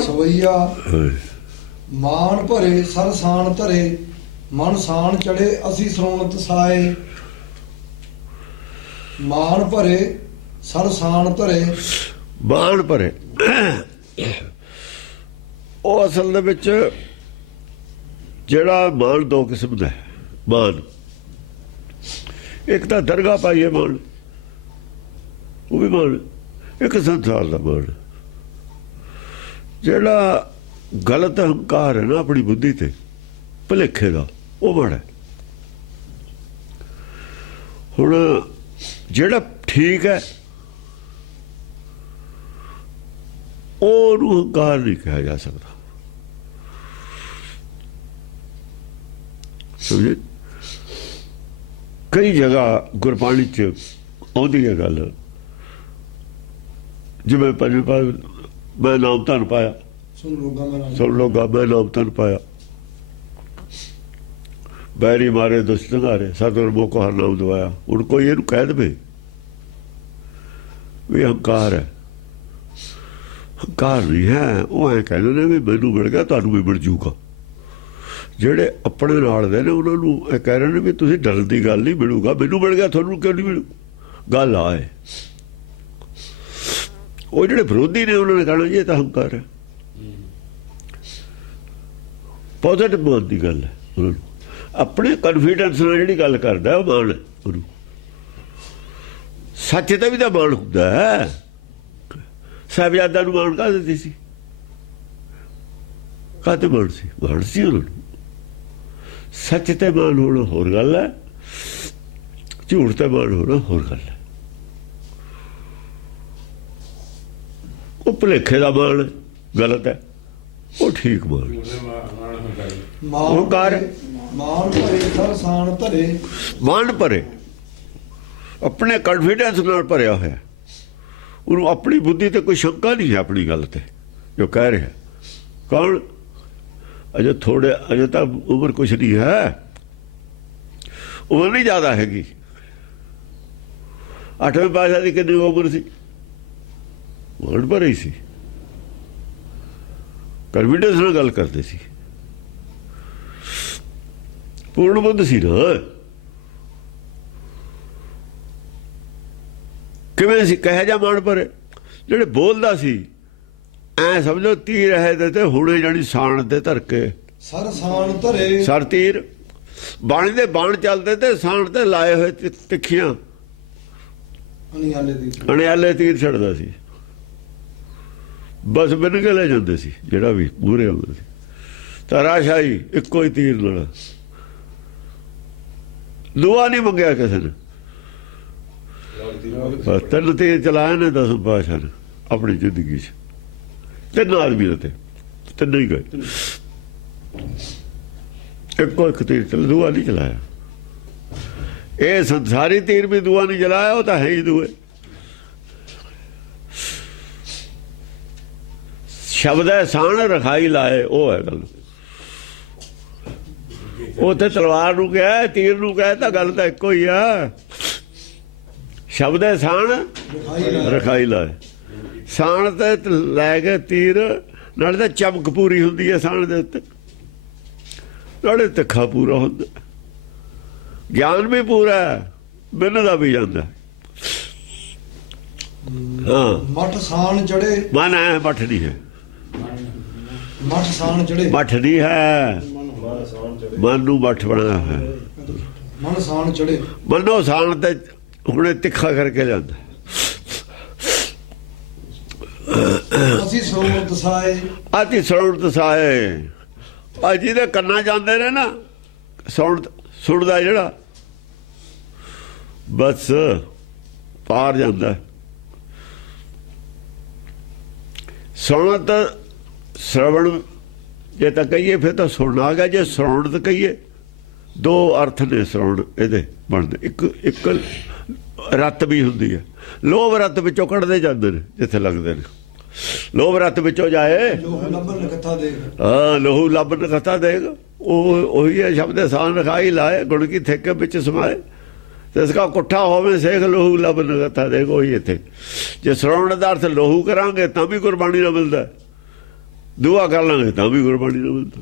ਸਵਈਆ ਮਾਨ ਭਰੇ ਸਰਸਾਨ ਧਰੇ ਮਨ ਸਾਨ ਚੜੇ ਅਸੀਂ ਸਰੋਣਤ ਸਾਏ। ਮਾਨ ਭਰੇ ਸਰਸਾਨ ਧਰੇ ਮਾਨ ਭਰੇ ਉਹ ਅਸਲ ਦੇ ਵਿੱਚ ਜਿਹੜਾ ਮਾਨ ਦੋ ਕਿਸਮ ਦਾ ਹੈ। ਮਾਨ ਇੱਕ ਤਾਂ ਦਰਗਾਹ ਪਾਈਏ ਮਾਨ, ਉਹ ਵੀ ਮਾਨ। ਇੱਕ ਸੰਸਾਰ ਦਾ ਮਾਨ ਜਿਹੜਾ ਗਲਤ ਹੰਕਾਰ ਹੈ ਨਾ ਆਪਣੀ ਬੁੱਧੀ ਤੇ ਭੁਲੇਖੇ ਦਾ, ਉਹ ਮਾੜਾ। ਹੁਣ ਜਿਹੜਾ ਠੀਕ ਹੈ ਉਹਨੂੰ ਹੰਕਾਰ ਨਹੀਂ ਕਿਹਾ ਜਾ ਸਕਦਾ। ਸਮਝੇ? ਕਈ ਜਗ੍ਹਾ ਗੁਰਬਾਣੀ 'ਚ ਆਉਂਦੀ ਹੈ ਗੱਲ, ਜਿਵੇਂ ਪੰਜਵੇਂ ਪਾਸੇ ਮੈਂ ਨਾਮ ਧਨ ਪਾਇਆ, ਸੁਣ ਲੋਗਾ ਮੈਂ ਨਾਮ ਧਨ ਪਾਇਆ, ਬੈਰੀ ਮਾਰੇ ਦੁਸ਼ਟ ਘਾਰੇ ਸਤਿਗੁਰ ਮੋਕੋ ਹਰ ਨਾਮ ਦਵਾਇਆ। ਹੁਣ ਕੋਈ ਇਹਨੂੰ ਕਹਿ ਦੇਵੇ ਵੀ ਹੰਕਾਰ ਹੈ, ਹੰਕਾਰ ਨਹੀਂ ਹੈ। ਉਹ ਐਂ ਕਹਿੰਦੇ ਨੇ ਵੀ ਮੈਨੂੰ ਮਿਲ ਗਿਆ ਤੁਹਾਨੂੰ ਵੀ ਮਿਲ ਜੂਗਾ। ਜਿਹੜੇ ਆਪਣੇ ਨਾਲ ਦੇ ਨੇ ਉਹਨਾਂ ਨੂੰ ਇਹ ਕਹਿ ਰਹੇ ਨੇ ਵੀ ਤੁਸੀਂ ਡਰਨ ਦੀ ਗੱਲ ਨਹੀਂ, ਮਿਲੂਗਾ। ਮੈਨੂੰ ਮਿਲ ਗਿਆ ਤੁਹਾਨੂੰ ਕਿਉਂ ਨਹੀਂ ਮਿਲੂ? ਗੱਲ ਆਏ ਉਹ ਜਿਹੜੇ ਵਿਰੋਧੀ ਨੇ ਉਹਨਾਂ ਨੇ ਕਹਿਣਾ ਜੀ ਇਹ ਤਾਂ ਹੰਕਾਰ ਹੈ। ਪੋਜ਼ਿਟਿਵ ਮਨ ਦੀ ਗੱਲ ਹੈ। ਉਹਨਾਂ ਨੂੰ ਆਪਣੇ ਕਨਫੀਡੈਂਸ ਨਾਲ ਜਿਹੜੀ ਗੱਲ ਕਰਦਾ ਉਹ ਮਾਣ ਉਹਨੂੰ। ਸੱਚ ਤੇ ਵੀ ਤਾਂ ਮਾਣ ਹੁੰਦਾ ਹੈ। ਸਾਹਿਬਜ਼ਾਦਾ ਨੂੰ ਮਾਣ ਕਾਹਦੇ ਤੇ ਸੀ? ਕਾਹਤੇ ਮਾਣ ਸੀ? ਮਾਣ ਸੀ ਉਹਨਾਂ ਨੂੰ। ਸੱਚ ਤੇ ਮਾਣ ਹੋਣਾ ਹੋਰ ਗੱਲ ਹੈ, ਝੂਠ ਤੇ ਮਾਣ ਹੋਣਾ ਹੋਰ ਗੱਲ ਹੈ। ਉਹ ਭੁਲੇਖੇ ਦਾ ਮਾਣ ਗਲਤ ਹੈ, ਉਹ ਠੀਕ ਮਾਣ। ਮਾਨ ਭਰੇ ਸਰਸਾਨ ਧਰੇ, ਮਾਨ ਭਰੇ ਆਪਣੇ ਕੌਨਫੀਡੈਂਸ ਨਾਲ ਭਰਿਆ ਹੋਇਆ। ਉਹਨੂੰ ਆਪਣੀ ਬੁੱਧੀ ਤੇ ਕੋਈ ਸ਼ੰਕਾ ਨਹੀਂ ਹੈ ਆਪਣੀ ਗੱਲ ਤੇ ਜੋ ਕਹਿ ਰਿਹਾ। ਕੌਣ? ਅਜੇ ਤਾਂ ਉਮਰ ਕੁਛ ਨਹੀਂ ਹੈ, ਉਮਰ ਨਹੀਂ ਜ਼ਿਆਦਾ ਹੈਗੀ। 8ਵੇਂ ਪਾਤਸ਼ਾਹ ਦੀ ਕਿੰਨੀ ਉਮਰ ਸੀ? ਮਾਨ ਭਰੇ ਹੀ ਸੀ, ਕੌਨਫੀਡੈਂਸ ਨਾਲ ਗੱਲ ਕਰਦੇ ਸੀ, ਪੂਰਨ ਬੁੱਧ ਸੀ ਨਾ। ਕਿਵੇਂ ਸੀ? ਕਹੇ ਜਾ ਮਾਣ ਭਰੇ ਜਿਹੜੇ ਬੋਲਦਾ ਸੀ ਐ ਸਮਝੋ ਤੀਰ ਹੈ ਤੇ ਹੁਣੇ ਜਾਣੀ ਸਾਣ ਤੇ ਧਰ ਕੇ ਸਰਸਾਨ ਧਰੇ, ਸਰ ਤੀਰ ਬਾਣੀ ਦੇ ਬਾਣ ਚੱਲਦੇ ਤੇ ਸਾਣ ਤੇ ਲਾਏ ਹੋਏ ਤਿੱਖੀਆਂ ਅਣਿਆਲੇ ਤੀਰ ਛੱਡਦਾ ਸੀ। ਬਸ ਬਿਨ ਕੇ ਲੈ ਜਾਂਦੇ ਸੀ ਜਿਹੜਾ ਵੀ ਮੂਹਰੇ ਆਉਂਦਾ ਸੀ। ਤਾਰਾਸ਼ਾਹੀ ਇੱਕੋ ਹੀ ਤੀਰ ਨਾਲ, ਦੁਆ ਨਹੀਂ ਮੰਗਿਆ ਕਿਸੇ ਨੇ। 3 ਤੀਰ ਚਲਾਏ ਨੇ 10 ਪਾਤਸ਼ਾਹ ਨੇ ਆਪਣੀ ਜ਼ਿੰਦਗੀ 'ਚ। 3 ਆਦਮੀ ਤੇ 3 ਹੀ ਗਏ, ਇੱਕੋ ਇੱਕ ਤੀਰ ਚਲ, ਦੁਆ ਨਹੀਂ ਚਲਾਇਆ। ਇਹ ਸੰਸਾਰੀ ਤੀਰ ਵੀ ਦੁਆ ਨਹੀਂ ਚਲਾਇਆ, ਉਹ ਤਾਂ ਹੈ ਹੀ ਦੂਏ। ਸ਼ਬਦ ਹੈ ਸਾਣ ਰਖਾਈ ਲਾਏ, ਉਹ ਹੈ ਗੱਲ। ਉੱਥੇ ਤਲਵਾਰ ਨੂੰ ਕਿਹਾ, ਤੀਰ ਨੂੰ ਕਿਹਾ, ਤਾਂ ਗੱਲ ਤਾਂ ਇੱਕੋ ਹੀ ਆ। ਸ਼ਬਦ ਹੈ ਸਾਣ ਰਖਾਈ ਲਾਏ, ਸਾਣ ਤੇ ਲੈ ਕੇ ਤੀਰ ਨਾਲੇ ਤਾਂ ਚਮਕ ਪੂਰੀ ਹੁੰਦੀ ਹੈ ਸਾਣ ਦੇ ਉੱਤੇ, ਨਾਲੇ ਤਿੱਖਾ ਪੂਰਾ ਹੁੰਦਾ, ਗਿਆਨ ਵੀ ਪੂਰਾ ਬਿਨ ਦਾ ਵੀ ਜਾਂਦਾ। ਹਾਂ, ਮਠ ਸਾਨ ਚੜੇ, ਮਨ ਹੈ ਮੱਠ ਨਹੀਂ ਹੈ, ਮਠ ਸਾਨ ਚੜੇ, ਮੱਠ ਨਹੀਂ ਹੈ, ਮਨ ਨੂੰ ਮੱਠ ਬਣਾਇਆ ਹੋਇਆ। ਮਨ ਸਾਨ ਚੜੇ, ਮਨੋ ਸਾਨ ਤੇ ਹੁਣੇ ਤਿੱਖਾ ਕਰਕੇ ਜਾਂਦਾ। ਅਸੀਂ ਸਰੋਣਤ ਸਾਏ, ਆਤੀ ਸਰੋਣਤ ਸਾਏ। ਆ ਜਿਹਦੇ ਕੰਨਾਂ ਜਾਂਦੇ ਨੇ ਨਾ ਸੁਣਦਾ ਜਿਹੜਾ, ਬਸ ਪਾਰ ਜਾਂਦਾ। ਸੁਣਤ ਸ਼ਰਵਣ ਜੇ ਤਾਂ ਕਹੀਏ ਫਿਰ ਤਾਂ ਸੁਣਨ ਆ ਗਿਆ। ਜੇ ਸਰੋਣਤ ਕਹੀਏ, 2 ਅਰਥ ਨੇ ਸਰੋਣ ਇਹਦੇ ਬਣਦੇ। ਇੱਕ ਰੱਤ ਵੀ ਹੁੰਦੀ ਹੈ, ਲੋਭ ਰੱਤ ਵਿੱਚੋਂ ਕੱਢਦੇ ਜਾਂਦੇ ਨੇ ਜਿੱਥੇ ਲੱਗਦੇ ਨੇ। ਲੋਭ ਰੱਤ ਵਿੱਚੋਂ ਜਾਏ, ਲੋਹੂ ਲੱਭ ਨਕਥਾ ਦੇਖ, ਹਾਂ ਲੋਹੂ ਲੱਭ ਨਕਥਾ ਦੇਖ। ਉਹੀ ਹੈ ਸ਼ਬਦ ਸਾਨ ਰਖਾਈ ਲਾਏ, ਗੁਣ ਕੀ ਠੇਕੇ ਵਿੱਚ ਸਮਾਏ। ਤੇ ਇਸਕਾ ਕੁੱਠਾ ਹੋਵੇ ਸੇਖ ਲੋਹੂ ਲੱਭ ਨਕਥਾ ਦੇਖ। ਉਹੀ ਇੱਥੇ ਜੇ ਸਰੋਣ ਦਾ ਅਰਥ ਲੋਹੂ ਕਰਾਂਗੇ ਤਾਂ ਵੀ ਗੁਰਬਾਣੀ ਨਾਲ ਮਿਲਦਾ। ਦੁਆ ਕਰ ਲਾਂਗੇ ਤਾਂ ਵੀ ਗੁਰਬਾਣੀ ਨੂੰ ਮਿਲਦਾ।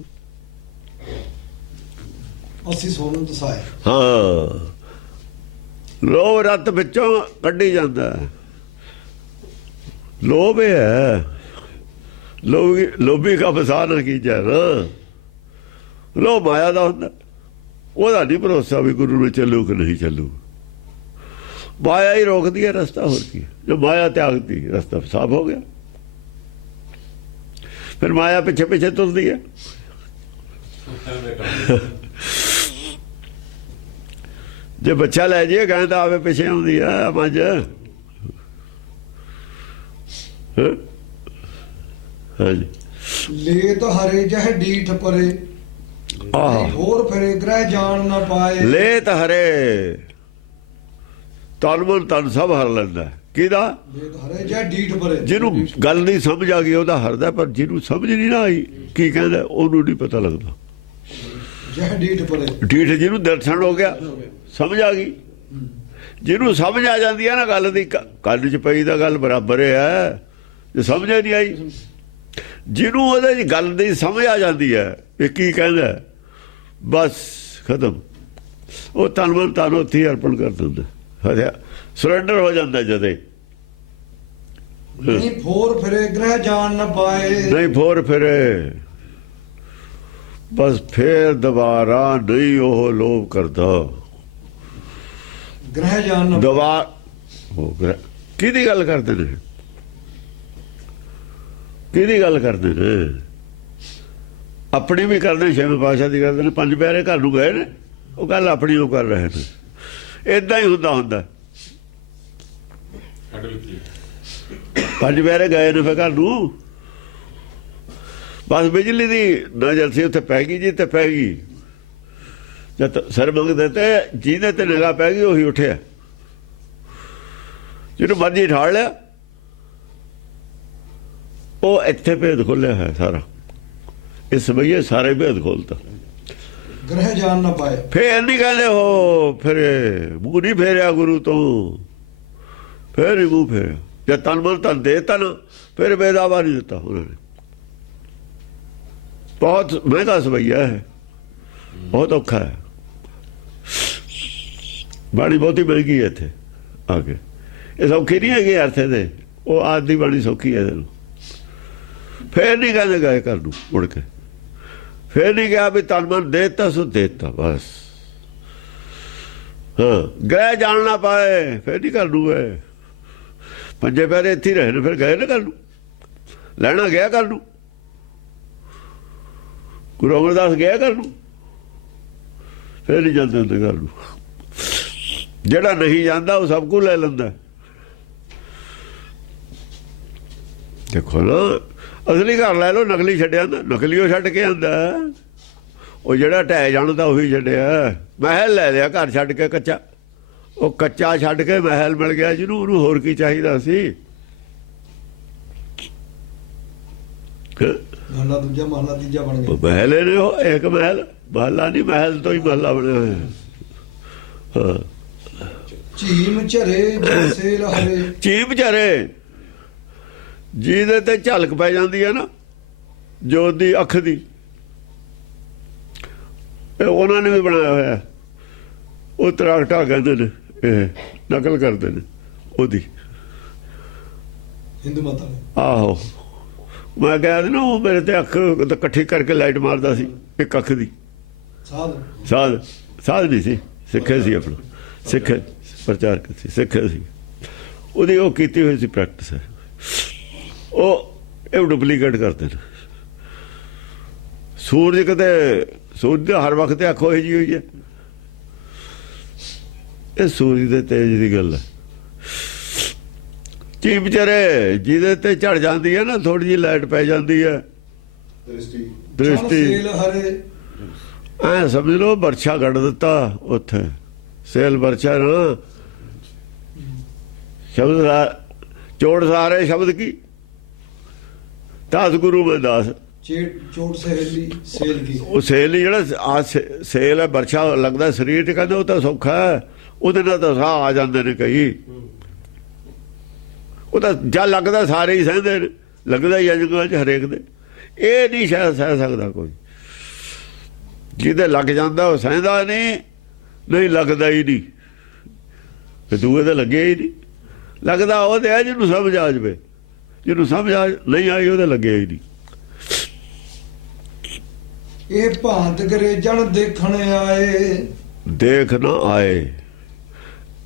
ਅਸੀਂ ਸੋਨੂੰ ਦਸਾਏ। ਹਾਂ, ਲੋਭ ਰਤ ਵਿੱਚੋਂ ਕੱਢੀ ਜਾਂਦਾ। ਲੋਭ ਇਹ ਹੈ, ਲੋਭੀ ਕਾ ਫਸਾ ਨਾ ਕੀਜੈ ਨਾ। ਲੋਭ ਮਾਇਆ ਦਾ ਹੁੰਦਾ, ਉਹਦਾ ਨਹੀਂ ਭਰੋਸਾ ਵੀ ਗੁਰੂ ਨੂੰ ਚੱਲੂ ਕਿ ਨਹੀਂ ਚੱਲੂ। ਮਾਇਆ ਹੀ ਰੋਕਦੀ ਹੈ ਰਸਤਾ, ਹੋਰ ਕੀ। ਜੋ ਮਾਇਆ ਤਿਆਗਦੀ ਰਸਤਾ ਸਾਫ ਹੋ ਗਿਆ। ਫਿਰ ਮਾਇਆ ਪਿੱਛੇ ਪਿੱਛੇ ਤੁਰਦੀ ਹੈ। ਜੇ ਬੱਚਾ ਲੈ ਜਾਈਏ ਗਾਂ ਤਾਂ ਆਵੇ ਪਿੱਛੇ ਆਉਂਦੀ ਆ ਮੱਝ। ਹਾਂਜੀ, ਲੇਤ ਹਰੇ ਜਹ ਡੀਠ ਪਰੇ, ਹੋਰ ਫਿਰੇ ਗ੍ਰਹਿ ਜਾਣ ਨਾ ਪਾਏ। ਲੇਤ ਹਰੇ, ਤਨ ਮਨ ਤਨ ਸਭ ਹਰ ਲੈਂਦਾ। ਕਿਹਦਾ? ਲੇਤ ਹਰੇ ਜਹ ਡੀਠ ਪਰੇ। ਜਿਹਨੂੰ ਗੱਲ ਨਹੀਂ ਸਮਝ ਆ ਗਈ ਉਹਦਾ ਹਰਦਾ, ਪਰ ਜਿਹਨੂੰ ਸਮਝ ਨਹੀਂ ਨਾ ਆਈ ਕੀ ਕਹਿੰਦਾ ਉਹਨੂੰ ਨਹੀਂ ਪਤਾ ਲੱਗਦਾ। ਜਹ ਡੀਠ ਪਰੇ, ਡੀਠ ਜਿਹਨੂੰ ਦਰਸ਼ਨ ਹੋ ਗਿਆ, ਸਮਝ ਆ ਗਈ। ਜਿਹਨੂੰ ਸਮਝ ਆ ਜਾਂਦੀ ਹੈ ਨਾ ਗੱਲ ਦੀ, ਕੰਨ 'ਚ ਪਈ ਤਾਂ ਗੱਲ ਬਰਾਬਰ ਹੈ। ਜੇ ਸਮਝ ਨਹੀਂ ਆਈ, ਜਿਹਨੂੰ ਉਹਦੇ ਗੱਲ ਦੀ ਸਮਝ ਆ ਜਾਂਦੀ ਹੈ ਇਹ ਕੀ ਕਹਿੰਦਾ, ਬਸ ਖਤਮ। ਉਹ ਤਨ ਮਨ ਤਨ ਉੱਥੇ ਹੀ ਅਰਪਣ ਕਰ ਦਿੰਦਾ, ਹਰਿਆ ਸਰੈਂਡਰ ਹੋ ਜਾਂਦਾ। ਜਦੇ ਨਹੀਂ ਫੋਰ ਫਿਰੇ ਗ੍ਰਹਿ ਜਾਣ ਨਾ ਪਾਏ। ਨਹੀਂ ਫੋਰ ਫਿਰੇ, ਬਸ ਫੇਰ ਦੁਬਾਰਾ ਨਹੀਂ ਉਹ ਲੋਭ ਕਰਦਾ। ਗ੍ਰਹਿ ਜਾਣ ਨਾ ਦਵਾ ਕਿਹਦੀ ਗੱਲ ਕਰਦੇ ਨੇ? ਕਿਹਦੀ ਗੱਲ ਕਰਦੇ ਨੇ? ਆਪਣੀ ਵੀ ਕਰਦੇ, ਛੇਵੇਂ ਪਾਤਸ਼ਾਹ ਦੀ ਕਰਦੇ ਨੇ। ਪੰਜ ਪਿਆਰੇ ਘਰ ਨੂੰ ਗਏ ਨੇ, ਉਹ ਗੱਲ ਆਪਣੀ ਉਹ ਕਰ ਰਹੇ ਨੇ। ਏਦਾਂ ਹੀ ਹੁੰਦਾ। ਪੰਜ ਪਿਆਰੇ ਗਏ ਨੇ ਫਿਰ ਘਰ ਨੂੰ, ਬਸ ਬਿਜਲੀ ਦੀ ਨਜ਼ਰ ਸੀ ਉੱਥੇ ਪੈ ਗਈ ਜੀ, ਤੇ ਪੈ ਗਈ। ਜਦ ਸਰ ਮੰਗਦੇ ਤੇ ਜਿਹਦੇ ਤੇ ਨਿਗਾਹ ਪੈ ਗਈ ਉਹੀ ਉੱਠਿਆ, ਜਿਹਨੂੰ ਮਰਜੀ ਠਾਲ ਲਿਆ। ਉਹ ਇੱਥੇ ਭੇਦ ਖੋਲਿਆ ਹੈ ਸਾਰਾ, ਇਸ ਬਈਏ ਸਾਰੇ ਭੇਦ ਖੋਲਤਾ। ਗ੍ਰਹਿ ਜਾਣ ਨਾ ਪਾਏ। ਫੇਰ ਨਹੀਂ ਕਹਿੰਦੇ ਹੋ ਫਿਰੇ, ਮੂੰਹ ਨਹੀਂ ਫੇਰਿਆ ਗੁਰੂ ਤੋਂ, ਫੇਰ ਹੀ ਮੂੰਹ ਫੇਰਿਆ। ਜੇ ਤਨ ਮਨ ਤਨ ਦੇ ਤਨ, ਫਿਰ ਬੇਦਾਵਾ ਨਹੀਂ ਦਿੱਤਾ ਉਹਨਾਂ ਨੇ। ਬਹੁਤ ਮਹਿੰਗਾ ਸਵਈਆ ਹੈ, ਬਹੁਤ ਔਖਾ ਹੈ। ਬਾਣੀ ਬਹੁਤੀ ਮਹਿੰਗੀ ਹੈ ਇੱਥੇ ਆ ਕੇ। ਇਹ ਸੌਖੀ ਨਹੀਂ ਹੈਗੀ ਅਰਥ ਦੇ, ਉਹ ਆਦ ਦੀ ਬਾਣੀ ਸੌਖੀ ਹੈ ਇਹਨੂੰ। ਫੇਰ ਨਹੀਂ ਕਹਿੰਦੇ ਗਏ ਘਰ ਨੂੰ ਮੁੜ ਕੇ, ਫੇਰ ਨਹੀਂ ਕਿਹਾ ਵੀ ਤਨ ਮਨ ਦੇਤਾ ਸੋ ਦੇਤਾ ਬਸ। ਹਾਂ, ਗ੍ਰਹਿ ਜਾਣ ਨਾ ਪਾਏ, ਫੇਰ ਨਹੀਂ ਕਰ ਨੂੰ ਗਏ। ਪੰਜੇ ਪੈਰੇ ਇੱਥੇ ਰਹੇ ਨੇ, ਫਿਰ ਗਏ ਨਾ ਘਰ ਨੂੰ, ਲੈਣਾ ਗਿਆ ਘਰ ਨੂੰ। ਗੁਰੂ ਅਮਰਦਾਸ ਗਿਆ ਘਰ ਨੂੰ, ਫੇਰ ਨਹੀਂ ਜਾਂਦੇ ਹੁੰਦੇ ਘਰ ਨੂੰ। ਜਿਹੜਾ ਨਹੀਂ ਜਾਂਦਾ ਉਹ ਸਭ ਕੁਝ ਲੈ ਲੈਂਦਾ। ਦੇਖੋ ਨਾ, ਅਸਲੀ ਘਰ ਲੈ ਲਓ, ਨਕਲੀ ਛੱਡਿਆ ਹੁੰਦਾ। ਨਕਲੀ ਉਹ ਛੱਡ ਕੇ ਆਂਦਾ, ਉਹ ਜਿਹੜਾ ਢਹਿ ਜਾਣਦਾ ਉਹੀ ਛੱਡਿਆ। ਮਹਿਲ ਲੈ ਲਿਆ ਘਰ ਛੱਡ ਕੇ ਕੱਚਾ, ਉਹ ਕੱਚਾ ਛੱਡ ਕੇ ਮਹਿਲ ਮਿਲ ਗਿਆ ਜਿਹਨੂੰ, ਉਹਨੂੰ ਹੋਰ ਕੀ ਚਾਹੀਦਾ ਸੀ। ਮਹਲਾ ਦੂਜਾ ਮਹਲਾ ਤੀਜਾ ਬਣ ਗਿਆ। ਮਹਿਲ ਨੇ ਉਹ ਇੱਕ ਮਹਿਲ, ਮਹਲਾ ਨਹੀਂ, ਮਹਿਲ ਤੋਂ ਹੀ ਮਹਲਾ ਬਣਿਆ ਹੋਇਆ। ਹਾਂ, ਚੀਮ ਝਰੇ ਜੈਸੇ ਹਰੇ। ਚੀਮ ਝਰੇ, ਜਿਹਦੇ ਤੇ ਝਲਕ ਪੈ ਜਾਂਦੀ ਹੈ ਨਾ ਜੋਤ ਦੀ, ਅੱਖ ਦੀ, ਇਹ ਉਹਨਾਂ ਨੇ ਵੀ ਬਣਾਇਆ ਹੋਇਆ। ਉਹ ਤਰਾਕਟਾ ਕਹਿੰਦੇ ਨੇ, ਇਹ ਨਕਲ ਕਰਦੇ ਨੇ ਉਹਦੀ। ਹਿੰਦੂ ਮਾਤਾ ਨੇ। ਆਹੋ, ਮੈਂ ਕਿਹਾ ਨਾ ਉਹ ਮੇਰੇ ਤੇ ਅੱਖ ਇਕੱਠੀ ਕਰਕੇ ਲਾਈਟ ਮਾਰਦਾ ਸੀ, ਇੱਕ ਅੱਖ ਦੀ। ਸਾਧ ਨਹੀਂ ਸੀ, ਸਿੱਖੇ ਸੀ ਆਪਣਾ, ਸਿੱਖੇ ਪ੍ਰਚਾਰਕ ਸੀ, ਸਿੱਖੇ ਸੀ। ਉਹਦੀ ਉਹ ਕੀਤੀ ਹੋਈ ਸੀ ਪ੍ਰੈਕਟਿਸ ਹੈ। ਉਹ ਇਹ ਡੁਪਲੀਕੇਟ ਕਰਦੇ ਨੇ। ਸੂਰਜ ਕਿਤੇ, ਸੂਰਜ ਦੀ ਹਰ ਵਕਤ ਅੱਖ ਹੋਈ ਜੀ ਹੋਈ ਹੈ। ਇਹ ਸੂਰਜ ਦੇ ਤੇਜ ਦੀ ਗੱਲ ਹੈ। ਚੀਪ ਚਰੇ ਜਿਹਦੇ ਤੇ ਝੜ ਜਾਂਦੀ ਹੈ ਨਾ, ਥੋੜੀ ਜਿਹੀ ਲਾਈਟ ਪੈ ਜਾਂਦੀ ਹੈ, ਦ੍ਰਿਸ਼ਟੀ ਐ ਸਮਝ ਲਓ ਵਰਛਾ ਕੱਢ ਦਿੱਤਾ ਉੱਥੇ। ਸੇਲ ਵਰਛਾ ਨਾ ਸ਼ਬਦ ਚੋੜ ਸਾਰੇ ਸ਼ਬਦ ਕੀ ਦਾਸ ਗੁਰੂ ਮੈਂ ਦਾਸ। ਚੋਟ ਸਹੇਲੀ ਸੇਲ ਕੀ, ਉਹ ਸੇਲ ਜਿਹੜਾ ਆ ਸੇਲ ਹੈ, ਵਰਛਾ ਲੱਗਦਾ ਸਰੀਰ 'ਚ, ਕਹਿੰਦੇ ਉਹ ਤਾਂ ਸੌਖਾ ਹੈ, ਉਹਦੇ ਨਾਲ ਤਾਂ ਸਾਹ ਆ ਜਾਂਦੇ ਨੇ ਕਈ। ਉਹ ਤਾਂ ਜਦ ਲੱਗਦਾ ਸਾਰੇ ਹੀ ਸਹਿੰਦੇ ਨੇ, ਲੱਗਦਾ ਹੀ ਅਜਗਾਂ 'ਚ ਹਰੇਕ ਦੇ। ਇਹ ਨਹੀਂ ਸ਼ਾਇਦ ਸਹਿ ਸਕਦਾ ਕੋਈ। ਜਿਹਦੇ ਲੱਗ ਜਾਂਦਾ ਉਹ ਸਹਿੰਦਾ ਨਹੀਂ ਲੱਗਦਾ ਹੀ ਨਹੀਂ, ਤੇ ਦੂਏ ਤੇ ਲੱਗਿਆ ਹੀ ਨਹੀਂ। ਲੱਗਦਾ ਉਹਦੇ ਆ ਜਿਹਨੂੰ ਸਮਝ ਆ ਜਾਵੇ, ਜਿਹਨੂੰ ਸਮਝ ਆ ਨਹੀਂ ਆਈ ਉਹਦੇ ਲੱਗਿਆ ਹੀ ਨਹੀਂ। ਇਹ ਭਾਂਤ ਗਰੇਜਣ ਦੇਖਣ ਆਏ, ਦੇਖ ਨਾ ਆਏ,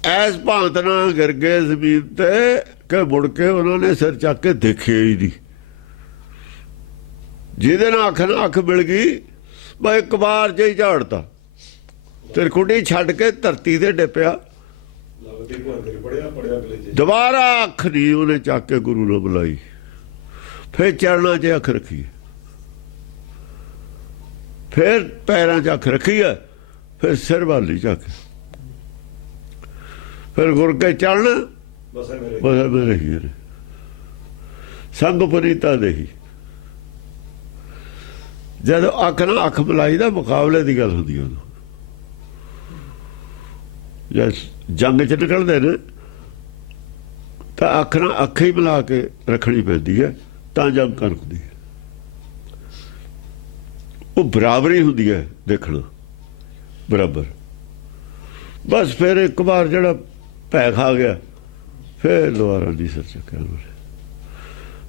ਐਸ ਭਾਂਤ ਨਾ ਗਿਰ ਗਏ ਜ਼ਮੀਨ ਤੇ ਕਿ ਮੁੜ ਕੇ ਉਹਨਾਂ ਨੇ ਸਿਰ ਚੱਕ ਕੇ ਦੇਖਿਆ ਹੀ ਨਹੀਂ। ਜਿਹਦੇ ਨਾਲ ਅੱਖ ਮਿਲ ਗਈ, ਮੈਂ ਇੱਕ ਵਾਰ ਚ ਹੀ ਝਾੜਤਾ, ਤਿਰਕੁਟੀ ਛੱਡ ਕੇ ਧਰਤੀ ਤੇ ਡਿੱਪਿਆ। ਦੁਬਾਰਾ ਅੱਖ ਨਹੀਂ ਉਹਨੇ ਚੱਕ ਕੇ ਗੁਰੂ ਨੂੰ ਬੁਲਾਈ। ਫਿਰ ਚਰਨਾਂ 'ਚ ਅੱਖ ਰੱਖੀ, ਫਿਰ ਪੈਰਾਂ 'ਚ ਅੱਖ ਰੱਖੀ ਹੈ, ਫਿਰ ਸਿਰ ਵਾਲੀ ਚੱਕ, ਫਿਰ ਗੁਰ ਕੇ ਚਰਨ ਬਸ ਮੇਰੇ ਹੀ ਸੰਗ ਪੁਨੀਤਾ ਦੇਹੀ। ਜਦੋਂ ਅੱਖ ਨਾ ਅੱਖ ਮਿਲਾਈ ਦਾ ਮੁਕਾਬਲੇ ਦੀ ਗੱਲ ਹੁੰਦੀ ਉਦੋਂ। ਜੇ ਜੰਗ 'ਚ ਨਿਕਲਦੇ ਨੇ ਤਾਂ ਅੱਖ ਨਾਲ ਅੱਖ ਹੀ ਮਿਲਾ ਕੇ ਰੱਖਣੀ ਪੈਂਦੀ ਹੈ ਤਾਂ ਜੰਗ ਕਰਦੀ ਹੈ। ਉਹ ਬਰਾਬਰੀ ਹੁੰਦੀ ਹੈ ਦੇਖਣਾ ਬਰਾਬਰ। ਬਸ ਫਿਰ ਇੱਕ ਵਾਰ ਜਿਹੜਾ ਭੈ ਖਾ ਗਿਆ, ਫਿਰ ਦੁਬਾਰਾ ਨਹੀਂ ਸਿਰ ਚੱਕਿਆ,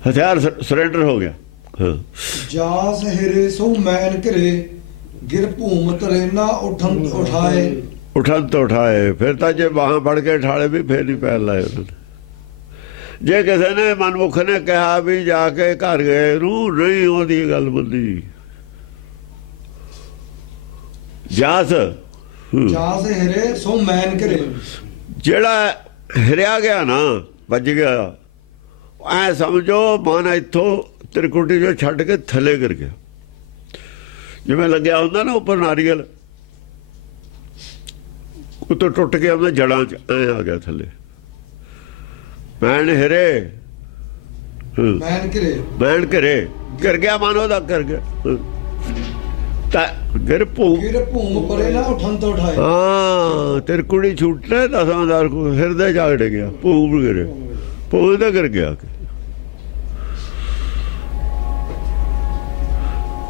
ਹਥਿਆਰ ਸਰੈਂਡਰ ਹੋ ਗਿਆ। ਜਾਸ ਹਿਰੇ ਸੋ ਮੈਨ ਘਰੇ, ਗਿਰ ਭੂਮ ਤਰੇ ਨਾ ਉਠਨ ਉਠਾਏ। ਉਠਨ ਤੋਂ ਉਠਾਏ, ਫਿਰ ਤਾਂ ਜੇ ਬਾਹਾਂ ਫੜ ਕੇ ਠਾਲੇ ਵੀ ਫਿਰ ਨਹੀਂ ਪੈਰ ਲਾਏ ਉਹਨਾਂ ਨੇ। ਜੇ ਕਿਸੇ ਨੇ ਮਨਮੁਖ ਨੇ ਕਿਹਾ ਵੀ ਜਾ ਕੇ ਘਰ ਗਏ ਨੂੰ, ਨਹੀਂ ਉਹਦੀ ਗੱਲ ਬੰਦੀ। ਜਾਸ ਹਿਰੇ ਸੋ ਮੈਨ ਘਰੇ, ਜਿਹੜਾ ਹਿਰਿਆ ਗਿਆ ਨਾ, ਵੱਜ ਗਿਆ, ਐ ਸਮਝੋ ਮਨ ਇੱਥੋਂ ਤਿਰਕੁਟੀ ਜੋ ਛੱਡ ਕੇ ਥੱਲੇ ਗਿਰ ਗਿਆ। ਜਿਵੇਂ ਲੱਗਿਆ ਹੁੰਦਾ ਨਾ ਉੱਪਰ ਨਾਰੀਅਲ, ਉੱਤੋਂ ਟੁੱਟ ਕੇ ਆਉਂਦਾ ਜੜਾਂ 'ਚ, ਐ ਆ ਗਿਆ ਥੱਲੇ। ਮੈਨ ਹਿਰੇ ਮੈਨ ਘਰੇ, ਗਿਰ ਗਿਆ ਮਨ ਉਹਦਾ, ਕਰ ਗਿਆ ਤਾਂ ਗਿਰ ਭੂਮ ਪਰੇ ਨਾ ਉਠਨ ਤੋਂ ਉਠਾਏ। ਹਾਂ, ਤਿਰਕੁਟੀ ਛੁੱਟੇ 10,000 ਕੋ ਹਿਰਦੇ ਜਾ ੜ ਗਿਆ, ਭੂਮ ਗਿਰੇ, ਭੂਮ ਦਾ ਗਿਰ ਗਿਆ।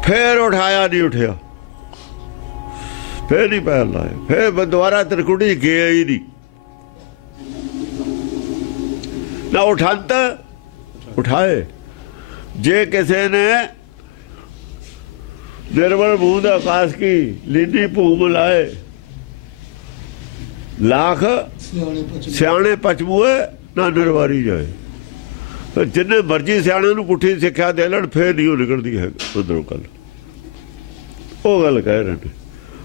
ਫਿਰ ਉਠਾਇਆ ਨਹੀਂ ਉੱਠਿਆ, ਫਿਰ ਨਹੀਂ ਪੈਰ ਲਾਏ, ਫਿਰ ਦੁਬਾਰਾ ਤਿਰਕੁਟੀ ਗਿਆ ਹੀ ਨਹੀਂ। ਨਾ ਉਠੰਤ ਉਠਾਏ। ਜੇ ਕਿਸੇ ਨੇ ਨਿਰਮਲ ਮੂੰਹ ਦਾ ਆਕਾਸ਼ ਕੀ ਲੀਨੀ ਭੂਮ ਲਾਏ, ਲੱਖ ਸਿਆਣੇ ਪਚਬੂਏ ਨਾ ਨਿਰਵਾਰੀ ਜਾਏ। ਫਿਰ ਜਿੰਨੇ ਮਰਜੀ ਸਿਆਣੇ ਨੂੰ ਪੁੱਠੀ ਸਿੱਖਿਆ ਦੇ ਲੈਣ, ਫੇਰ ਨਹੀਂ ਉਹ ਨਿਕਲਦੀ ਹੈ ਉਧਰੋਂ ਗੱਲ। ਉਹ ਗੱਲ ਕਹਿ ਰਹੇ ਨੇ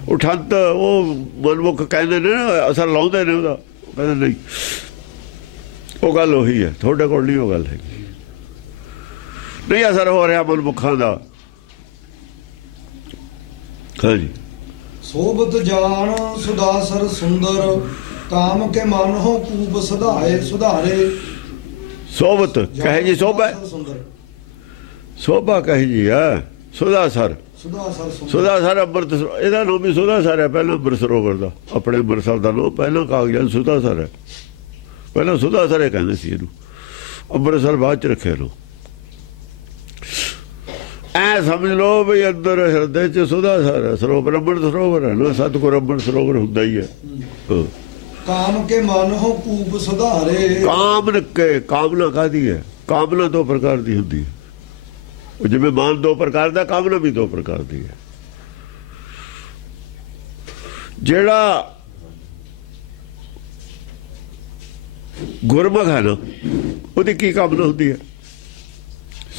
ਉਠੰਤ, ਉਹ ਮਨਮੁਖ ਕਹਿੰਦੇ ਨੇ ਨਾ, ਅਸਰ ਲਾਉਂਦੇ ਨੇ ਉਹਦਾ, ਕਹਿੰਦੇ ਨਹੀਂ ਉਹ ਗੱਲ ਉਹੀ ਹੈ, ਤੁਹਾਡੇ ਕੋਲ ਨਹੀਂ ਉਹ ਗੱਲ ਹੈਗੀ, ਨਹੀਂ ਅਸਰ ਹੋ ਰਿਹਾ ਮਨਮੁਖਾਂ ਦਾ। ਹਾਂਜੀ, ਸੋਭਤ ਜਾਨ ਸੁਦਾਸਰ ਸੁੰਦਰ, ਕਾਮ ਕੇ ਮਨ ਹੋ ਕੂਪ ਸੁਧਾਰੇ। ਸੋਭਤ ਕਹੇ ਜੀ, ਸੋਭਾ ਸੋਭਾ ਕਹੇ ਜੀ ਹੈ, ਸੁਦਾਸਰ ਅੰਮ੍ਰਿਤ, ਇਹਦਾ ਨਾਮ ਵੀ ਸੁਦਾਸਰ ਹੈ। ਪਹਿਲਾਂ ਅੰਮ੍ਰਿਤ ਸਰੋਵਰ ਦਾ, ਆਪਣੇ ਅੰਮ੍ਰਿਤਸਰ ਦਾ ਨਾਮ ਪਹਿਲਾਂ ਕਾਗਜ਼ਾਂ ਸੁਦਾਸਰ ਹੈ। ਪਹਿਲਾਂ ਸੁਦਾਸਰ ਕਹਿੰਦੇ ਸੀ ਇਹਨੂੰ, ਅੰਮ੍ਰਿਤਸਰ ਬਾਅਦ ਚ ਰੱਖਿਆ ਲੋ। ਐ ਸਮਝ ਲਓ ਵੀ ਅੰਦਰ ਹਿਰਦੇ ਚ ਸੁਦਾਸਰ ਹੈ, ਸਰੋਵਰ ਅੰਮ੍ਰਿਤ ਸਰੋਵਰ ਹੈ ਨਾ, ਸਤਿਗੁਰ ਅੰਮ੍ਰਿਤ ਸਰੋਵਰ ਹੁੰਦਾ ਹੀ ਹੈ। ਕਾਮ ਕੇ ਮਨ ਹੋ ਕੂਪ ਸੁਧਾਰੇ। ਕਾਮਨਾ ਕਾਹਦੀ ਹੈ? ਕਾਮਨਾ ਦੋ ਪ੍ਰਕਾਰ ਦੀ ਹੁੰਦੀ ਹੈ। ਉਹ ਜਿਵੇਂ ਮਨ ਦੋ ਪ੍ਰਕਾਰ ਦਾ, ਕਾਮਨਾ ਵੀ ਦੋ ਪ੍ਰਕਾਰ ਦੀ ਹੈ। ਜਿਹੜਾ ਗੁਰਮੁਖ ਹੈ ਨਾ, ਉਹਦੀ ਕੀ ਕਾਮਨਾ ਹੁੰਦੀ ਹੈ?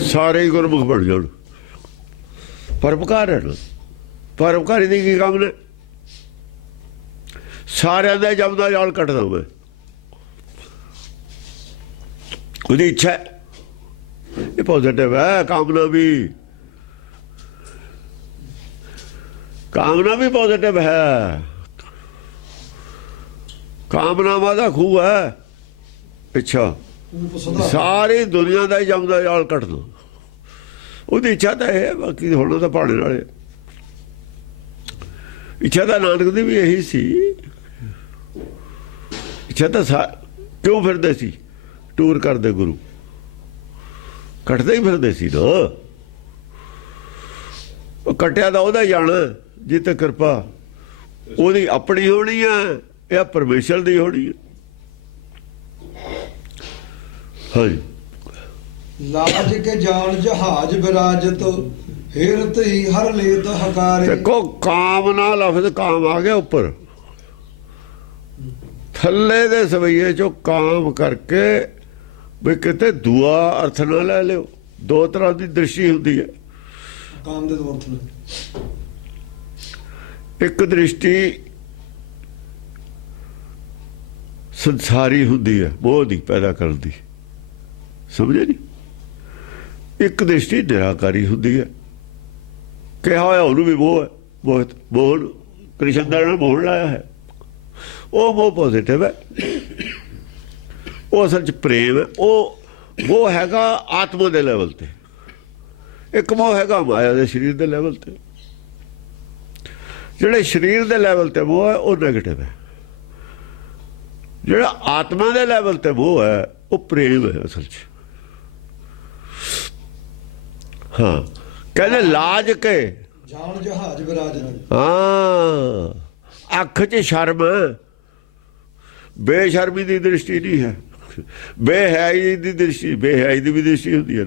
ਸਾਰੇ ਹੀ ਗੁਰਮੁਖ ਬਣ ਜਾਣ। ਪਰਉਪਕਾਰ ਹੈ ਨਾ, ਪਰਉਪਕਾਰੀ ਦੀ ਕੀ ਕਾਮਨਾ? ਸਾਰਿਆਂ ਦਾ ਜਪਦਾ ਜਾਲ ਕੱਟਦਾ ਮੈਂ, ਉਹਦੀ ਇੱਛਾ। ਇਹ ਪੋਜ਼ਿਟਿਵ ਹੈ। ਕਾਮਨਾ ਵੀ ਪੋਜ਼ਿਟਿਵ ਹੈ। ਕਾਮਨਾਵਾਂ ਦਾ ਖੂਹ ਹੈ ਇੱਛਾ। ਸਾਰੀ ਦੁਨੀਆ ਦਾ ਹੀ ਜਪਦਾ ਜਾਲ ਕੱਟ ਦੋ, ਉਹਦੀ ਇੱਛਾ ਤਾਂ ਇਹ ਹੈ। ਬਾਕੀ ਹੁਣ ਤਾਂ ਭਾਣੇ ਵਾਲੇ ਇੱਛਾ ਤਾਂ ਨਾਨਕ ਦੀ ਵੀ ਇਹੀ ਸੀ। ਇੱਛਾ ਤਾਂ ਕਿਉਂ ਫਿਰਦੇ ਸੀ? ਟੂਰ ਕਰਦੇ ਗੁਰੂ, ਕੱਟਦੇ ਹੀ ਫਿਰਦੇ ਸੀ ਨਾ। ਉਹ ਕੱਟਿਆ ਤਾਂ ਉਹਦਾ ਜਾਣਾ ਜਿੱਤੇ ਕਿਰਪਾ ਉਹਦੀ ਆਪਣੀ ਹੋਣੀ ਆ ਜਾਂ ਪਰਮੇਸ਼ਰ ਦੀ ਹੋਣੀ ਆ। ਹਾਂਜੀ ਲਾਜ ਕੇ ਜਾਣ ਜਹਾਜ ਵਿਰਾਜਤ ਹੇਰਤ ਹੀ ਹਰ ਲੇਤ ਹਕਾਰੇ। ਦੇਖੋ ਕਾਮ ਨਾਲ ਲਫ਼ਜ਼ ਕਾਮ ਆ ਗਿਆ ਉੱਪਰ, ਥੱਲੇ ਦੇ ਸਵਈਏ ਚੋਂ ਕਾਮ ਕਰਕੇ ਵੀ ਕਿਤੇ ਦੂਆ ਅਰਥ ਨਾ ਲੈ ਲਿਓ। ਦੋ ਤਰ੍ਹਾਂ ਦੀ ਦ੍ਰਿਸ਼ਟੀ ਹੁੰਦੀ ਹੈ ਕਾਮ ਦੇ ਦੋ ਅਰਥ ਨੇ। ਇੱਕ ਦ੍ਰਿਸ਼ਟੀ ਸੰਸਾਰੀ ਹੁੰਦੀ ਹੈ, ਮੋਹ ਦੀ ਪੈਦਾ ਕਰਨ ਦੀ, ਸਮਝੇ ਨਹੀਂ। ਇੱਕ ਦ੍ਰਿਸ਼ਟੀ ਨਿਰਾਕਾਰੀ ਹੁੰਦੀ ਹੈ, ਕਿਹਾ ਹੋਇਆ ਉਹਨੂੰ ਵੀ ਮੋਹ ਹੈ, ਬਹੁਤ ਮੋਹ ਕ੍ਰਿਸ਼ਨ ਦਾ ਨਾਲ ਮੋਹ ਲਾਇਆ ਹੈ। ਉਹ ਮੋਹ ਪੋਜ਼ਿਟਿਵ ਹੈ, ਉਹ ਅਸਲ 'ਚ ਪ੍ਰੇਮ ਹੈ। ਉਹ ਹੈਗਾ ਆਤਮਾ ਦੇ ਲੈਵਲ ਤੇ। ਇੱਕ ਮੋਹ ਹੈਗਾ ਮਾਇਆ ਦੇ ਸਰੀਰ ਦੇ ਲੈਵਲ ਤੇ। ਜਿਹੜੇ ਸਰੀਰ ਦੇ ਲੈਵਲ ਤੇ ਮੋਹ ਹੈ ਉਹ ਨੈਗੇਟਿਵ ਹੈ। ਜਿਹੜਾ ਆਤਮਾ ਦੇ ਲੈਵਲ ਤੇ ਮੋਹ ਹੈ ਉਹ ਪ੍ਰੇਮ ਹੈ ਅਸਲ 'ਚ। ਹਾਂ ਕਹਿੰਦੇ ਲਾਜ ਕੇ ਜਾਣ ਜਹਾਜ ਵਿਰਾਜਤ। ਹਾਂ ਅੱਖ 'ਚ ਸ਼ਰਮ, ਬੇਸ਼ਰਮੀ ਦੀ ਦ੍ਰਿਸ਼ਟੀ ਨਹੀਂ ਹੈ, ਬੇਹਯਾਈ ਦੀ ਦ੍ਰਿਸ਼ਟੀ। ਬੇਹਯਾਈ ਦੀ ਵੀ ਦ੍ਰਿਸ਼ਟੀ ਹੁੰਦੀ ਹੈ,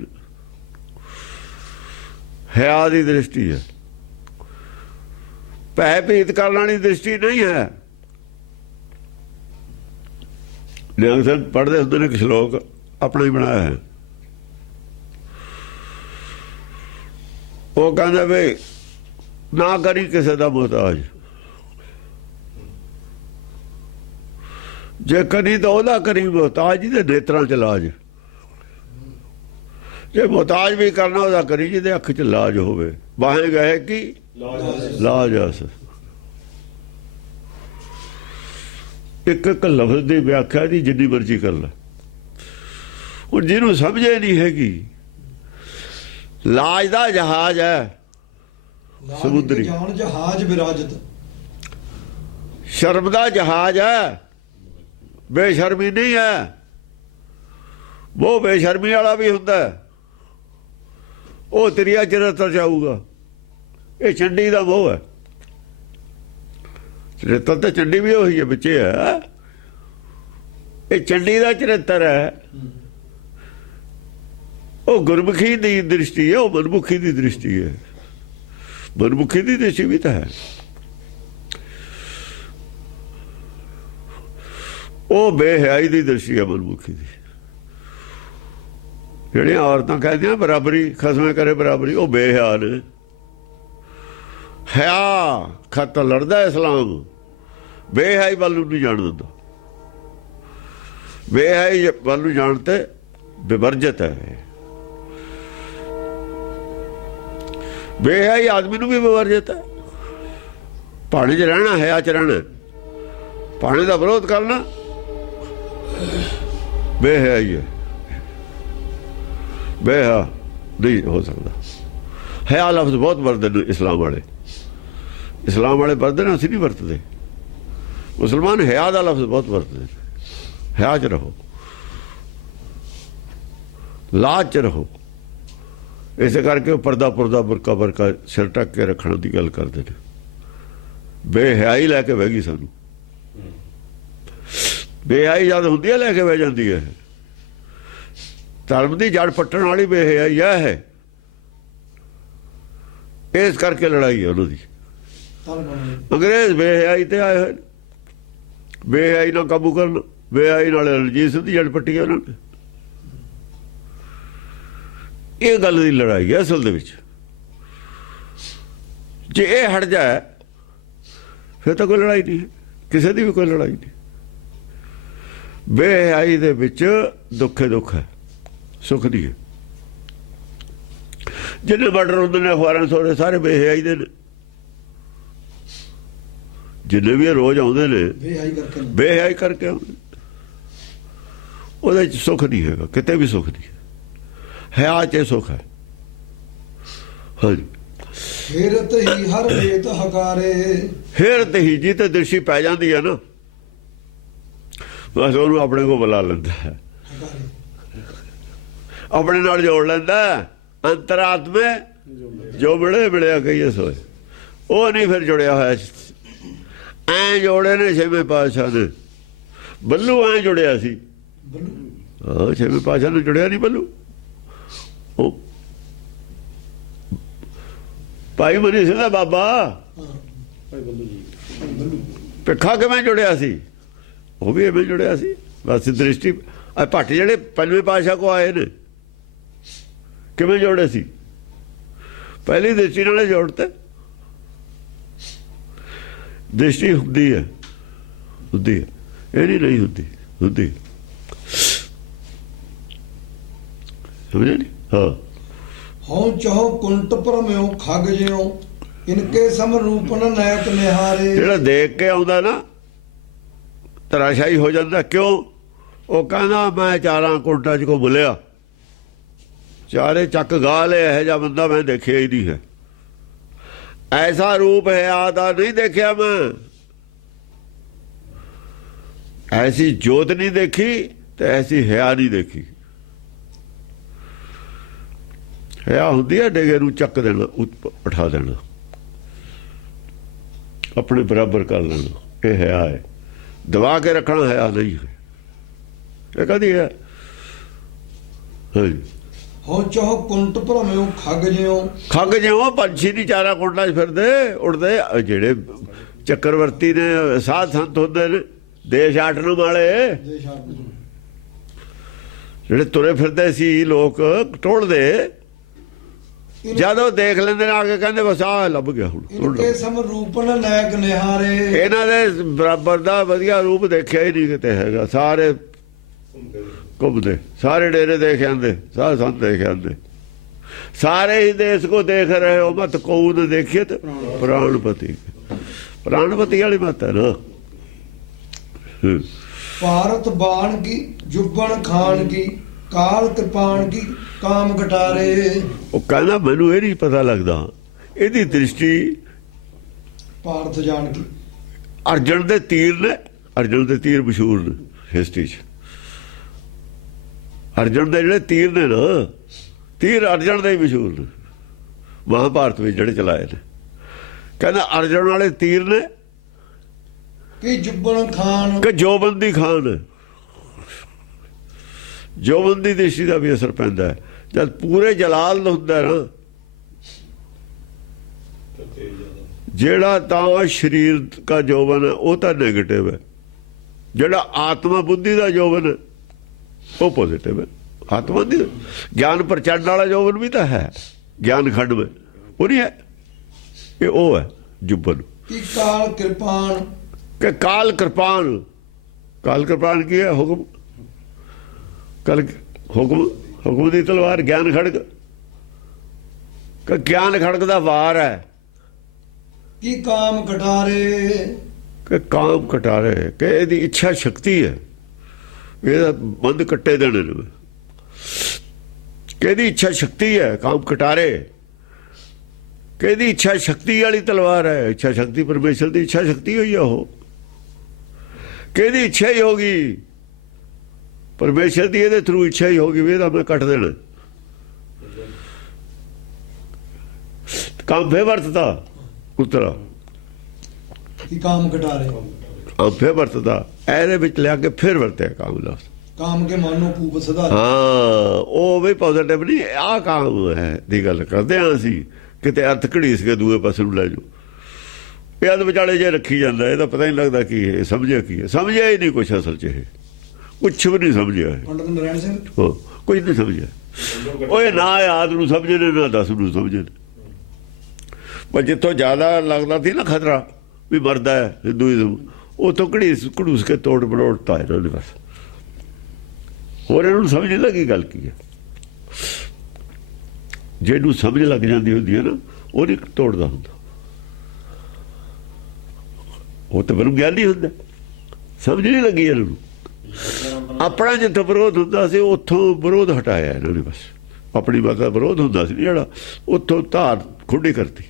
ਹਿਆ ਦੀ ਦ੍ਰਿਸ਼ਟੀ ਹੈ। ਭੈ ਭੀਤ ਕਰਨ ਵਾਲੀ ਦ੍ਰਿਸ਼ਟੀ ਨਹੀਂ ਹੈ। ਨਿਹੰਗ ਸਿੰਘ ਪੜ੍ਹਦੇ ਹੁੰਦੇ ਨੇ ਇੱਕ ਸ਼ਲੋਕ ਆਪਣਾ ਹੀ ਬਣਾਇਆ ਹੈ। ਉਹ ਕਹਿੰਦਾ ਵੀ ਨਾ ਕਰੀ ਕਿਸੇ ਦਾ ਮੁਹਤਾਜ, ਜੇ ਕਰੀ ਤਾਂ ਉਹਦਾ ਕਰੀ ਮੁਹਤਾਜ ਜਿਹਦੇ ਨੇਤਰਾਂ 'ਚ ਲਾਜ। ਜੇ ਮੁਹਤਾਜ ਵੀ ਕਰਨਾ ਉਹਦਾ ਕਰੀ ਜਿਹਦੇ ਅੱਖ 'ਚ ਲਾਜ ਹੋਵੇ। ਬਾਹੇ ਗਏ ਕਿ ਲਾਜ ਆਸ। ਇੱਕ ਇੱਕ ਲਫ਼ਜ਼ ਦੀ ਵਿਆਖਿਆ ਦੀ ਜਿੰਨੀ ਮਰਜ਼ੀ ਕਰ ਲੈ, ਹੁਣ ਜਿਹਨੂੰ ਸਮਝੇ ਨਹੀਂ ਹੈਗੀ। ਲਾਜ ਦਾ ਜਹਾਜ਼ ਹੈ ਸਮੁੰਦਰੀ, ਜਾਣ ਜਹਾਜ ਵਿਰਾਜਤ। ਸ਼ਰਮ ਦਾ ਜਹਾਜ਼ ਹੈ, ਬੇਸ਼ਰਮੀ ਨਹੀਂ ਹੈ। ਉਹ ਬੇਸ਼ਰਮੀ ਵਾਲਾ ਵੀ ਹੁੰਦਾ, ਉਹ ਤੇਰੀਆ ਚਰਿੱਤਰ ਜਾਊਗਾ। ਇਹ ਚੰਡੀ ਦਾ ਮੋਹ ਹੈ। ਚਰਿੱਤਰ ਤਾਂ ਚੰਡੀ ਵੀ ਉਹੀ ਹੈ, ਬੱਚੇ ਹੈ। ਇਹ ਚੰਡੀ ਦਾ ਚਰਿੱਤਰ ਹੈ। ਉਹ ਗੁਰਮੁਖੀ ਦੀ ਦ੍ਰਿਸ਼ਟੀ ਹੈ, ਉਹ ਮਨਮੁਖੀ ਦੀ ਦ੍ਰਿਸ਼ਟੀ ਹੈ। ਮਨਮੁਖੀ ਦੀ ਦ੍ਰਿਸ਼ਟੀ ਵੀ ਤਾਂ ਹੈ। ਉਹ ਬੇਹਯਾਈ ਦੀ ਦ੍ਰਿਸ਼ਟੀ ਹੈ ਮਨਮੁਖੀ ਦੀ। ਜਿਹੜੀਆਂ ਔਰਤਾਂ ਕਹਿੰਦੀਆਂ ਬਰਾਬਰੀ ਖਸਮੇ ਕਰੇ ਬਰਾਬਰੀ, ਉਹ ਬੇਹਯਾ ਨੇ। ਹਿਆ ਖਤ ਲੜਦਾ ਇਸਲਾਮ, ਬੇਹਯਾਈ ਵੱਲ ਨੂੰ ਨਹੀਂ ਜਾਣ ਦਿੰਦਾ। ਬੇਹਯਾਈ ਵੱਲ ਨੂੰ ਜਾਣ ਤੇ ਵਿਵਰਜਿਤ ਹੈ। ਬੇਹਯਾਈ ਆਦਮੀ ਨੂੰ ਵੀ ਵਿਵਰਜਿਤ ਹੈ। ਪਾਣੀ 'ਚ ਰਹਿਣਾ, ਹਿਆ 'ਚ ਰਹਿਣਾ। ਪਾਣੀ ਦਾ ਵਿਰੋਧ ਕਰਨਾ ਬੇਹਯਾਈ ਹੈ। ਬੇਹਾ ਨਹੀਂ ਹੋ ਸਕਦਾ। ਹਿਆ ਲਫ਼ਜ਼ ਬਹੁਤ ਵਰਤਦੇ ਨੇ ਇਸਲਾਮ ਵਾਲੇ। ਇਸਲਾਮ ਵਾਲੇ ਵਰਤਦੇ ਨੇ, ਅਸੀਂ ਨਹੀਂ ਵਰਤਦੇ। ਮੁਸਲਮਾਨ ਹਿਆ ਦਾ ਲਫ਼ਜ਼ ਬਹੁਤ ਵਰਤਦੇ ਨੇ। ਹਿਆ 'ਚ ਰਹੋ, ਲਾਜ 'ਚ ਰਹੋ। ਇਸੇ ਕਰਕੇ ਉਹ ਪਰਦਾ ਪੁਰਦਾ ਬੁਰਕਾ ਬਰਕਾ ਸਿਰ ਢੱਕ ਕੇ ਰੱਖਣ ਦੀ ਗੱਲ ਕਰਦੇ ਨੇ। ਬੇਹਯਾਈ ਲੈ ਕੇ ਬਹਿ ਗਈ ਸਾਨੂੰ। ਬੇਹਯਾਈ ਜਦ ਹੁੰਦੀ ਹੈ ਲੈ ਕੇ ਬਹਿ ਜਾਂਦੀ ਹੈ। ਧਰਮ ਦੀ ਜੜ ਪੱਟਣ ਵਾਲੀ ਬੇਹਯਾਈ ਹੈ। ਇਸ ਕਰਕੇ ਲੜਾਈ ਹੈ ਉਹਨਾਂ ਦੀ। ਅੰਗਰੇਜ਼ ਬੇਹਯਾਈ ਤੇ ਆਏ ਹੋਏ, ਬੇਹਯਾਈ ਨਾਲ ਕਾਬੂ ਕਰਨ। ਬੇਹਯਾਈ ਨਾਲ ਰਣਜੀਤ ਸਿੰਘ ਦੀ ਜੜ ਪੱਟੀ ਉਹਨਾਂ ਨੇ। ਇਹ ਗੱਲ ਦੀ ਲੜਾਈ ਹੈ ਅਸਲ ਦੇ ਵਿੱਚ। ਜੇ ਇਹ ਹਟ ਜਾਏ ਫਿਰ ਤਾਂ ਕੋਈ ਲੜਾਈ ਨਹੀਂ ਹੈ, ਕਿਸੇ ਦੀ ਵੀ ਕੋਈ ਲੜਾਈ ਨਹੀਂ। ਬੇਹਯਾਈ ਦੇ ਵਿੱਚ ਦੁੱਖੇ ਦੁੱਖ ਹੈ, ਸੁੱਖ ਨਹੀਂ ਹੈ। ਜਿੰਨੇ ਮਰਡਰ ਹੁੰਦੇ ਨੇ ਅਖਬਾਰਾਂ ਸੋਰੇ ਸਾਰੇ ਬੇਹਯਾਈ ਦੇ ਨੇ। ਜਿੰਨੇ ਵੀ ਰੋਜ਼ ਆਉਂਦੇ ਨੇ ਬੇਹਯਾਈ ਕਰਕੇ ਆਉਂਦੇ। ਉਹਦੇ 'ਚ ਸੁੱਖ ਨਹੀਂ ਹੈਗਾ, ਕਿਤੇ ਵੀ ਸੁੱਖ ਨਹੀਂ ਹੈ। ਹਿਆ 'ਚ ਸੁੱਖ ਹੈ। ਹਾਂਜੀ ਹੇਰਤ ਹੀ ਹਰ ਲੇਤ ਹਕਾਰੇ। ਹੇਰਤ ਹੀ ਜੀ ਤੇ ਦ੍ਰਿਸ਼ਟੀ ਪੈ ਜਾਂਦੀ ਹੈ ਨਾ, ਬਸ ਉਹਨੂੰ ਆਪਣੇ ਕੋਲ ਬੁਲਾ ਲੈਂਦਾ ਹੈ, ਆਪਣੇ ਨਾਲ ਜੋੜ ਲੈਂਦਾ। ਅੰਤਰਾਤਮੇ ਜੋ ਮਿਲੇ ਮਿਲਿਆ ਕਹੀਏ ਸੋਏ। ਉਹ ਨਹੀਂ ਫਿਰ ਜੁੜਿਆ ਹੋਇਆ। ਐ ਜੋੜੇ ਨੇ ਛੇਵੇਂ ਪਾਤਸ਼ਾਹ ਨੇ। ਬੱਲੂ ਐ ਜੁੜਿਆ ਸੀ। ਹਾਂ, ਛੇਵੇਂ ਪਾਤਸ਼ਾਹ ਨੇ ਜੁੜਿਆ ਨਹੀਂ ਬੱਲੂ। ਉਹ ਭਾਈ ਮਨੀ ਸਿੰਘ ਦਾ ਬਾਬਾ ਭਿੱਖਾ ਕਿਵੇਂ ਜੁੜਿਆ ਸੀ? ਉਹ ਵੀ ਐਵੇਂ ਜੁੜਿਆ ਸੀ। ਬਸ ਦ੍ਰਿਸ਼ਟੀ ਭੱਟ ਜਿਹੜੇ ਪੰਜਵੇਂ ਪਾਤਸ਼ਾਹ ਕੋ ਆਏ ਨੇ ਕਿਵੇਂ ਜੋੜੇ ਸੀ? ਪਹਿਲੀ ਦ੍ਰਿਸ਼ਟੀ ਨਾਲੇ ਜੋੜਤੇ। ਦ੍ਰਿਸ਼ਟੀ ਹੁੰਦੀ ਹੈ, ਹੁੰਦੀ ਹੈ, ਇਹ ਨਹੀਂ ਹੁੰਦੀ, ਹੁੰਦੀ ਸਮਝੇ ਨਹੀਂ? ਹਾਂ। ਹਉ ਚਾਹੋ ਕੁੰਟ ਭਰਮਿਓ ਖੱਗ ਜਿਉ ਇਨਕੇ ਸਮ ਰੂਪਨ ਨੈਕ ਨਿਹਾਰੇ। ਜਿਹੜਾ ਦੇਖ ਕੇ ਆਉਂਦਾ ਨਾ ਤਰਾਸ਼ਾਈ ਹੋ ਜਾਂਦਾ। ਕਿਉਂ? ਉਹ ਕਹਿੰਦਾ ਮੈਂ ਚਾਰਾਂ ਕੁੰਟਾਂ 'ਚ ਕੋ ਮਿਲਿਆ, ਚਾਰੇ ਚੱਕ ਗਾ ਲਿਆ। ਇਹੋ ਜਿਹਾ ਬੰਦਾ ਮੈਂ ਦੇਖਿਆ ਹੀ ਨਹੀਂ ਹੈ। ਐਸਾ ਰੂਪ ਹੈ ਆਦਾ ਨਹੀਂ ਦੇਖਿਆ ਮੈਂ। ਐਸੀ ਜੋਤ ਨਹੀਂ ਦੇਖੀ ਤੇ ਐਸੀ ਹਿਆ ਨਹੀਂ ਦੇਖੀ। ਹਿਆ ਹੁੰਦੀ ਹੈ ਡੇਗੇ ਨੂੰ ਚੱਕ ਦੇਣਾ, ਉਠਾ ਦੇਣਾ, ਆਪਣੇ ਬਰਾਬਰ ਕਰ ਲੈਣਾ। ਇਹ ਹਿਆ ਹੈ। ਦਬਾ ਕੇ ਰੱਖਣਾ ਹਿਆ ਨਹੀਂ ਹੈ। ਇਹ ਕਦੀ ਹੈ? ਹਾਂਜੀ। ਹੋ ਚਾਹੋ ਕੁੰਟ ਭਰਮਿਓ ਖੱਗ ਜਿਉ। ਖੱਗ ਜਿਉ ਪੰਛੀ ਨਹੀਂ ਚਾਰਾ ਕੁੰਡਾਂ 'ਚ ਫਿਰਦੇ ਉੜਦੇ। ਜਿਹੜੇ ਚੱਕਰਵਰਤੀ ਨੇ ਸਾਧ ਸੰਤ ਹੁੰਦੇ ਨੇ ਦੇਸ਼ ਆਟਣ ਵਾਲੇ, ਜਿਹੜੇ ਤੁਰੇ ਫਿਰਦੇ ਸੀ ਲੋਕ ਟੋੜਦੇ, ਜਦੋਂ ਦੇਖ ਲੈਂਦੇ ਨੇ ਆ ਕੇ ਕਹਿੰਦੇ ਬਸ ਆਹ ਲੱਭ ਗਿਆ ਹੁਣ। ਇਨਕੇ ਸਮ ਰੂਪਨ ਨੈਕ ਨਿਹਾਰੇ। ਇਹਨਾਂ ਦੇ ਬਰਾਬਰ ਦਾ ਵਧੀਆ ਰੂਪ ਦੇਖਿਆ ਹੀ ਨਹੀਂ ਕਿਤੇ ਹੈਗਾ। ਸਾਰੇ ਘੁੰਮਦੇ, ਸਾਰੇ ਡੇਰੇ ਦੇਖ ਆਂਦੇ, ਸਾਧ ਸੰਤ ਦੇਖ ਆਂਦੇ। ਸਾਰੇ ਹੀ ਦੇਸ਼ ਕੋ ਦੇਖ ਰਹੇ ਹੋ ਮਤ ਕੋ ਨ ਦੇਖਿਏ ਤੇ ਪ੍ਰਾਣਪਤੀ। ਪ੍ਰਾਣਪਤੀ ਵਾਲੀ ਮਤ ਹੈ ਨਾ। ਭਾਰਤ ਬਾਣ ਕੀ ਜੁਬਨ ਖਾਨ ਕੀ ਕਾਲ ਕਿਰਪਾਨ ਕੀ ਕਾਮ ਘਟਾਰੇ। ਉਹ ਕਹਿੰਦਾ ਮੈਨੂੰ ਇਹ ਨਹੀਂ ਪਤਾ ਲੱਗਦਾ ਇਹਦੀ ਦ੍ਰਿਸ਼ਟੀ ਭਾਰਤ ਜਾਣ ਕੀ। ਅਰਜਨ ਦੇ ਤੀਰ ਨੇ। ਅਰਜਨ ਦੇ ਤੀਰ ਮਸ਼ਹੂਰ ਨੇ ਹਿਸਟਰੀ 'ਚ। ਅਰਜਨ ਦੇ ਜਿਹੜੇ ਤੀਰ ਨੇ ਨਾ, ਤੀਰ ਅਰਜਨ ਦੇ ਹੀ ਮਸ਼ਹੂਰ ਨੇ ਮਹਾਭਾਰਤ ਵਿੱਚ ਜਿਹੜੇ ਚਲਾਏ ਨੇ। ਕਹਿੰਦਾ ਅਰਜਨ ਵਾਲੇ ਤੀਰ ਨੇ ਕਿ ਜੁਬਨ ਖਾਨ ਕਿ ਜੋਬੰਦੀ ਖਾਨ। ਜੋਬੰਦੀ ਦ੍ਰਿਸ਼ਟੀ ਦਾ ਵੀ ਅਸਰ ਪੈਂਦਾ ਹੈ। ਜਦ ਪੂਰੇ ਜਲਾਲ ਹੁੰਦਾ ਨਾ, ਜਿਹੜਾ ਤਾਂ ਸਰੀਰ ਦਾ ਜੋਬਨ ਹੈ ਉਹ ਤਾਂ ਨੈਗੇਟਿਵ ਹੈ। ਜਿਹੜਾ ਆਤਮਾ ਬੁੱਧੀ ਦਾ ਜੋਬਨ ਹੈ ਉਹ ਪੋਜ਼ਿਟਿਵ ਹੈ। ਆਤਮਾ ਦੀ ਗਿਆਨ ਪ੍ਰਚੰਡ ਵਾਲਾ ਜੋਬਨ ਵੀ ਤਾਂ ਹੈ, ਗਿਆਨ ਖੰਡ ਵਿੱਚ ਉਹ ਨਹੀਂ ਹੈ। ਇਹ ਉਹ ਹੈ ਜੁਬਨ। ਕਿ ਕਾਲ ਕਿਰਪਾਨ ਕਿ ਕਾਲ ਕਿਰਪਾਨ। ਕਾਲ ਕਿਰਪਾਨ ਕੀ ਹੈ? ਹੁਕਮ। ਕਲ ਹੁਕਮ, ਹੁਕਮ ਦੀ ਤਲਵਾਰ। ਗਿਆਨ ਖੜਕ ਕਿ ਗਿਆਨ ਖੜਕ ਦਾ ਵਾਰ ਹੈ। ਕਿ ਕਾਮ ਘਟਾਰੇ। ਕਿ ਕਾਮ ਘਟਾਰੇ ਕਿ ਇਹਦੀ ਇੱਛਾ ਸ਼ਕਤੀ ਹੈ। ਇਹਦਾ ਬੰਦ ਕੱਟੇ ਦੇਣੇ ਨੇ ਕਿ ਇਹਦੀ ਇੱਛਾ ਸ਼ਕਤੀ ਹੈ। ਕਾਮ ਘਟਾਰੇ ਕਿ ਇਹਦੀ ਇੱਛਾ ਸ਼ਕਤੀ ਵਾਲੀ ਤਲਵਾਰ ਹੈ। ਇੱਛਾ ਸ਼ਕਤੀ ਪਰਮੇਸ਼ਰ ਦੀ ਇੱਛਾ ਸ਼ਕਤੀ ਹੋਈ ਆ। ਉਹ ਕਿ ਇਹਦੀ ਇੱਛਾ ਹੀ ਹੋਗੀ, ਪਰਮੇਸ਼ਰ ਦੀ ਇਹਦੇ ਥਰੂ ਇੱਛਾ ਹੀ ਹੋਗੀ ਵੀ ਇਹਦਾ ਮੈਂ ਕੱਟ ਦੇਣਾ। ਕੰਮ ਫੇ ਵਰਤਦਾ ਉਤਰਾ ਕਿ ਕਾਮ ਘਟਾਰੇ। ਕੰਮ ਫੇ ਵਰਤਦਾ ਇਹਦੇ ਵਿੱਚ ਲਿਆ ਕੇ ਫਿਰ ਵਰਤਿਆ ਕੰਮ ਦਾ। ਕਾਮ ਕੇ ਮਾਨੋ ਕੂਪ ਸਦਾ। ਹਾਂ, ਉਹ ਵੀ ਪੋਜ਼ਿਟਿਵ ਨਹੀਂ। ਆਹ ਕੰਮ ਹੈ ਦੀ ਗੱਲ ਕਰਦੇ ਹਾਂ ਅਸੀਂ। ਕਿਤੇ ਅਰਥ ਘੜੀਸ ਕੇ ਦੂਏ ਪਾਸੇ ਨੂੰ ਲੈ ਜਾਓ। ਇਹ ਅਧ ਵਿਚਾਲੇ ਜੇ ਰੱਖੀ ਜਾਂਦਾ, ਇਹਦਾ ਪਤਾ ਹੀ ਨਹੀਂ ਲੱਗਦਾ ਕੀ ਹੈ। ਸਮਝਿਆ ਕੀ ਹੈ? ਸਮਝਿਆ ਹੀ ਨਹੀਂ ਕੁਛ ਅਸਲ 'ਚ। ਇਹ ਕੁਛ ਵੀ ਨਹੀਂ ਸਮਝਿਆ। ਪੰਡਤ ਨਰੈਣ ਸਿੰਘ ਕੁਝ ਨਹੀਂ ਸਮਝਿਆ। ਉਹ ਇਹ ਨਾ ਯਾਦ ਨੂੰ ਸਮਝੇ ਨੇ ਨਾ 10 ਨੂੰ ਸਮਝੇ ਨੇ। ਪਰ ਜਿੱਥੋਂ ਜ਼ਿਆਦਾ ਲੱਗਦਾ ਸੀ ਨਾ ਖਤਰਾ ਵੀ ਮਰਦਾ ਹੈ ਹਿੰਦੂਇਜ਼ਮ, ਉੱਥੋਂ ਘੜੂਸ ਕੇ ਤੋੜ ਬੜੋੜਤਾ ਇਹਨਾਂ ਨੇ ਬਸ। ਹੋਰ ਇਹਨਾਂ ਨੂੰ ਸਮਝ ਲੱਗੀ ਗੱਲ ਕੀ ਹੈ। ਜਿਹਨੂੰ ਸਮਝ ਲੱਗ ਜਾਂਦੀ ਹੁੰਦੀ ਹੈ ਨਾ, ਉਹ ਨਹੀਂ ਤੋੜਦਾ ਹੁੰਦਾ। ਉਹ ਤਾਂ ਬਰੂ ਗਿਆਨੀ ਹੁੰਦਾ। ਸਮਝ ਨਹੀਂ ਲੱਗੀ ਇਹਨਾਂ ਨੂੰ। ਆਪਣਾ ਜਿੱਥੋਂ ਵਿਰੋਧ ਹੁੰਦਾ ਸੀ ਉੱਥੋਂ ਵਿਰੋਧ ਹਟਾਇਆ ਇਹਨਾਂ ਨੇ ਬਸ। ਆਪਣੀ ਬਾਤ ਦਾ ਵਿਰੋਧ ਹੁੰਦਾ ਸੀ ਜਿਹੜਾ, ਉੱਥੋਂ ਧਾਰ ਖੁੱਡੀ ਕਰਤੀ।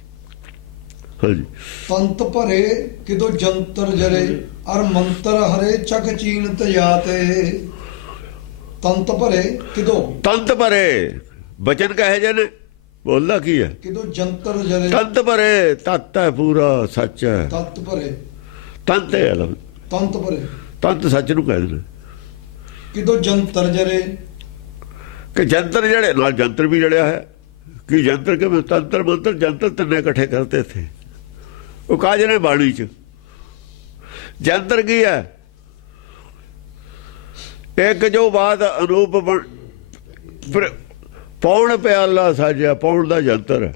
ਹਾਂਜੀ। ਤੰਤ ਭਰੇ ਕਿਦੋਂ ਜੰਤਰ ਜਰੇ ਅਰ ਮੰਤਰ ਹਰੇ ਚੱਕ ਚੀਨ ਤਜਾਤੇ। ਤੰਤ ਭਰੇ ਕਿਦੋਂ। ਤੰਤ ਭਰੇ ਬਚਨ ਕਹੇ ਜੇ ਨੇ ਬੋਲਦਾ ਕੀ ਹੈ? ਕਿਦੋਂ ਜੰਤਰ ਜਰੇ ਤੰਤ ਭਰੇ, ਤਤ ਹੈ ਪੂਰਾ, ਸੱਚ ਹੈ। ਤਤ ਭਰੇ, ਤੰਤ ਹੈ ਲਫ਼ਜ਼, ਤੰਤ ਭਰੇ, ਤੰਤ ਸੱਚ ਨੂੰ ਕਹਿੰਦੇ ਨੇ। ਕਿਦੋਂ ਜੰਤਰ ਜਰੇ, ਕਿ ਜੰਤਰ ਜਿਹੜੇ ਨਾਲ ਜੰਤਰ ਵੀ ਜੜਿਆ ਹੈ। ਕਿ ਜੰਤਰ ਕਿਵੇਂ? ਤੰਤਰ ਮੰਤਰ ਜੰਤਰ ਤਿੰਨੇ ਇਕੱਠੇ ਕਰਤੇ ਥੇ ਉਹ ਕਾਜ ਨੇ ਬਾਣੀ ਚ। ਜੰਤਰ ਕੀ ਹੈ? ਇੱਕ ਜੋ ਬਾਤ ਅਨੂਪ ਬਣ ਪੌਣ ਪਿਆਲਾ ਸਾਜਿਆ, ਪੌਣ ਦਾ ਜੰਤਰ ਹੈ।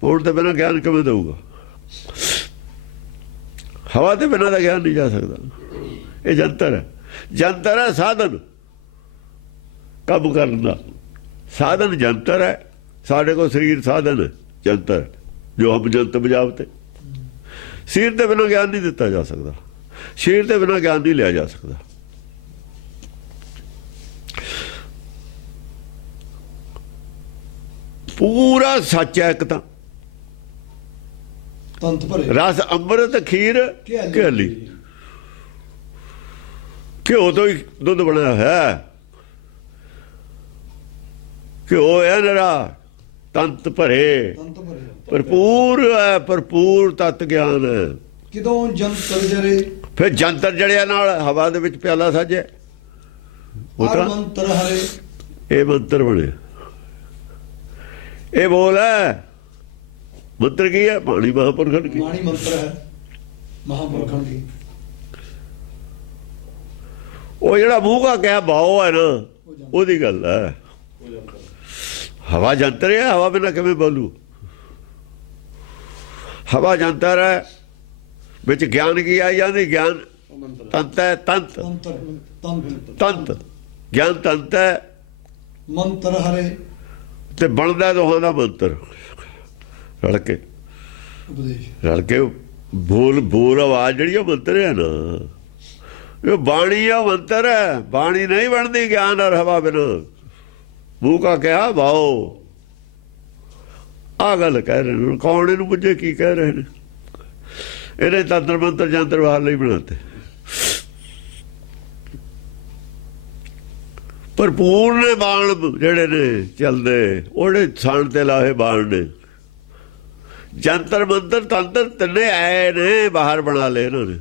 ਪੌਣ ਤੋਂ ਬਿਨਾਂ ਗਿਆਨ ਕਿਵੇਂ ਦਊਗਾ? ਹਵਾ ਦੇ ਬਿਨਾਂ ਦਾ ਗਿਆਨ ਨਹੀਂ ਜਾ ਸਕਦਾ। ਇਹ ਜੰਤਰ ਹੈ। ਜੰਤਰ ਹੈ ਸਾਧਨ ਕੰਮ ਕਰਨ ਦਾ। ਸਾਧਨ ਜੰਤਰ ਹੈ। ਸਾਡੇ ਕੋਲ ਸਰੀਰ ਸਾਧਨ ਹੈ, ਜੰਤਰ ਜੋ ਹਮ ਜੰਤ ਬਜਾਵਤੇ। ਸਰੀਰ ਦੇ ਬਿਨਾਂ ਗਿਆਨ ਨਹੀਂ ਦਿੱਤਾ ਜਾ ਸਕਦਾ। ਸਰੀਰ ਦੇ ਬਿਨਾਂ ਗਿਆਨ ਨਹੀਂ ਲਿਆ ਜਾ ਸਕਦਾ। ਪੂਰਾ ਸੱਚ ਹੈ ਇੱਕ ਤਾਂ। ਤੰਤ ਭਰੇ, ਰਸ ਅੰਮ੍ਰਿਤ ਖੀਰ ਘਿਆਲੀ। ਘਿਓ ਤੋਂ ਹੀ ਦੁੱਧ ਬਣਿਆ ਹੈ। ਘਿਓ ਹੈ ਨਰਾ, ਤੰਤ ਭਰੇ, ਤੰਤ ਭਰੇ, ਭਰਪੂਰ ਹੈ, ਭਰਪੂਰ ਤਤ ਗਿਆਨ ਹੈ। ਕਿਦੋਂ ਜੰਤਰ ਜਰੇ, ਫਿਰ ਜੰਤਰ ਜੜਿਆ ਨਾਲ ਹਵਾ ਦੇ ਵਿੱਚ ਪਿਆਲਾ ਸਾਜਿਆ। ਹਰ ਮੰਤਰ ਹਰੇ, ਇਹ ਮੰਤਰ ਬਣਿਆ। ਇਹ ਬੋਲ ਹੈ। ਮੰਤਰ ਕੀ ਹੈ? ਬਾਣੀ ਮਹਾਂਪੁਰਖਾਂ ਕੀ। ਬਾਣੀ ਮੰਤਰ ਹੈ ਮਹਾਂਪੁਰਖਾਂ ਦੀ। ਉਹ ਜਿਹੜਾ ਮੂੰਹ ਕਾ ਕਿਹਾ ਬਾਓ ਹੈ ਨਾ, ਉਹਦੀ ਗੱਲ ਹੈ। ਹਵਾ ਜੰਤਰ ਹੈ। ਹਵਾ ਬਿਨਾਂ ਕਿਵੇਂ ਬੋਲੂ? ਹਵਾ ਜੰਤਰ ਹੈ। ਵਿੱਚ ਗਿਆਨ ਕੀ ਆਈ ਜਾਂਦੀ? ਗਿਆਨ ਤੰਤ ਹੈ। ਤੰਤ ਤੰਤ ਗਿਆਨ ਤੰਤ ਹੈ। ਮੰਤਰ ਹਰੇ ਤੇ ਬਣਦਾ ਦੋਹਾਂ ਦਾ ਮੰਤਰ ਰਲ ਕੇ। ਉਪਦੇਸ਼ ਰਲ ਕੇ ਬੋਲ ਆਵਾਜ਼ ਜਿਹੜੀ ਉਹ ਮੰਤਰ ਹੈ ਨਾ। ਇਹ ਬਾਣੀ ਆ ਮੰਤਰ ਹੈ। ਬਾਣੀ ਨਹੀਂ ਬਣਦੀ ਗਿਆਨ ਔਰ ਹਵਾ ਬਿਨਾਂ। ਮੂੰਹ ਕਾ ਕਿਹਾ ਵਾਓ। ਆ ਗੱਲ ਕਹਿ ਰਹੇ ਨੇ। ਕੌਣ ਇਹਨੂੰ ਪੁੱਛੇ ਕੀ ਕਹਿ ਰਹੇ ਨੇ? ਇਹਨੇ ਤੰਤਰ ਮੰਤਰ ਜੰਤਰ ਬਾਹਰ ਲਈ ਬਣਾਤੇ। ਭਰਪੂਰ ਨੇ ਬਾਣ ਜਿਹੜੇ ਨੇ ਚੱਲਦੇ, ਉਹਨੇ ਸਣ ਤੇ ਲਾਹੇ ਬਾਣ ਨੇ। ਜੰਤਰ ਮੰਤਰ ਤੰਤਰ ਤਿੰਨੇ ਆਏ ਨੇ, ਬਾਹਰ ਬਣਾ ਲਏ ਇਹਨਾਂ ਨੇ।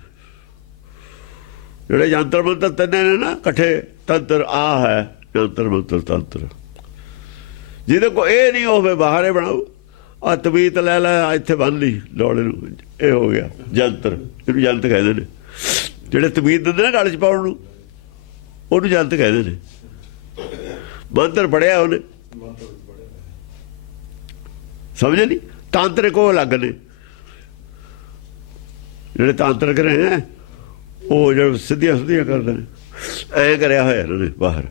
ਜਿਹੜੇ ਜੰਤਰ ਮੰਤਰ ਤਿੰਨੇ ਨੇ ਨਾ ਇਕੱਠੇ, ਤੰਤਰ ਆ ਹੈ ਜੰਤਰ ਮੰਤਰ ਤੰਤਰ। ਜਿਹਦੇ ਕੋ ਇਹ ਨਹੀਂ ਹੋਵੇ ਬਾਹਰ ਬਣਾਓ। ਆ ਤਵੀਤ ਲੈ ਲੈ ਇੱਥੇ ਬੰਨ ਲਈ ਲੋੜੇ ਨੂੰ, ਇਹ ਹੋ ਗਿਆ ਜੰਤਰ। ਇਹਨੂੰ ਜੰਤ ਕਹਿੰਦੇ ਨੇ। ਜਿਹੜੇ ਤਵੀਤ ਦਿੰਦੇ ਨੇ ਗਲ 'ਚ ਪਾਉਣ ਨੂੰ, ਉਹਨੂੰ ਜੰਤ ਕਹਿੰਦੇ ਨੇ। ਮੰਤਰ ਪੜਿਆ ਉਹਨੇ, ਸਮਝੇ ਨਹੀਂ? ਤਾਂਤਰਿਕ ਉਹ ਅਲੱਗ ਨੇ। ਜਿਹੜੇ ਤਾਂਤਰਿਕ ਰਹੇ ਹੈ ਉਹ ਜਿਹੜੇ ਸਿੱਧੀਆਂ ਸਿੱਧੀਆਂ ਕਰਦੇ ਨੇ, ਐਂ ਕਰਿਆ ਹੋਇਆ ਇਹਨਾਂ ਨੇ ਬਾਹਰ।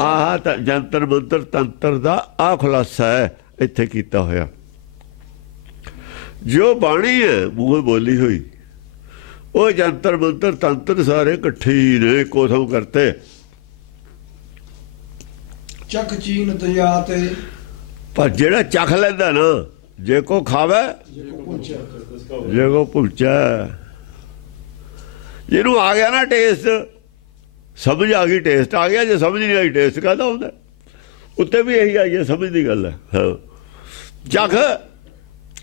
ਆਹ ਤਾਂ ਜੰਤਰ ਮੰਤਰ ਤੰਤਰ ਦਾ ਆਹ ਖੁਲਾਸਾ ਹੈ ਇੱਥੇ ਕੀਤਾ ਹੋਇਆ। ਜੋ ਬਾਣੀ ਹੈ ਮੂੰਹ ਬੋਲੀ ਹੋਈ, ਉਹ ਜੰਤਰ ਮੰਤਰ ਤੰਤਰ ਸਾਰੇ ਇਕੱਠੇ ਹੀ ਨੇ, ਇੱਕੋ ਥਾਂ ਕਰਤੇ। ਚੱਕ ਚੀਨ ਤਿਆ ਤੇ, ਪਰ ਜਿਹੜਾ ਚੱਖ ਲੈਂਦਾ ਨਾ, ਜੇ ਕੋ ਖਾਵੇ ਜੇ ਕੋ ਭੁਲਚਾ। ਜਿਹਨੂੰ ਆ ਗਿਆ ਨਾ ਟੇਸਟ, ਸਮਝ ਆ ਗਈ, ਟੇਸਟ ਆ ਗਿਆ। ਜੇ ਸਮਝ ਨਹੀਂ ਆਈ ਟੇਸਟ ਕਾਹਦਾ ਹੁੰਦਾ? ਉੱਤੇ ਵੀ ਇਹੀ ਆਈ ਹੈ, ਸਮਝ ਦੀ ਗੱਲ ਹੈ। ਹਾਂ,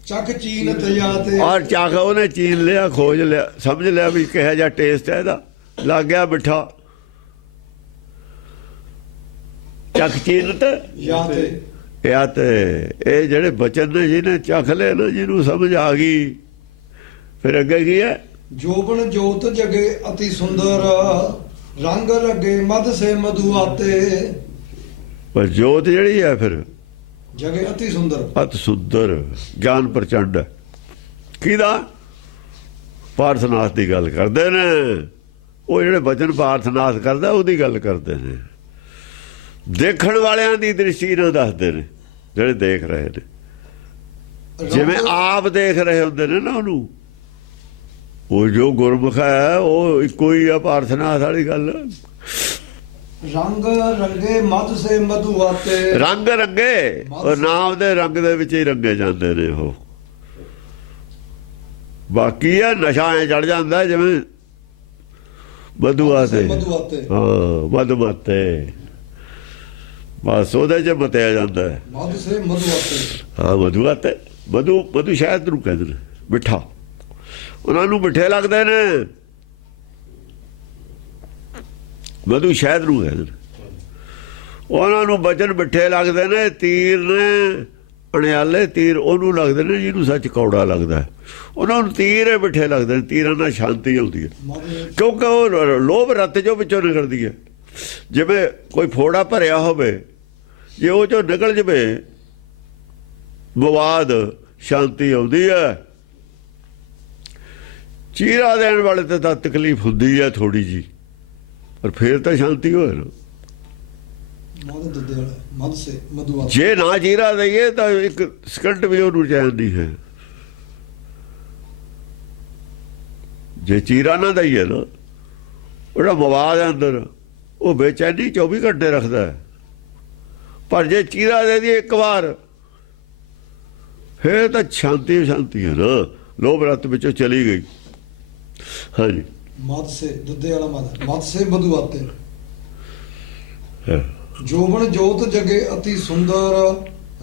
ਚੱਕ ਚੀਨ ਤਿਆ ਤੇ, ਔਰ ਚੱਖ ਉਹਨੇ ਚੀਨ ਲਿਆ, ਖੋਜ ਲਿਆ, ਸਮਝ ਲਿਆ ਵੀ ਕਿਹੋ ਜਿਹਾ ਟੇਸਟ ਹੈ ਇਹਦਾ। ਲੱਗ ਗਿਆ ਮਿੱਠਾ। ਚੱਖ ਚੀਨਤ ਯਾ ਤੇ ਇਹ ਜਿਹੜੇ ਬਚਨ ਨੇ ਜਿਹਨੇ ਚੱਖ ਲਏ ਨਾ, ਜਿਹਨੂੰ ਸਮਝ ਆ ਗਈ, ਫਿਰ ਅੱਗੇ ਕੀ ਹੈ? ਜੋਬਨ ਜੋਤ ਜਗੇ ਅਤੀ ਸੁੰਦਰ, ਰੰਗ ਲੱਗੇ ਮਦ ਸੇ ਮਧੂ ਆਤੇ। ਪਰ ਜੋਤ ਜਿਹੜੀ ਹੈ ਫਿਰ ਜਗੇ ਅਤੀ ਸੁੰਦਰ, ਅਤ ਸੁੰਦਰ, ਗਿਆਨ ਪ੍ਰਚੰਡ ਹੈ। ਕਿਹਦਾ? ਪਾਰਥਨਾਥ ਦੀ ਗੱਲ ਕਰਦੇ ਨੇ ਉਹ। ਜਿਹੜੇ ਬਚਨ ਪਾਰਥਨਾਥ ਕਰਦਾ ਉਹਦੀ ਗੱਲ ਕਰਦੇ ਨੇ। ਦੇਖਣ ਵਾਲਿਆਂ ਦੀ ਦ੍ਰਿਸ਼ਟੀ ਨਾਲ ਦੱਸਦੇ ਨੇ, ਜਿਹੜੇ ਦੇਖ ਰਹੇ ਨੇ। ਜਿਵੇਂ ਆਪ ਦੇਖ ਰਹੇ ਹੁੰਦੇ ਨੇ ਨਾ ਉਹਨੂੰ। ਉਹ ਜੋ ਗੁਰਮੁਖ ਹੈ ਉਹ ਇੱਕੋ ਹੀ ਆ ਪਾਰਥਨਾਥ ਵਾਲੀ ਗੱਲ। ਰੰਗ ਰੰਗੇ ਮਦ ਸੇ ਮਧੂ ਆਤੇ। ਰੰਗ ਰੰਗੇ, ਉਹ ਨਾਮ ਦੇ ਰੰਗ ਦੇ ਵਿੱਚ ਹੀ ਰੰਗੇ ਜਾਂਦੇ ਨੇ ਉਹ। ਬਾਕੀ ਆ ਨਸ਼ਾ ਐ ਚੜ ਜਾਂਦਾ ਜਿਵੇਂ ਮਧੂ ਆਤੇ। ਮਧੂ ਆਤੇ, ਹਾਂ, ਮਧੂ ਮਾਤੇ। ਬਸ ਉਹਦੇ 'ਚ ਮਤਿਆ ਜਾਂਦਾ ਹੈ। ਮਦ ਸੇ ਮਧੂ ਆਤੇ। ਹਾਂ ਮਧੂ ਆਤੇ, ਮਧੂ ਸ਼ਾਇਦ ਨੂੰ ਕਹਿੰਦੇ ਨੇ ਮਿੱਠਾ, ਉਹਨਾਂ ਨੂੰ ਮਿੱਠੇ ਲੱਗਦੇ ਨੇ, ਮਧੂ ਸ਼ਾਇਦ ਨੂੰ ਕਹਿੰਦੇ ਨੇ, ਉਹਨਾਂ ਨੂੰ ਬਚਨ ਮਿੱਠੇ ਲੱਗਦੇ ਨੇ। ਤੀਰ ਨੇ ਅਣਿਆਲੇ ਤੀਰ ਉਹਨੂੰ ਲੱਗਦੇ ਨੇ ਜਿਹਨੂੰ ਸੱਚ ਕੌੜਾ ਲੱਗਦਾ, ਉਹਨਾਂ ਨੂੰ ਤੀਰ ਮਿੱਠੇ ਲੱਗਦੇ ਨੇ। ਤੀਰਾਂ ਨਾਲ ਸ਼ਾਂਤੀ ਆਉਂਦੀ ਹੈ, ਕਿਉਂਕਿ ਉਹ ਲੋਭ ਰੱਤ ਜੋ ਵਿੱਚੋਂ ਨਿਕਲਦੀ ਹੈ। ਜਿਵੇਂ ਕੋਈ ਫੋੜਾ ਭਰਿਆ ਹੋਵੇ, ਜੇ ਉਹ ਚੋਂ ਨਿਕਲ ਜਵੇ ਵਿਵਾਦ, ਸ਼ਾਂਤੀ ਆਉਂਦੀ ਹੈ। ਚੀਰਾ ਦੇਣ ਵਾਲੇ ਤੇ ਤਾਂ ਤਕਲੀਫ ਹੁੰਦੀ ਹੈ ਥੋੜੀ ਜੀ, ਪਰ ਫੇਰ ਤਾਂ ਸ਼ਾਂਤੀ ਹੋਏ ਨਾ। ਮਦ ਸੇ ਮਧੂ ਆਤੇ। ਜੇ ਨਾ ਚੀਰਾ ਦਈਏ ਤਾਂ ਇੱਕ ਸਕਿੰਟ ਵੀ ਉਹਨੂੰ ਚੈਨ ਨਹੀਂ ਹੈ। ਜੇ ਚੀਰਾ ਨਾ ਦਈਏ ਨਾ, ਉਹਦਾ ਵਿਵਾਦ ਹੈ ਅੰਦਰ, ਉਹ ਬੇਚੈਨੀ 24 ਘੰਟੇ ਰੱਖਦਾ ਹੈ। ਪਰ ਜੇ ਚੀਰਾ ਦੇ ਦੀ ਇੱਕ ਵਾਰ, ਫੇਰ ਤਾਂ ਸ਼ਾਂਤੀ ਸ਼ਾਂਤੀ ਹੈ ਨਾ, ਲੋਭ ਰੱਤ ਵਿੱਚੋਂ ਚਲੀ ਗਈ। ਹਾਂਜੀ ਮਦ ਸੇ ਦੁੱਧੇ ਵਾਲਾ ਮਦ ਸੇ ਮਧੂ ਆਤੇ। ਹਾਂ। ਜੋਬਨ ਜੋਤ ਜਗੇ ਅਤੀ ਸੁੰਦਰ,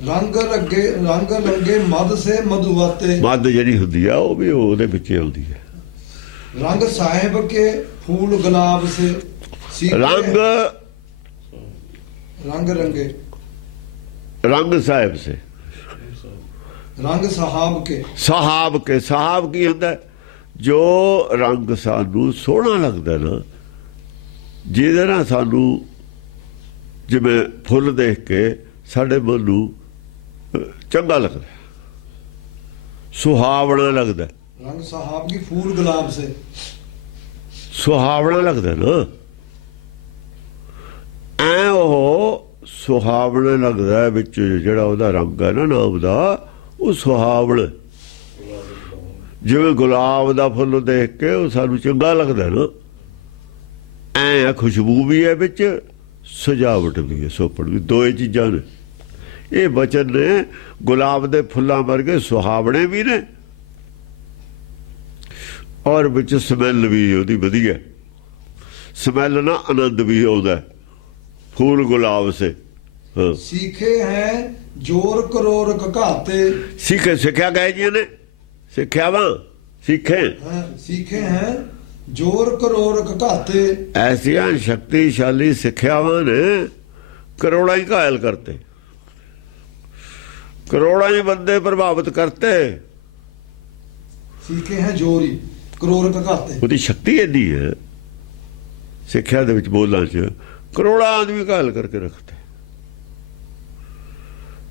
ਰੰਗ ਲੰਗੇ ਮਦ ਸੇ ਮਧੂ ਆਤੇ। ਮੱਧ ਜਿਹੜੀ ਹੁੰਦੀ ਆ ਉਹ ਵੀ ਉਹਦੇ ਵਿੱਚ ਆਉਂਦੀ ਹੈ। ਰੰਗ ਸਾਹਿਬ ਕੇ ਫੂਲ ਗੁਲਾਬ ਸੇ। ਰੰਗ ਰੰਗੇ ਰੰਗ ਸਾਹਿਬ ਸੇ, ਰੰਗ ਸਹਾਬ ਕੇ। ਸਾਹਬ ਕੀ ਹੁੰਦਾ? ਜੋ ਰੰਗ ਸਾਨੂੰ ਸੋਹਣਾ ਲੱਗਦਾ ਨਾ, ਜਿਹਦੇ ਨਾਲ ਸਾਨੂੰ ਜਿਵੇਂ ਫੁੱਲ ਦੇਖ ਕੇ ਸਾਡੇ ਮਨ ਨੂੰ ਚੰਗਾ ਲੱਗਦਾ, ਸੁਹਾਵਣਾ ਲੱਗਦਾ। ਰੰਗ ਸਹਾਬ ਕੀ ਫੂਲ ਗੁਲਾਬ ਸੇ। ਸੁਹਾਵਣਾ ਲੱਗਦਾ ਨਾ, ਐ ਉਹ ਸੁਹਾਵਣਾ ਲੱਗਦਾ ਵਿੱਚ ਜਿਹੜਾ ਉਹਦਾ ਰੰਗ ਹੈ ਨਾ ਨਾਮ ਦਾ, ਉਹ ਸੁਹਾਵਣਾ। ਜਿਵੇਂ ਗੁਲਾਬ ਦਾ ਫੁੱਲ ਦੇਖ ਕੇ ਉਹ ਸਾਨੂੰ ਚੰਗਾ ਲੱਗਦਾ ਨਾ, ਐ ਖੁਸ਼ਬੂ ਵੀ ਹੈ ਵਿੱਚ, ਸਜਾਵਟ ਵੀ ਹੈ, ਸੋਪੜ ਵੀ, ਦੋਏ ਚੀਜ਼ਾਂ ਨੇ। ਇਹ ਬਚਨ ਨੇ ਗੁਲਾਬ ਦੇ ਫੁੱਲਾਂ ਵਰਗੇ ਸੁਹਾਵਣੇ ਵੀ ਨੇ, ਔਰ ਵਿੱਚ ਸਮੈਲ ਵੀ ਉਹਦੀ ਵਧੀਆ, ਸਮੈਲ ਨਾ ਆਨੰਦ ਵੀ ਆਉਂਦਾ। ਫੂਲ ਗੁਲਾਬ ਸੇ। ਸਿੱਖੇ ਹੈ ਜੋਰ ਕਰੋੜ ਘਾਤੇ। ਸਿੱਖਿਆ ਗਏ ਜੀ ਨੇ, ਸਿੱਖਿਆਵਾਂ ਸਿੱਖੇ ਹੈ ਜੋਰ ਕਰੋੜ ਘਾਤੇ। ਐਸੀਆਂ ਸ਼ਕਤੀਸ਼ਾਲੀ ਸਿੱਖਿਆਵਾਂ ਨੇ ਕਰੋੜਾਂ ਹੀ ਘਾਇਲ ਕਰਤੇ, ਕਰੋੜਾਂ ਹੀ ਬੰਦੇ ਪ੍ਰਭਾਵਿਤ ਕਰਤੇ। ਸਿੱਖੇ ਹੈ ਜੋਰੀ ਕਰੋੜ ਘਾਤੇ। ਉਹਦੀ ਸ਼ਕਤੀ ਇੰਨੀ ਹੈ ਸਿੱਖਿਆ ਦੇ ਵਿੱਚ, ਬੋਲਾਂ 'ਚ ਕਰੋੜਾਂ ਆਦਮੀ ਘਾਇਲ ਕਰਕੇ ਰੱਖਤੇ।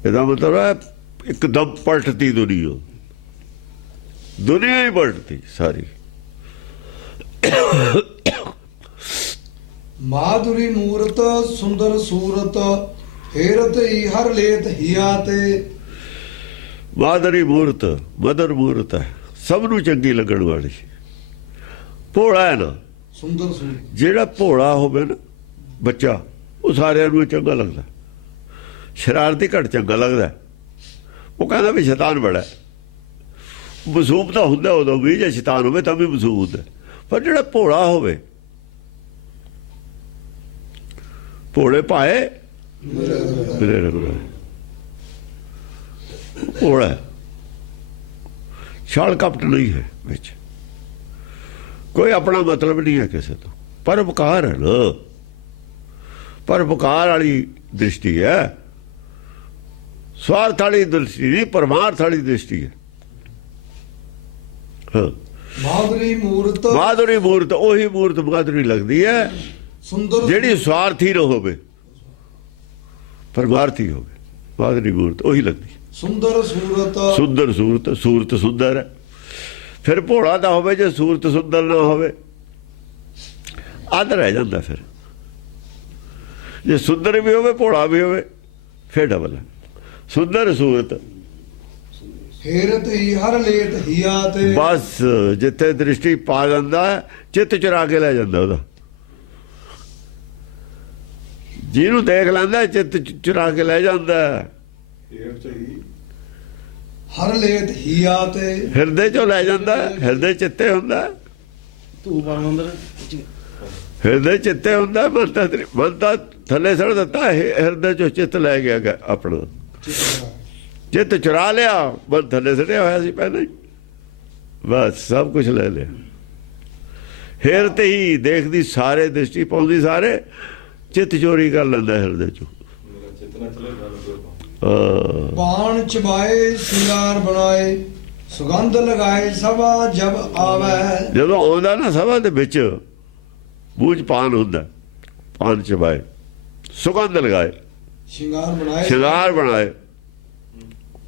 ਇਹਦਾ ਮਤਲਬ ਹੈ ਇੱਕਦਮ ਪਲਟਤੀ ਦੁਨੀਆ ਹੀ ਪਲਟਤੀ ਸਾਰੀ। ਮਾਧੁਰੀ ਮੂਰਤ ਸੁੰਦਰ ਸੂਰਤ, ਹੇਰਤ ਹੀ ਹਰ ਲੇਤ ਹਿਆ ਤੇ। ਮਾਧੁਰੀ ਮੂਰਤ, ਮਦਰ ਮੂਰਤ ਹੈ, ਸਭ ਨੂੰ ਚੰਗੀ ਲੱਗਣ ਵਾਲੀ। ਭੋਲਾ ਹੈ ਨਾ, ਸੁੰਦਰ ਸੂਰਤ। ਜਿਹੜਾ ਭੋਲਾ ਹੋਵੇ ਨਾ ਬੱਚਾ, ਉਹ ਸਾਰਿਆਂ ਨੂੰ ਚੰਗਾ ਲੱਗਦਾ। ਸ਼ਰਾਰਤੀ ਘੱਟ ਚੰਗਾ ਲੱਗਦਾ। ਉਹ ਕਹਿੰਦਾ ਵੀ ਸ਼ੈਤਾਨ ਬੜਾ, ਮਸੂਮ ਤਾਂ ਹੁੰਦਾ ਉਦੋਂ ਵੀ, ਜੇ ਸ਼ੈਤਾਨ ਹੋਵੇ ਤਾਂ ਵੀ ਮਸੂਮ ਹੁੰਦਾ। ਪਰ ਜਿਹੜਾ ਭੋਲਾ ਹੋਵੇ, ਭੋਲੇ ਪਾਏ ਮੇਰੇ ਰਘੁਰਾਏ, ਭੋਲਾ, ਛਾਲ ਕਪਟ ਨਹੀਂ ਹੈ ਵਿੱਚ, ਕੋਈ ਆਪਣਾ ਮਤਲਬ ਨਹੀਂ ਹੈ ਕਿਸੇ ਤੋਂ। ਪਰਉਪਕਾਰ ਹੈ ਨਾ, ਪਰਉਪਕਾਰ ਵਾਲੀ ਦ੍ਰਿਸ਼ਟੀ ਹੈ, ਸਵਾਰਥ ਵਾਲੀ ਦ੍ਰਿਸ਼ਟੀ ਨਹੀਂ, ਪਰਮਾਰਥ ਵਾਲੀ ਦ੍ਰਿਸ਼ਟੀ ਹੈ। ਹਾਂ, ਮਾਧੁਰੀ ਮੂਰਤ। ਮਾਧੁਰੀ ਮੂਰਤ, ਉਹੀ ਮੂਰਤ ਮਾਧੁਰੀ ਲੱਗਦੀ ਹੈ ਸੁੰਦਰ, ਜਿਹੜੀ ਸਵਾਰਥੀ ਨਾ ਹੋਵੇ, ਪਰਮਾਰਥੀ ਹੋਵੇ। ਮਾਧੁਰੀ ਮੂਰਤ ਉਹੀ ਲੱਗਦੀ। ਸੁੰਦਰ ਸੂਰਤ। ਸੁੰਦਰ ਸੂਰਤ, ਸੂਰਤ ਸੁੰਦਰ ਹੈ। ਫਿਰ ਭੋਲਾ ਦਾ ਹੋਵੇ, ਜੇ ਸੂਰਤ ਸੁੰਦਰ ਨਾ ਹੋਵੇ ਅੱਧ ਰਹਿ ਜਾਂਦਾ। ਫਿਰ ਜੇ ਸੁੰਦਰ ਵੀ ਹੋਵੇ ਭੋਲਾ ਵੀ ਹੋਵੇ ਫਿਰ ਡਬਲ ਹੈ। ਸੁੰਦਰ ਸੂਰਤ, ਹੇਰਤ ਹੀ ਹਰ ਲੇਤ ਹਿਆ ਤੇ। ਬਸ ਜਿੱਥੇ ਦ੍ਰਿਸ਼ਟੀ ਪਾ ਜਾਂਦਾ, ਚਿੱਤ ਚੁਰਾ ਕੇ ਲੈ ਜਾਂਦਾ ਉਹਦਾ। ਜਿਹਨੂੰ ਦੇਖ ਲੈਂਦਾ ਚਿੱਤ ਚੁਰਾ ਕੇ ਲੈ ਜਾਂਦਾ। ਹਰ ਲੇਤ ਹਿਆ ਤੇ, ਹਿਰਦੇ ਚੋਂ ਲੈ ਜਾਂਦਾ, ਹਿਰਦੇ ਚਿੱਤੇ ਹੁੰਦਾ। ਤੂੰ ਬਾਮੰਦਰ ਹਿਰਦੇ ਚਿੱਤੇ ਹੁੰਦਾ, ਮਨ ਤਾਂ ਥੱਲੇ ਸੜ ਦਿੱਤਾ, ਹਿਰਦੇ ਚੋਂ ਚਿੱਤ ਲੈ ਗਿਆ ਆਪਣਾ, ਚਿੱਤ ਚੁਰਾ ਲਿਆ, ਮਨ ਥੱਲੇ ਸੜਿਆ ਹੋਇਆ ਸੀ ਪਹਿਲਾਂ ਹੀ, ਬਸ ਸਭ ਕੁਝ ਲੈ ਲਿਆ। ਹਿਰਤ ਹੀ ਦੇਖਦੀ ਸਾਰੇ, ਦ੍ਰਿਸ਼ਟੀ ਪਾਉਂਦੀ ਸਾਰੇ, ਚਿੱਤ ਚੋਰੀ ਕਰ ਲੈਂਦਾ ਹਿਰਦੇ ਚੋਂ। ਬਾਣ ਚਬਾਏ ਸਿੰਗਾਰ ਬਣਾਏ, ਸੁਗੰਧ ਲਗਾਏ ਸਭਾ ਜਬ ਆਵੇ। ਜਦੋਂ ਆਉਂਦਾ ਨਾ ਸਭਾ ਦੇ ਵਿੱਚ, ਮੂੰਹ 'ਚ ਪਾਨ ਹੁੰਦਾ, ਪਾਨ ਚਬਾਏ, ਸੁਗੰਧ ਲਗਾਏ, ਸ਼ਿੰਗਾਰ ਬਣਾਏ।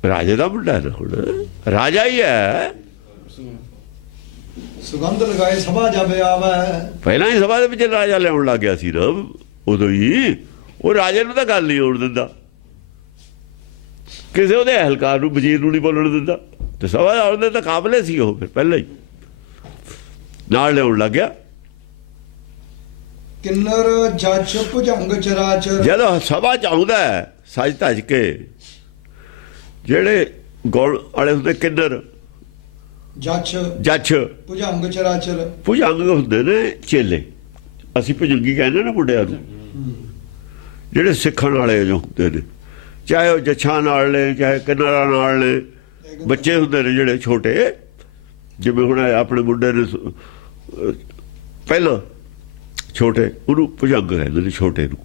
ਰਾਜੇ ਦਾ ਮੁੰਡਾ ਨਾ, ਹੁਣ ਰਾਜਾ ਹੀ ਹੈ। ਸੁਗੰਧ ਲਗਾਏ ਸਭਾ ਜਬ ਆਵੇ, ਪਹਿਲਾਂ ਹੀ ਸਭਾ ਦੇ ਵਿੱਚ ਰਾਜਾ ਲਿਆਉਣ ਲੱਗ ਗਿਆ ਸੀ ਨਾ ਉਦੋਂ ਹੀ। ਉਹ ਰਾਜੇ ਨੂੰ ਤਾਂ ਗੱਲ ਨਹੀਂ ਆਉਣ ਦਿੰਦਾ, ਕਿਸੇ ਉਹਦੇ ਅਹਿਲਕਾਰ ਨੂੰ, ਵਜ਼ੀਰ ਨੂੰ ਨਹੀਂ ਬੋਲਣ ਦਿੰਦਾ। ਤੇ ਸਭਾ ਆਉਣ ਦੇ ਤਾਂ ਕਾਬਲੇ ਸੀ ਉਹ, ਫਿਰ ਪਹਿਲਾਂ ਹੀ ਨਾਲ ਲਿਆਉਣ ਲੱਗ ਗਿਆ। ਕਿੰਨਰ ਜੱਜ ਭੁਜੰਗ ਚਰਾਚਰ, ਜਦੋਂ ਸਭਾ ਚ ਆਉਂਦਾ ਸੱਜ ਧੱਜ ਕੇ, ਜਿਹੜੇ ਗੁਣ ਵਾਲੇ ਹੁੰਦੇ ਕਿੰਨਰ, ਜੱਜ ਭੁਜੰਗ ਚਰਾਚਰ, ਭੁਜੰਗ ਹੁੰਦੇ ਨੇ ਚੇਲੇ, ਅਸੀਂ ਭੁਜੰਗੀ ਕਹਿੰਦੇ ਨਾ ਮੁੰਡਿਆਂ ਨੂੰ, ਜਿਹੜੇ ਸਿੱਖਣ ਵਾਲੇ ਜੋ ਹੁੰਦੇ ਨੇ, ਚਾਹੇ ਉਹ ਜੱਛਾਂ ਨਾਲ ਨੇ, ਚਾਹੇ ਕਿੰਨਰਾਂ ਨਾਲ ਨੇ। ਬੱਚੇ ਹੁੰਦੇ ਨੇ ਜਿਹੜੇ ਛੋਟੇ, ਜਿਵੇਂ ਹੁਣ ਆਪਣੇ ਮੁੰਡੇ ਨੇ ਪਹਿਲਾਂ ਛੋਟੇ, ਉਹਨੂੰ ਭੁਜੰਗ ਕਹਿੰਦੇ ਨੇ, ਛੋਟੇ ਨੂੰ।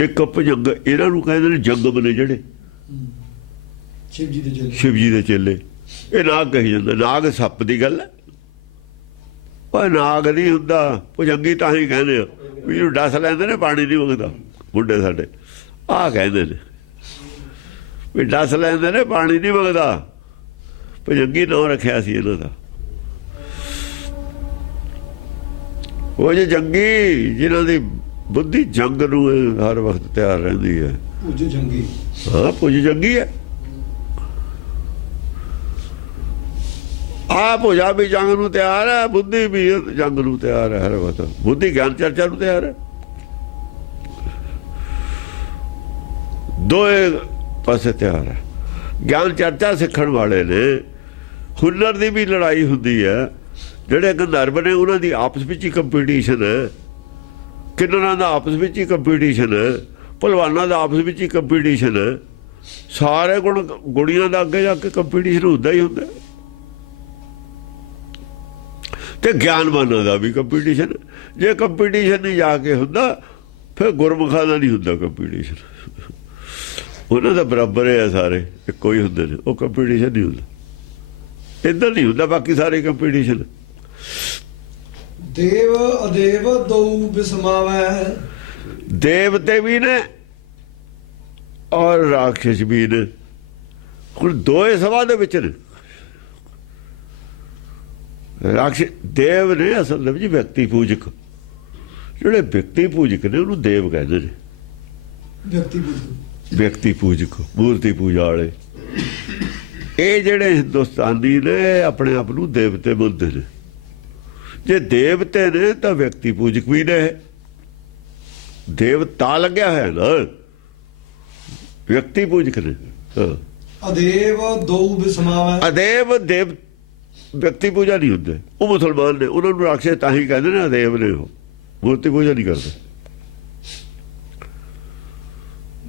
ਇੱਕ ਭੁਜੰਗ ਇਹਨਾਂ ਨੂੰ ਕਹਿੰਦੇ ਨੇ ਜੰਗਮ ਨੇ, ਜਿਹੜੇ ਸ਼ਿਵ ਜੀ ਦੇ ਚੇਲੇ। ਇਹ ਨਾਗ ਕਹੀ ਜਾਂਦਾ, ਨਾਗ ਸੱਪ ਦੀ ਗੱਲ ਹੈ, ਉਹ ਨਾਗ ਨਹੀਂ ਹੁੰਦਾ। ਭੁਜੰਗੀ ਤਾਂ ਹੀ ਕਹਿੰਦੇ ਆ ਵੀ ਇਹਨੂੰ ਡਸ ਲੈਂਦੇ ਨੇ, ਪਾਣੀ ਨਹੀਂ ਮੰਗਦਾ। ਮੁੰਡੇ ਸਾਡੇ ਆਹ ਕਹਿੰਦੇ ਨੇ ਵੀ ਡਸ ਲੈਂਦੇ ਨੇ, ਪਾਣੀ ਨਹੀਂ ਮੰਗਦਾ। ਭੁਜੰਗੀ ਨਾਂ ਰੱਖਿਆ ਸੀ ਇਹਨਾਂ ਦਾ। ਉਹ ਜੇ ਜੰਗੀ, ਜਿਨ੍ਹਾਂ ਦੀ ਬੁੱਧੀ ਜੰਗ ਨੂੰ ਹਰ ਵਕਤ ਤਿਆਰ ਰਹਿੰਦੀ ਹੈ, ਭੁਜ ਜੰਗੀ। ਹਾਂ, ਭੁਜ ਜੰਗੀ ਹੈ। ਆਪ ਭੁਜਾ ਵੀ ਜੰਗ ਨੂੰ ਤਿਆਰ ਹੈ, ਬੁੱਧੀ ਵੀ ਜੰਗ ਨੂੰ ਤਿਆਰ ਹੈ ਹਰ ਵਕਤ। ਬੁੱਧੀ ਗਿਆਨ ਚਰਚਾ ਨੂੰ ਤਿਆਰ ਹੈ। ਦੋਏ ਪਾਸੇ ਤਿਆਰ ਹੈ। ਗਿਆਨ ਚਰਚਾ ਸਿੱਖਣ ਵਾਲੇ ਨੇ, ਹੁਨਰ ਦੀ ਵੀ ਲੜਾਈ ਹੁੰਦੀ ਹੈ। ਜਿਹੜੇ ਗੰਧਰਵ ਨੇ ਉਹਨਾਂ ਦੀ ਆਪਸ ਵਿੱਚ ਹੀ ਕੰਪੀਟੀਸ਼ਨ ਹੈ, ਕਿੰਨਰਾਂ ਦਾ ਆਪਸ ਵਿੱਚ ਹੀ ਕੰਪੀਟੀਸ਼ਨ ਹੈ, ਭਲਵਾਨਾਂ ਦਾ ਆਪਸ ਵਿੱਚ ਹੀ ਕੰਪੀਟੀਸ਼ਨ ਹੈ। ਸਾਰੇ ਗੁਣੀਆਂ ਦਾ ਅੱਗੇ ਜਾ ਕੇ ਕੰਪੀਟੀਸ਼ਨ ਹੁੰਦਾ ਹੀ ਹੁੰਦਾ। ਤੇ ਗਿਆਨਵਾਨਾਂ ਦਾ ਵੀ ਕੰਪੀਟੀਸ਼ਨ। ਜੇ ਕੰਪੀਟੀਸ਼ਨ ਨਹੀਂ ਜਾ ਕੇ ਹੁੰਦਾ, ਫਿਰ ਗੁਰਮੁਖਾਂ ਦਾ ਨਹੀਂ ਹੁੰਦਾ ਕੰਪੀਟੀਸ਼ਨ। ਉਹਨਾਂ ਦਾ ਬਰਾਬਰ ਹੈ, ਸਾਰੇ ਇੱਕੋ ਹੀ ਹੁੰਦੇ ਨੇ। ਉਹ ਕੰਪੀਟੀਸ਼ਨ ਨਹੀਂ ਹੁੰਦਾ, ਇੱਧਰ ਨਹੀਂ ਹੁੰਦਾ। ਬਾਕੀ ਸਾਰੇ ਕੰਪੀਟੀਸ਼ਨ। ਦੇਵ ਅਦੇਵ ਦੋ ਬਿਸਮਾਵੈ, ਦੇਵਤੇ ਵੀ ਨੇ ਔਰ ਰਾਖਸ਼ ਵੀ ਨੇ। ਹੁਣ ਦੋਏ ਸਭਾ ਦੇ ਵਿੱਚ ਨੇ। ਰਾਖਸ਼ ਦੇਵ ਨੇ ਅਸਲ ਦੇ ਵਿੱਚ ਵਿਅਕਤੀ ਪੂਜਕ। ਜਿਹੜੇ ਵਿਅਕਤੀ ਪੂਜਕ ਨੇ ਉਹਨੂੰ ਦੇਵ ਕਹਿੰਦੇ ਨੇ। ਵਿਅਕਤੀ ਪੂਜਕ, ਮੂਰਤੀ ਪੂਜਾ ਵਾਲੇ। ਇਹ ਜਿਹੜੇ ਹਿੰਦੁਸਤਾਨੀ ਨੇ ਆਪਣੇ ਆਪ ਨੂੰ ਦੇਵਤੇ ਮੰਨਦੇ ਨੇ। ਜੇ ਦੇਵਤੇ ਨੇ ਤਾਂ ਵਿਅਕਤੀ ਪੂਜਕ ਵੀ ਨੇ। ਦੇਵਤਾ ਲੱਗਿਆ ਹੋਇਆ ਨਾ, ਵਿਅਕਤੀ ਪੂਜਕ ਨੇ। ਅਦੇਵ ਦੋ ਬਿਸਮਾਵੈ, ਅਦੇਵ ਦੇਵ ਵਿਅਕਤੀ ਪੂਜਾ ਨਹੀਂ ਹੁੰਦੇ। ਉਹ ਮੁਸਲਮਾਨ ਨੇ, ਉਹਨਾਂ ਨੂੰ ਰਾਖਸ਼ ਤਾਂ ਹੀ ਕਹਿੰਦੇ ਨੇ, ਅਦੇਵ ਨੇ। ਉਹ ਮੂਰਤੀ ਪੂਜਾ ਨਹੀਂ ਕਰਦੇ।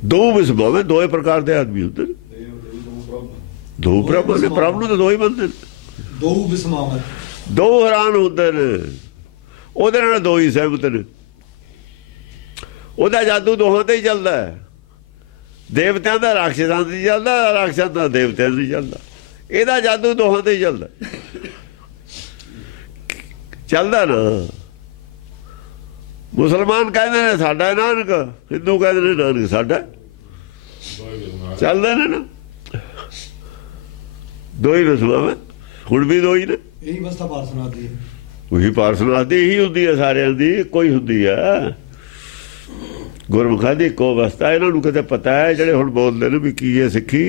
ਦੋ ਬਿਸਮਾਵੈ, ਦੋਏ ਪ੍ਰਕਾਰ ਦੇ ਆਦਮੀ ਹੁੰਦੇ ਨੇ। ਦੋ ਪ੍ਰਭ ਨੇ, ਪ੍ਰਭ ਨੂੰ ਤਾਂ ਦੋ ਹੀ ਮੰਨਦੇ ਨੇ। ਦੋ ਬਿਸਮਾਵੈ, ਦੋ ਹੈਰਾਨ ਹੁੰਦੇ ਨੇ। ਉਹਦੇ ਨਾਲ ਦੋ ਹੀ ਸਹਿਮਤ ਨੇ। ਉਹਦਾ ਜਾਦੂ ਦੋਹਾਂ ਤੇ ਹੀ ਚੱਲਦਾ ਹੈ। ਦੇਵਤਿਆਂ ਦਾ ਰਾਖਸ਼ਾਂ ਤੇ ਚੱਲਦਾ, ਰਾਖਸ਼ਾਂ ਦਾ ਦੇਵਤਿਆਂ ਤੇ ਚੱਲਦਾ। ਇਹਦਾ ਜਾਦੂ ਦੋਹਾਂ ਤੇ ਹੀ ਚੱਲਦਾ। ਚੱਲਦਾ ਨਾ। ਮੁਸਲਮਾਨ ਕਹਿੰਦੇ ਨੇ ਸਾਡਾ ਨਾਨਕ, ਹਿੰਦੂ ਕਹਿੰਦੇ ਨੇ ਨਾਨਕ ਸਾਡਾ। ਚੱਲਦੇ ਨੇ ਨਾ, ਦੋ ਹੀ ਰਸਮਾਂ। ਹੁਣ ਵੀ ਦੋ ਹੀ ਨੇ। ਇਹੀ ਅਵਸਥਾ ਪਾਰਸਨਾਥ ਦੀ ਹੈ। ਉਹੀ ਪਾਰਸਨਾਥ ਦੀ ਇਹੀ ਹੁੰਦੀ ਹੈ, ਸਾਰਿਆਂ ਦੀ ਕੋਈ ਹੁੰਦੀ ਹੈ। ਗੁਰਮੁਖਾਂ ਦੀ ਇੱਕੋ ਅਵਸਥਾ। ਇਹਨਾਂ ਨੂੰ ਕਿਤੇ ਪਤਾ ਹੈ, ਜਿਹੜੇ ਹੁਣ ਬੋਲਦੇ ਨੇ ਵੀ ਕੀ ਹੈ ਸਿੱਖੀ,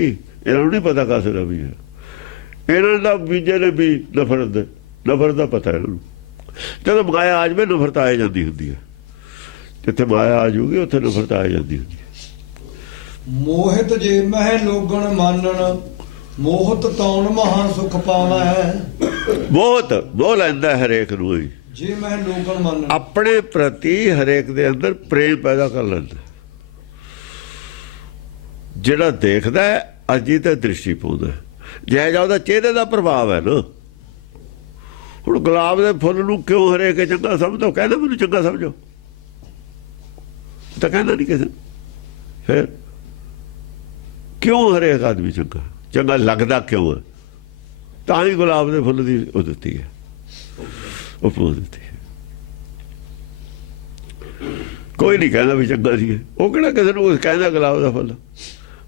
ਇਹਨਾਂ ਨੂੰ ਨਹੀਂ ਪਤਾ ਕਾਸੇ ਦਾ ਵੀ ਹੈ। ਇਹਨਾਂ ਦਾ ਬੀਜੇ ਨੇ ਵੀ ਨਫ਼ਰਤ ਦਾ ਪਤਾ ਇਹਨਾਂ ਨੂੰ। ਜਦੋਂ ਮਾਇਆ ਆ ਜਾਵੇ ਨਫ਼ਰਤ ਆ ਜਾਂਦੀ ਹੁੰਦੀ ਹੈ। ਜਿੱਥੇ ਮਾਇਆ ਆ ਜਾਊਗੀ ਉੱਥੇ ਨਫ਼ਰਤ ਆ ਜਾਂਦੀ ਹੁੰਦੀ ਹੈ। ਮੋਹਿਤ ਜੇ ਮਹਿ ਲੋਗਣ ਮਾਨਣ, ਮੋਹਤ ਤੌਣ ਮਹਾ ਸੁਖ ਪਾਵੈ। ਬਹੁਤ ਮੋਹ ਲੈਂਦਾ ਹਰੇਕ ਨੂੰ ਹੀ। ਜੇ ਮੈਂ ਲੋਗਣ ਮੰਨ ਆਪਣੇ ਪ੍ਰਤੀ ਹਰੇਕ ਦੇ ਅੰਦਰ ਪ੍ਰੇਮ ਪੈਦਾ ਕਰ ਲੈਂਦਾ। ਜਿਹੜਾ ਦੇਖਦਾ ਹੈ ਅਜੀ ਤੇ ਦ੍ਰਿਸ਼ਟੀ ਪਾਉਂਦਾ, ਜਿਹੋ ਜਿਹਾ ਉਹਦਾ ਚਿਹਰੇ ਦਾ ਪ੍ਰਭਾਵ ਹੈ ਨਾ। ਹੁਣ ਗੁਲਾਬ ਦੇ ਫੁੱਲ ਨੂੰ ਕਿਉਂ ਹਰੇਕ ਚੰਗਾ ਸਮਝੋ? ਕਹਿੰਦਾ ਮੈਨੂੰ ਚੰਗਾ ਸਮਝੋ, ਤਾਂ ਕਹਿੰਦਾ ਨਹੀਂ ਕਿਸੇ। ਫਿਰ ਕਿਉਂ ਹਰੇਕ ਆਦਮੀ ਚੰਗਾ ਚੰਗਾ ਲੱਗਦਾ ਕਿਉਂ ਹੈ? ਤਾਂ ਹੀ ਗੁਲਾਬ ਦੇ ਫੁੱਲ ਦੀ ਉਹ ਦਿੱਤੀ ਹੈ, ਉਪਮਾ ਦਿੱਤੀ ਹੈ। ਕੋਈ ਨਹੀਂ ਕਹਿੰਦਾ ਵੀ ਚੰਗਾ ਸੀ। ਉਹ ਕਿਹੜਾ ਕਿਸੇ ਨੂੰ ਕਹਿੰਦਾ ਗੁਲਾਬ ਦਾ ਫੁੱਲ?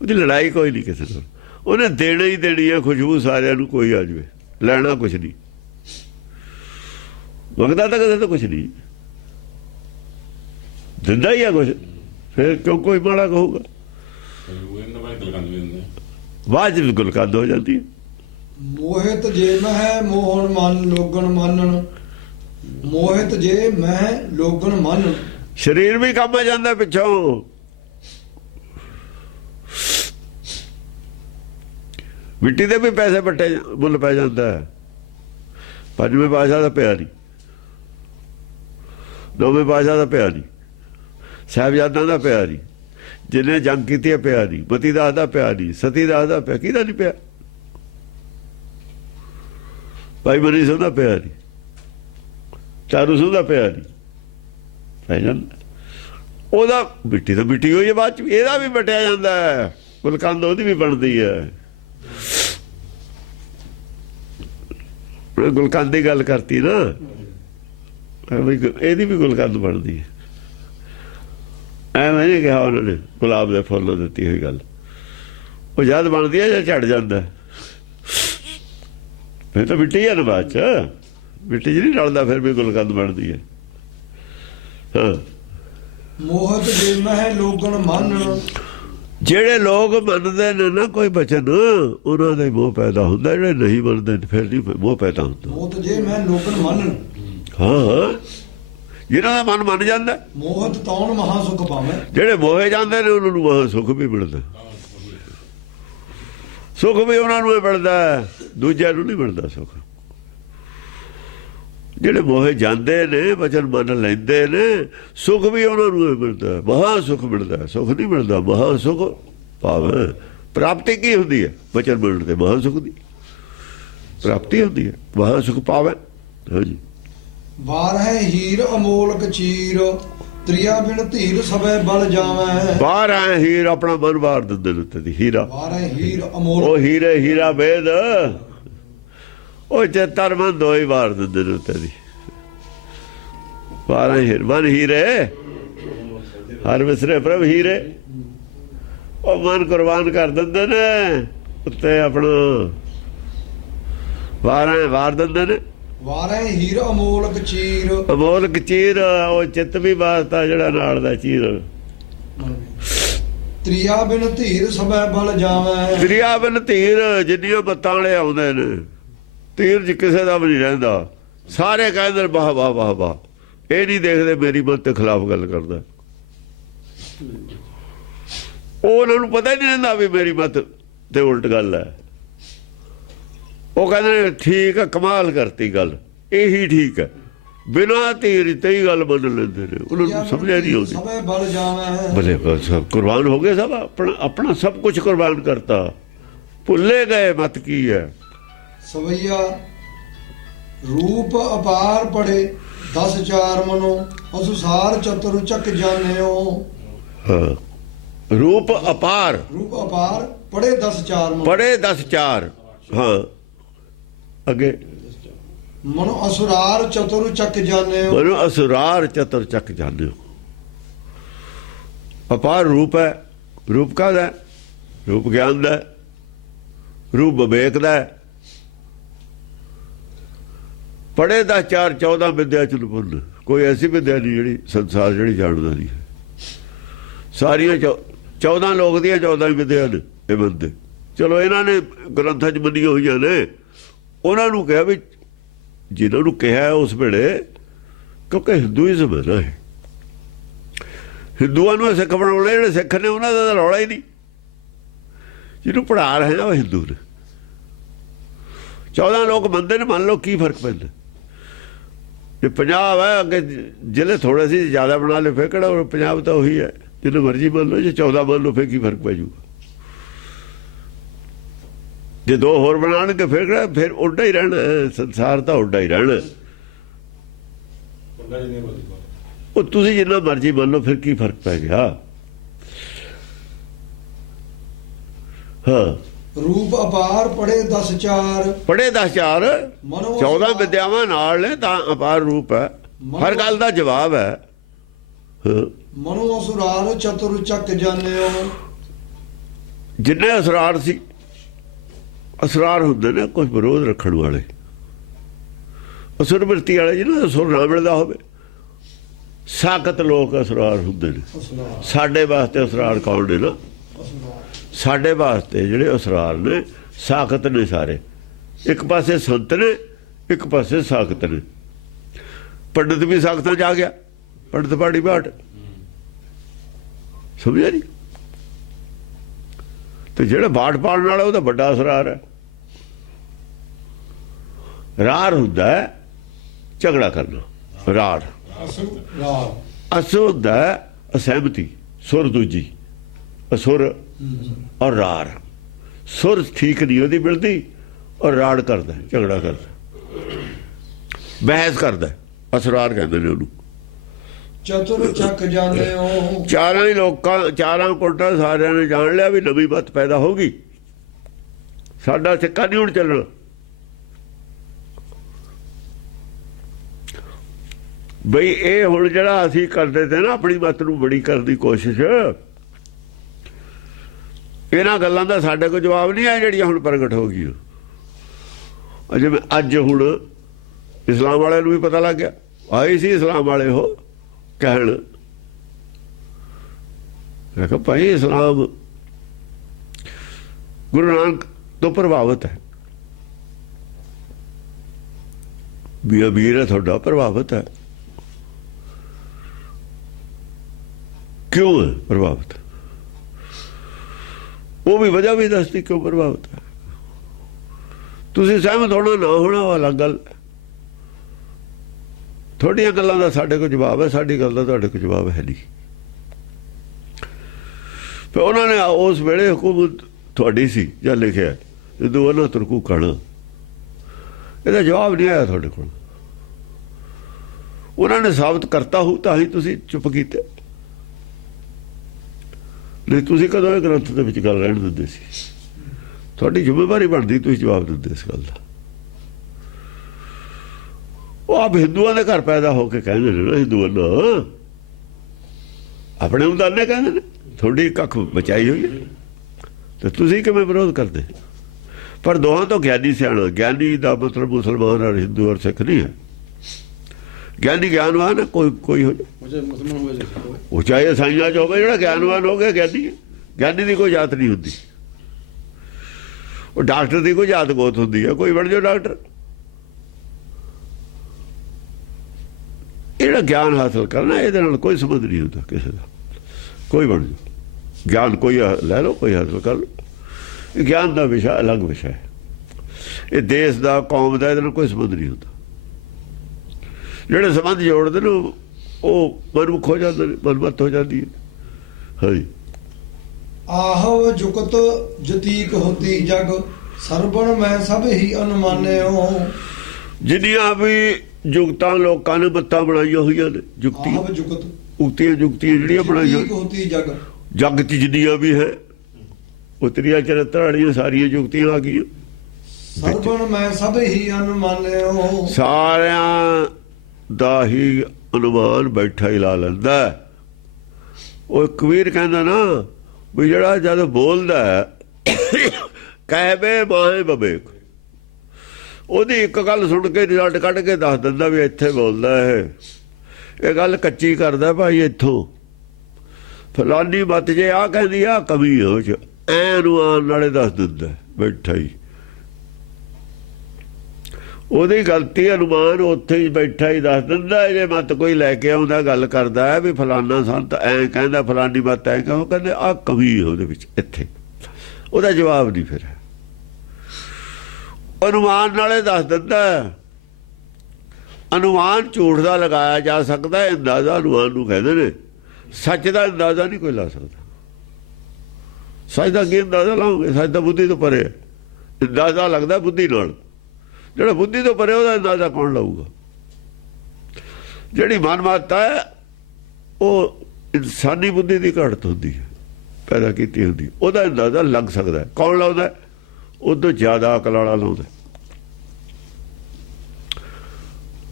ਉਹਦੀ ਲੜਾਈ ਕੋਈ ਨਹੀਂ ਕਿਸੇ ਨਾਲ। ਉਹਨੇ ਦੇਣਾ ਹੀ ਦੇਣੀ ਹੈ ਖੁਸ਼ਬੂ ਸਾਰਿਆਂ ਨੂੰ, ਕੋਈ ਆ ਜਾਵੇ, ਲੈਣਾ ਕੁਛ ਨਹੀਂ, ਮੰਗਦਾ ਤਾਂ ਕਦੇ ਤਾਂ ਕੁਛ ਨਹੀਂ, ਦਿੰਦਾ ਹੀ ਆ ਕੁਛ। ਫਿਰ ਕਿਉਂ ਕੋਈ ਮਾੜਾ ਕਹੂਗਾ? ਬਾਅਦ ਚ ਗੁਲਕੰਦ ਹੋ ਜਾਂਦੀ ਹੈ। ਮੋਹਿਤ ਜੇ ਮੈਂ ਮੋਹਨ ਮਨ ਲੋਗਣ ਮਾਨਣ, ਮੋਹਿਤ ਜੇ ਮੈਂ ਲੋਗਣ ਮਾਨਣ। ਸਰੀਰ ਵੀ ਕੰਮ ਆ ਜਾਂਦਾ ਪਿੱਛੋਂ। ਮਿੱਟੀ ਦੇ ਵੀ ਪੈਸੇ ਪੱਟੇ ਮੁੱਲ ਪੈ ਜਾਂਦਾ ਹੈ। ਪੰਜਵੇਂ ਪਾਤਸ਼ਾਹ ਦਾ ਪਿਆ ਨਹੀਂ, ਨੌਵੇਂ ਪਾਤਸ਼ਾਹ ਦਾ ਪਿਆ ਨਹੀਂ, ਸਾਹਿਬਜ਼ਾਦਿਆਂ ਦਾ ਪਿਆ ਨਹੀਂ, ਜਿਹਨੇ ਜੰਗ ਕੀਤੀ ਪਿਆ ਨਹੀਂ, ਮਤੀ ਦਾਸ ਦਾ ਪਿਆ ਨਹੀਂ, ਸਤੀ ਦਾਸ ਦਾ ਪਿਆ, ਕਿਹਦਾ ਨਹੀਂ ਪਿਆ? ਭਾਈ ਮਨੀ ਸਿੰਘ ਦਾ ਪਿਆ ਨਹੀਂ, ਚਾਰੂ ਸਿੰਘ ਦਾ ਪਿਆ ਨਹੀਂ, ਪੈ ਜਾਂਦਾ। ਉਹਦਾ ਮਿੱਟੀ ਤਾਂ ਮਿੱਟੀ ਹੋਈ ਹੈ, ਬਾਅਦ ਚ ਇਹਦਾ ਵੀ ਵਟਿਆ ਜਾਂਦਾ ਹੈ, ਗੁਲਕੰਦ ਉਹਦੀ ਵੀ ਬਣਦੀ ਹੈ। ਗੁਲਕੰਦ ਦੀ ਗੱਲ ਕਰਤੀ ਨਾ, ਇਹਦੀ ਵੀ ਗੁਲਕੰਦ ਬਣਦੀ ਹੈ। ਐਵੇਂ ਨਹੀਂ ਕਿਹਾ ਉਹਨਾਂ ਨੇ ਗੁਲਾਬ ਦੇ ਫੁੱਲ ਦਿੱਤੀ ਹੋਈ ਗੱਲ। ਉਹ ਜਦ ਬਣਦੀ ਹੈ ਜਾਂ ਝੜ ਜਾਂਦਾ, ਫਿਰ ਤਾਂ ਮਿੱਟੀ ਹੈ ਨਾ, ਬਾਅਦ ਚ ਮਿੱਟੀ 'ਚ ਨਹੀਂ ਰਲਦਾ, ਫਿਰ ਵੀ ਗੁਲਕੰਦ ਬਣਦੀ ਹੈ। ਹਾਂ, ਮੋਹਤ ਜੇ ਮੈਂ ਲੋਗਣ ਮਾਨਣ। ਜਿਹੜੇ ਲੋਕ ਮੰਨਦੇ ਨੇ ਨਾ ਕੋਈ ਬਚਨ, ਉਹਨਾਂ ਦਾ ਹੀ ਮੋਹ ਪੈਦਾ ਹੁੰਦਾ। ਜਿਹੜੇ ਨਹੀਂ ਮੰਨਦੇ ਫਿਰ ਨਹੀਂ ਮੋਹ ਪੈਦਾ ਹੁੰਦਾ। ਮੋਹਤ ਜੇ ਮੈਂ ਲੋਗਣ ਮਾਨਣ। ਹਾਂ, ਜਿਹਨਾਂ ਦਾ ਮਨ ਮੰਨ ਜਾਂਦਾ। ਮੋਹਤ ਤੌਣ ਮਹਾ ਸੁਖ ਪਾਵੇਂ। ਜਿਹੜੇ ਮੋਹੇ ਜਾਂਦੇ ਨੇ ਉਹਨਾਂ ਨੂੰ ਮਹਾ ਸੁਖ ਵੀ ਮਿਲਦਾ, ਸੁਖ ਵੀ ਉਹਨਾਂ ਨੂੰ ਮਿਲਦਾ, ਦੂਜਿਆਂ ਨੂੰ ਨਹੀਂ ਮਿਲਦਾ ਸੁਖ। ਜਿਹੜੇ ਮੋਹੇ ਜਾਂਦੇ ਨੇ, ਵਚਨ ਮੰਨ ਲੈਂਦੇ ਨੇ, ਸੁਖ ਵੀ ਉਹਨਾਂ ਨੂੰ ਮਿਲਦਾ, ਮਹਾ ਸੁਖ ਮਿਲਦਾ। ਸੁਖ ਨਹੀਂ ਮਿਲਦਾ, ਮਹਾ ਸੁਖ ਭਾਵੇਂ। ਪ੍ਰਾਪਤੀ ਕੀ ਹੁੰਦੀ ਹੈ? ਵਚਨ ਮੰਨਣ ਤੇ ਮਹਾ ਸੁਖ ਦੀ ਪ੍ਰਾਪਤੀ ਹੁੰਦੀ ਹੈ, ਮਹਾ ਸੁਖ ਪਾਵੇ। ਹਾਂਜੀ, ਵਾਰ ਹੈ ਹੀਰ ਅਮੋਲਕ ਚੀਰ, ਤ੍ਰਿਆ ਬਿਨ ਧੀਰ ਸਭੇ ਬਲ ਜਾਵੇਂ। ਬਾਹਰ ਆਏ ਹੀਰ ਆਪਣਾ ਮਨ ਬਾਹਰ ਦਿੰਦੇ ਨੇ ਤੇ ਹੀਰਾ। ਵਾਰ ਹੈ ਹੀਰ ਅਮੋਲਕ। ਉਹ ਹੀਰੇ ਹੀਰਾ ਵੇਦ, ਉਹ ਚੇਤਰ ਮਨ ਦੋਈ ਵਾਰ ਦਿੰਦੇ ਨੇ ਉੱਤੇ ਦੀ। 12 ਹੀਰ ਮਨ ਹੀਰੇ, ਹਰ ਵਿਸਰੇ ਪ੍ਰਭ ਹੀਰੇ। ਉਹ ਮਨ ਕੁਰਬਾਨ ਕਰ ਦਿੰਦੇ ਨੇ ਉੱਤੇ ਆਪਣਾ, 12 ਵਾਰ ਦਿੰਦੇ ਨੇ। ਵਾਰ ਹੈ ਹੀਰ ਅਮੋਲਕ ਚੀਰ। ਅਮੋਲਕ ਚੀਰ, ਉਹ ਚਿੱਤ ਵੀ ਵਾਸਤਾ ਜਿਹੜਾ ਨਾਲ ਦਾ ਚੀਰ। ਤ੍ਰਿਆ ਬਿਨ ਧੀਰ ਸਭੇ ਬਲ ਜਾਵੇਂ। ਤ੍ਰਿਆ ਬਿਨ ਧੀਰ, ਜਿੰਨੀਆਂ ਮੱਤਾਂ ਵਾਲੇ ਆਉਂਦੇ ਨੇ, ਤੀਰ ਚ ਕਿਸੇ ਦਾ ਵੀ ਨਹੀਂ ਰਹਿੰਦਾ। ਸਾਰੇ ਕਹਿੰਦੇ ਵਾਹ ਵਾਹ ਵਾਹ ਵਾਹ, ਇਹ ਨਹੀਂ ਦੇਖਦੇ ਮੇਰੀ ਮੱਤ ਦੇ ਖਿਲਾਫ ਗੱਲ ਕਰਦਾ। ਉਹਨਾਂ ਨੂੰ ਪਤਾ ਹੀ ਨਹੀਂ ਰਹਿੰਦਾ ਵੀ ਮੇਰੀ ਮੱਤ ਤੇ ਉਲਟ ਗੱਲ ਹੈ। ਉਹ ਕਹਿੰਦੇ ਠੀਕ ਹੈ, ਕਮਾਲ ਕਰਤੀ ਗੱਲ, ਇਹੀ ਠੀਕ ਹੈ। ਬਿਨਾਂ ਧੀਰ ਤੇ ਹੀ ਗੱਲ ਮੰਨ ਲੈਂਦੇ ਨੇ, ਉਹਨਾਂ ਨੂੰ ਸਮਝਿਆ ਨਹੀਂ ਆਉਂਦੀ। ਸਭੇ ਬਲ ਜਾਵੇਂ। ਬਲੇ ਸਭ ਕੁਰਬਾਨ ਹੋ ਗਏ, ਸਭ ਆਪਣਾ ਆਪਣਾ ਸਭ ਕੁਝ ਕੁਰਬਾਨ ਕਰਤਾ, ਭੁੱਲੇ ਗਏ ਮਤ ਕੀ ਹੈ। ਸਵਈਆ ਰੂਪ ਅਪਾਰ ਪੜੇ 10 4 ਮਨੋ, ਅਸੁਸਾਰ ਚਤੁਰ ਚੱਕ ਜਾਣਿਓ। ਹਾਂ, ਰੂਪ ਅਪਾਰ, ਰੂਪ ਅਪਾਰ ਪੜੇ 10 4 ਮਨੋ। ਪੜੇ 10 4। ਹਾਂ, ਅੱਗੇ ਮਨੋ ਅਸੁਰਾਰ ਚਤੁਰ ਚੱਕ ਜਾਣਿਓ। ਮਨੋ ਅਸੁਰਾਰ ਚਤੁਰ ਚੱਕ ਜਾਣਿਓ। ਅਪਾਰ ਰੂਪ ਹੈ। ਰੂਪ ਕਾਹਦਾ? ਰੂਪ ਗਿਆਨ ਦਾ, ਰੂਪ ਵਿਵੇਕ ਦਾ। ਪੜੇ 10 4 14 ਵਿਦਿਆ ਚ ਨਿਪੁੰਨ। ਕੋਈ ਐਸੀ ਵਿਦਿਆ ਨਹੀਂ ਜਿਹੜੀ ਸੰਸਾਰ ਜਿਹੜੀ ਜਾਣਦਾ ਨਹੀਂ। ਸਾਰੀਆਂ 14 ਲੋਕ ਦੀਆਂ 14 ਹੀ ਵਿਦਿਆ ਨੇ ਇਹ ਬੰਦੇ। ਚਲੋ ਇਹਨਾਂ ਨੇ ਗ੍ਰੰਥਾਂ ਚ ਮੰਨੀਆਂ ਹੋਈਆਂ ਨੇ। ਉਹਨਾਂ ਨੂੰ ਕਿਹਾ ਵੀ, ਜਿਹਨਾਂ ਨੂੰ ਕਿਹਾ ਉਸ ਵੇਲੇ, ਕਿਉਂਕਿ ਹਿੰਦੂਇਜ਼ਮ ਹੈ ਨਾ, ਹਿੰਦੂਆਂ ਨੂੰ ਸਿੱਖ ਬਣਾਉਣੇ, ਜਿਹੜੇ ਸਿੱਖ ਨੇ ਉਹਨਾਂ ਦਾ ਤਾਂ ਰੌਲਾ ਹੀ ਨਹੀਂ। ਜਿਹਨੂੰ ਪੜ੍ਹਾ ਰਹੇ ਆ ਉਹ ਹਿੰਦੂ ਨੇ। 14 ਲੋਕ ਮੰਨਦੇ ਨੇ, ਮੰਨ ਲਓ ਕੀ ਫਰਕ ਪੈਂਦਾ? ਇਹ ਪੰਜਾਬ ਹੈ, ਅੱਗੇ ਜ਼ਿਲ੍ਹੇ ਥੋੜੇ ਸੀ ਜ਼ਿਆਦਾ ਬਣਾ ਲਏ ਫਿਰ ਕਿਹੜਾ ਹੁਣ ਪੰਜਾਬ ਤਾਂ ਉਹੀ ਹੈ, ਜਿਹਨੂੰ ਮਰਜ਼ੀ ਮੰਨ ਲਓ, ਜੇ 14 ਮੰਨ ਲਓ ਫਿਰ ਕੀ ਫਰਕ ਪੈ ਜਾਊਗਾ। ਜੇ 2 ਹੋਰ ਬਣਾਉਣਗੇ ਫਿਰ ਕਿਹੜਾ, ਫਿਰ ਉੱਡਾ ਹੀ ਰਹਿਣਾ, ਸੰਸਾਰ ਤਾਂ ਉੱਡਾ ਹੀ ਰਹਿਣਾ। ਉਹ ਤੁਸੀਂ ਜਿੰਨਾ ਮਰਜ਼ੀ ਮੰਨ ਲਓ ਫਿਰ ਕੀ ਫਰਕ ਪੈ ਗਿਆ। ਹਾਂ, ਰੂਪ ਅਪਾਰ ਪੜੇ 10 4, ਪੜੇ 10 4, ਮਨੋ 14 ਵਿਦਿਆਵਾਂ ਨਾਲ ਨੇ ਤਾਂ ਅਪਾਰ ਰੂਪ ਹੈ। ਹਰ ਗੱਲ ਦਾ ਜਵਾਬ ਹੈ। ਹਾਂ, ਮਨੋ ਅਸੁਰਾਰ ਚਤੁਰ ਚੱਕ ਜਾਣਿਓ। ਜਿੰਨੇ ਅਸਰਾਰ ਸੀ, ਅਸਰਾਰ ਹੁੰਦੇ ਨੇ ਕੁਝ ਵਿਰੋਧ ਰੱਖਣ ਵਾਲੇ, ਅਸੁਰ ਬਿਰਤੀ ਵਾਲੇ, ਜਿਹਨਾਂ ਦਾ ਸੁਰ ਨਾ ਮਿਲਦਾ ਹੋਵੇ। ਸਾਖਤ ਲੋਕ ਅਸਰਾਰ ਹੁੰਦੇ ਨੇ। ਸਾਡੇ ਵਾਸਤੇ ਅਸਰਾਰ ਕੌਣ ਨੇ ਨਾ, ਸਾਡੇ ਵਾਸਤੇ ਜਿਹੜੇ ਅਸਰਾਰ ਨੇ ਸਾਖਤ ਨੇ ਸਾਰੇ। ਇੱਕ ਪਾਸੇ ਸੰਤ ਨੇ, ਇੱਕ ਪਾਸੇ ਸਾਖਤ ਨੇ। ਪੰਡਿਤ ਵੀ ਸਾਖਤਾਂ 'ਚ ਆ ਗਿਆ, ਪੰਡਿਤ ਪਾੜੀ ਬਾਟ, ਸਮਝਿਆ ਨਹੀਂ। ਤੇ ਜਿਹੜਾ ਬਾਟ ਪਾਉਣ ਵਾਲਾ ਉਹਦਾ ਵੱਡਾ ਅਸਰਾਰ ਹੈ। ਰਾਰ ਹੁੰਦਾ ਹੈ ਝਗੜਾ ਕਰਨਾ, ਰਾਰ। ਅਸੁਰ ਹੁੰਦਾ ਅਸਹਿਮਤੀ, ਸੁਰ ਦੂਜੀ, ਅਸੁਰ ਔਰ ਰਾਰ। ਸੁਰ ਠੀਕ ਨਹੀਂ ਉਹਦੀ ਮਿਲਦੀ, ਔਰ ਰਾੜ ਕਰਦਾ, ਝਗੜਾ ਕਰਦਾ, ਬਹਿਸ ਕਰਦਾ, ਅਸਰਾਰ ਕਹਿੰਦੇ ਨੇ ਉਹਨੂੰ। ਚਤੁਰ ਚੱਕ ਜਾਣਿਓ। ਚਾਰਾਂ ਹੀ ਲੋਕਾਂ, ਚਾਰਾਂ ਕੋਟਾਂ ਸਾਰਿਆਂ ਨੇ ਜਾਣ ਲਿਆ ਵੀ ਨਵੀਂ ਮੱਤ ਪੈਦਾ ਹੋ ਗਈ, ਸਾਡਾ ਸਿੱਕਾ ਨਹੀਂ ਹੁਣ ਚੱਲਣਾ। ਬਈ ਇਹ ਹੁਣ ਜਿਹੜਾ ਅਸੀਂ ਕਰਦੇ ਤੇ ਨਾ ਆਪਣੀ ਮੱਤ ਨੂੰ ਬੜੀ ਕਰਨ ਦੀ ਕੋਸ਼ਿਸ਼, ਇਹਨਾਂ ਗੱਲਾਂ ਦਾ ਸਾਡੇ ਕੋਲ ਜਵਾਬ ਨਹੀਂ ਆਇਆ ਜਿਹੜੀਆਂ ਹੁਣ ਪ੍ਰਗਟ ਹੋ ਗਈਆਂ। ਜਿਵੇਂ ਅੱਜ ਹੁਣ ਇਸਲਾਮ ਵਾਲਿਆਂ ਨੂੰ ਵੀ ਪਤਾ ਲੱਗ ਗਿਆ, ਆਏ ਸੀ ਇਸਲਾਮ ਵਾਲੇ ਉਹ ਕਹਿਣ, ਮੈਂ ਕਿਹਾ ਭਾਈ ਇਸਲਾਮ ਗੁਰੂ ਨਾਨਕ ਤੋਂ ਪ੍ਰਭਾਵਿਤ ਹੈ, ਵੀ ਅਮੀਰ ਹੈ ਤੁਹਾਡਾ, ਪ੍ਰਭਾਵਿਤ ਹੈ। ਕਿਉਂ ਹੈ ਪ੍ਰਭਾਵਿਤ? ਉਹ ਵੀ ਵਜ੍ਹਾ ਵੀ ਦੱਸਦੀ ਕਿਉਂ ਪ੍ਰਭਾਵਿਤ ਹੈ। ਤੁਸੀਂ ਸਹਿਮਤ ਹੋਣਾ ਨਾ ਹੋਣਾ ਉਹ ਅਲੱਗ ਗੱਲ। ਤੁਹਾਡੀਆਂ ਗੱਲਾਂ ਦਾ ਸਾਡੇ ਕੋਲ ਜਵਾਬ ਹੈ, ਸਾਡੀ ਗੱਲ ਦਾ ਤੁਹਾਡੇ ਕੋਲ ਜਵਾਬ ਹੈ ਨਹੀਂ। ਫਿਰ ਉਹਨਾਂ ਨੇ ਉਸ ਵੇਲੇ ਹਕੂਮਤ ਤੁਹਾਡੀ ਸੀ ਜਾਂ ਲਿਖਿਆ ਜਦੋਂ ਉਹਨਾਂ ਤੁਰਕੂ ਖਾਣਾ, ਇਹਦਾ ਜਵਾਬ ਨਹੀਂ ਆਇਆ ਤੁਹਾਡੇ ਕੋਲ। ਉਹਨਾਂ ਨੇ ਸਾਬਤ ਕਰਤਾ ਹੋ ਤਾਂ ਹੀ ਤੁਸੀਂ ਚੁੱਪ ਕੀਤੇ, ਨਹੀਂ ਤੁਸੀਂ ਕਦੋਂ ਇਹ ਗ੍ਰੰਥ ਦੇ ਵਿੱਚ ਗੱਲ ਰਹਿਣ ਦਿੰਦੇ ਸੀ? ਤੁਹਾਡੀ ਜ਼ਿੰਮੇਵਾਰੀ ਬਣਦੀ ਤੁਸੀਂ ਜਵਾਬ ਦਿੰਦੇ ਇਸ ਗੱਲ ਦਾ। ਉਹ ਆਪ ਹਿੰਦੂਆਂ ਦੇ ਘਰ ਪੈਦਾ ਹੋ ਕੇ ਕਹਿੰਦੇ ਨੇ ਨਾ, ਹਿੰਦੂਆਂ ਨੂੰ ਆਪਣੇ ਉਦਾਨੇ ਕਹਿੰਦੇ ਨੇ ਤੁਹਾਡੀ ਕੱਖ ਬਚਾਈ ਹੋਈ ਹੈ, ਤੇ ਤੁਸੀਂ ਕਿਵੇਂ ਵਿਰੋਧ ਕਰਦੇ? ਪਰ ਦੋਹਾਂ ਤੋਂ ਗਿਆਨੀ ਸਿਆਣਾ, ਗਿਆਨੀ ਦਾ ਮਤਲਬ ਮੁਸਲਮਾਨ ਔਰ ਹਿੰਦੂ ਔਰ ਸਿੱਖ ਨਹੀਂ ਹੈ। ਗਿਆਨੀ ਗਿਆਨਵਾਨ ਹੈ, ਕੋਈ ਹੋ ਉਹ ਚਾਹੇ ਇਸਾਈਆਂ ਚ ਹੋਵੇ, ਜਿਹੜਾ ਗਿਆਨਵਾਨ ਹੋ ਗਿਆ ਗਿਆਨੀ। ਗਿਆਨੀ ਦੀ ਕੋਈ ਜਾਤ ਨਹੀਂ ਹੁੰਦੀ। ਉਹ ਡਾਕਟਰ ਦੀ ਕੋਈ ਜਾਤ ਗੋਤ ਹੁੰਦੀ ਹੈ, ਕੋਈ ਬਣ ਜਾਓ ਡਾਕਟਰ। ਜਿਹੜਾ ਗਿਆਨ ਹਾਸਲ ਕਰਨਾ ਇਹਦੇ ਨਾਲ ਕੋਈ ਸੰਬੰਧ ਨਹੀਂ ਹੁੰਦਾ ਕਿਸੇ ਦਾ, ਕੋਈ ਬਣ ਜਾਓ ਗਿਆਨ, ਕੋਈ ਲੈ ਲਓ, ਕੋਈ ਹਾਸਲ ਕਰ ਲਓ। ਗਿਆਨ ਦਾ ਵਿਸ਼ਾ ਅਲੱਗ ਵਿਸ਼ਾ ਹੈ। ਇਹ ਦੇਸ਼ ਦਾ, ਕੌਮ ਦਾ ਇਹਦੇ ਨਾਲ ਕੋਈ ਸੰਬੰਧ ਨਹੀਂ ਹੁੰਦਾ। ਜਿਹੜੇ ਸੰਬੰਧ ਜੋੜਦੇ ਨੇ ਉਹ ਮਨਮੁਖ ਹੋ ਜਾਂਦੇ ਨੇ, ਮਨਮਤ ਹੋ ਜਾਂਦੀ ਹੈ। ਹਾਂਜੀ, ਆਹਵ ਜੁਗਤ ਜਤੀਕ ਹੋਤੀ ਜਗ, ਸਰਬਣ ਮੈਂ ਸਭ ਹੀ ਅਨੁਮਾਨਿਓ। ਜਿੰਨੀਆਂ ਵੀ ਜੁਗਤਾਂ ਲੋਕਾਂ ਨੇ ਮੱਤਾਂ ਬਣਾਈਆਂ ਹੋਈਆਂ ਨੇ, ਜੁਗਤੀਆਂ ਜੁਗਤੀਆਂ ਜਿਹੜੀਆਂ ਬਣਾਈਆਂ ਹੋਤੀ ਜਗ, ਜੱਗ ਚ ਜਿੰਨੀਆਂ ਵੀ ਹੈ ਉਤਰੀਆਂ ਚਰਿੱਤਰ ਵਾਲੀਆਂ ਸਾਰੀਆਂ ਜੁਗਤੀਆਂ ਆ ਗਈਆਂ। ਸਰਬਣ ਮੈਂ ਸਭ ਹੀ ਅਨੁਮਾਨਿਓ। ਸਾਰਿਆਂ ਦਾ ਹੀ ਅਨੁਮਾਨ ਬੈਠਾ ਹੀ ਲਾ ਲੈਂਦਾ। ਉਹ ਕਬੀਰ ਕਹਿੰਦਾ ਨਾ ਵੀ ਜਿਹੜਾ ਜਦ ਬੋਲਦਾ ਕਹਿਵੇ ਮਾਹੇ ਬਵੇਕ, ਉਹਦੀ ਇੱਕ ਗੱਲ ਸੁਣ ਕੇ ਰਿਜ਼ਲਟ ਕੱਢ ਕੇ ਦੱਸ ਦਿੰਦਾ ਵੀ ਇੱਥੇ ਬੋਲਦਾ ਇਹ ਗੱਲ ਕੱਚੀ ਕਰਦਾ ਭਾਈ, ਇੱਥੋਂ ਫਲਾਨੀ ਮੱਤ ਜੇ ਆਹ ਕਹਿੰਦੀ ਆ ਕਵੀ ਹੋ ਚ ਐ ਅਨੁਮਾਨ ਨਾਲੇ ਦੱਸ ਦਿੰਦਾ ਬੈਠਾ ਹੀ। ਉਹਦੀ ਗਲਤੀ ਅਨੁਮਾਨ ਉੱਥੇ ਹੀ ਬੈਠਾ ਹੀ ਦੱਸ ਦਿੰਦਾ। ਜੇ ਮੱਤ ਕੋਈ ਲੈ ਕੇ ਆਉਂਦਾ ਗੱਲ ਕਰਦਾ ਹੈ ਵੀ ਫਲਾਨਾ ਸੰਤ ਐਂ ਕਹਿੰਦਾ, ਫਲਾਨੀ ਮੱਤ ਐਂ ਕਹਿੰਦਾ, ਉਹ ਕਹਿੰਦੇ ਆਹ ਕਵੀ ਉਹਦੇ ਵਿੱਚ, ਇੱਥੇ ਉਹਦਾ ਜਵਾਬ ਨਹੀਂ। ਫਿਰ ਅਨੁਮਾਨ ਨਾਲੇ ਦੱਸ ਦਿੰਦਾ। ਅਨੁਮਾਨ ਝੂਠ ਦਾ ਲਗਾਇਆ ਜਾ ਸਕਦਾ ਹੈ, ਅੰਦਾਜ਼ਾ ਅਨੁਮਾਨ ਨੂੰ ਕਹਿੰਦੇ ਨੇ। ਸੱਚ ਦਾ ਅੰਦਾਜ਼ਾ ਨਹੀਂ ਕੋਈ ਲਾ ਸਕਦਾ। ਸੱਚ ਦਾ ਕੀ ਅੰਦਾਜ਼ਾ ਲਾਉਂਗੇ? ਸੱਚ ਤਾਂ ਬੁੱਧੀ ਤੋਂ ਪਰੇ ਹੈ। ਅੰਦਾਜ਼ਾ ਲੱਗਦਾ ਬੁੱਧੀ ਨਾਲ। ਜਿਹੜਾ ਬੁੱਧੀ ਤੋਂ ਪਰੇ ਉਹਦਾ ਅੰਦਾਜ਼ਾ ਕੌਣ ਲਾਊਗਾ? ਜਿਹੜੀ ਮਨਮਾਨਤਾ ਹੈ ਉਹ ਇਨਸਾਨੀ ਬੁੱਧੀ ਦੀ ਘਾਟ ਹੁੰਦੀ ਹੈ, ਪੈਦਾ ਕੀਤੀ ਹੁੰਦੀ। ਉਹਦਾ ਅੰਦਾਜ਼ਾ ਲੱਗ ਸਕਦਾ। ਕੌਣ ਲਾਉਂਦਾ? ਉਦੋਂ ਜ਼ਿਆਦਾ ਅਕਲ ਵਾਲਾ ਲਾਉਂਦਾ।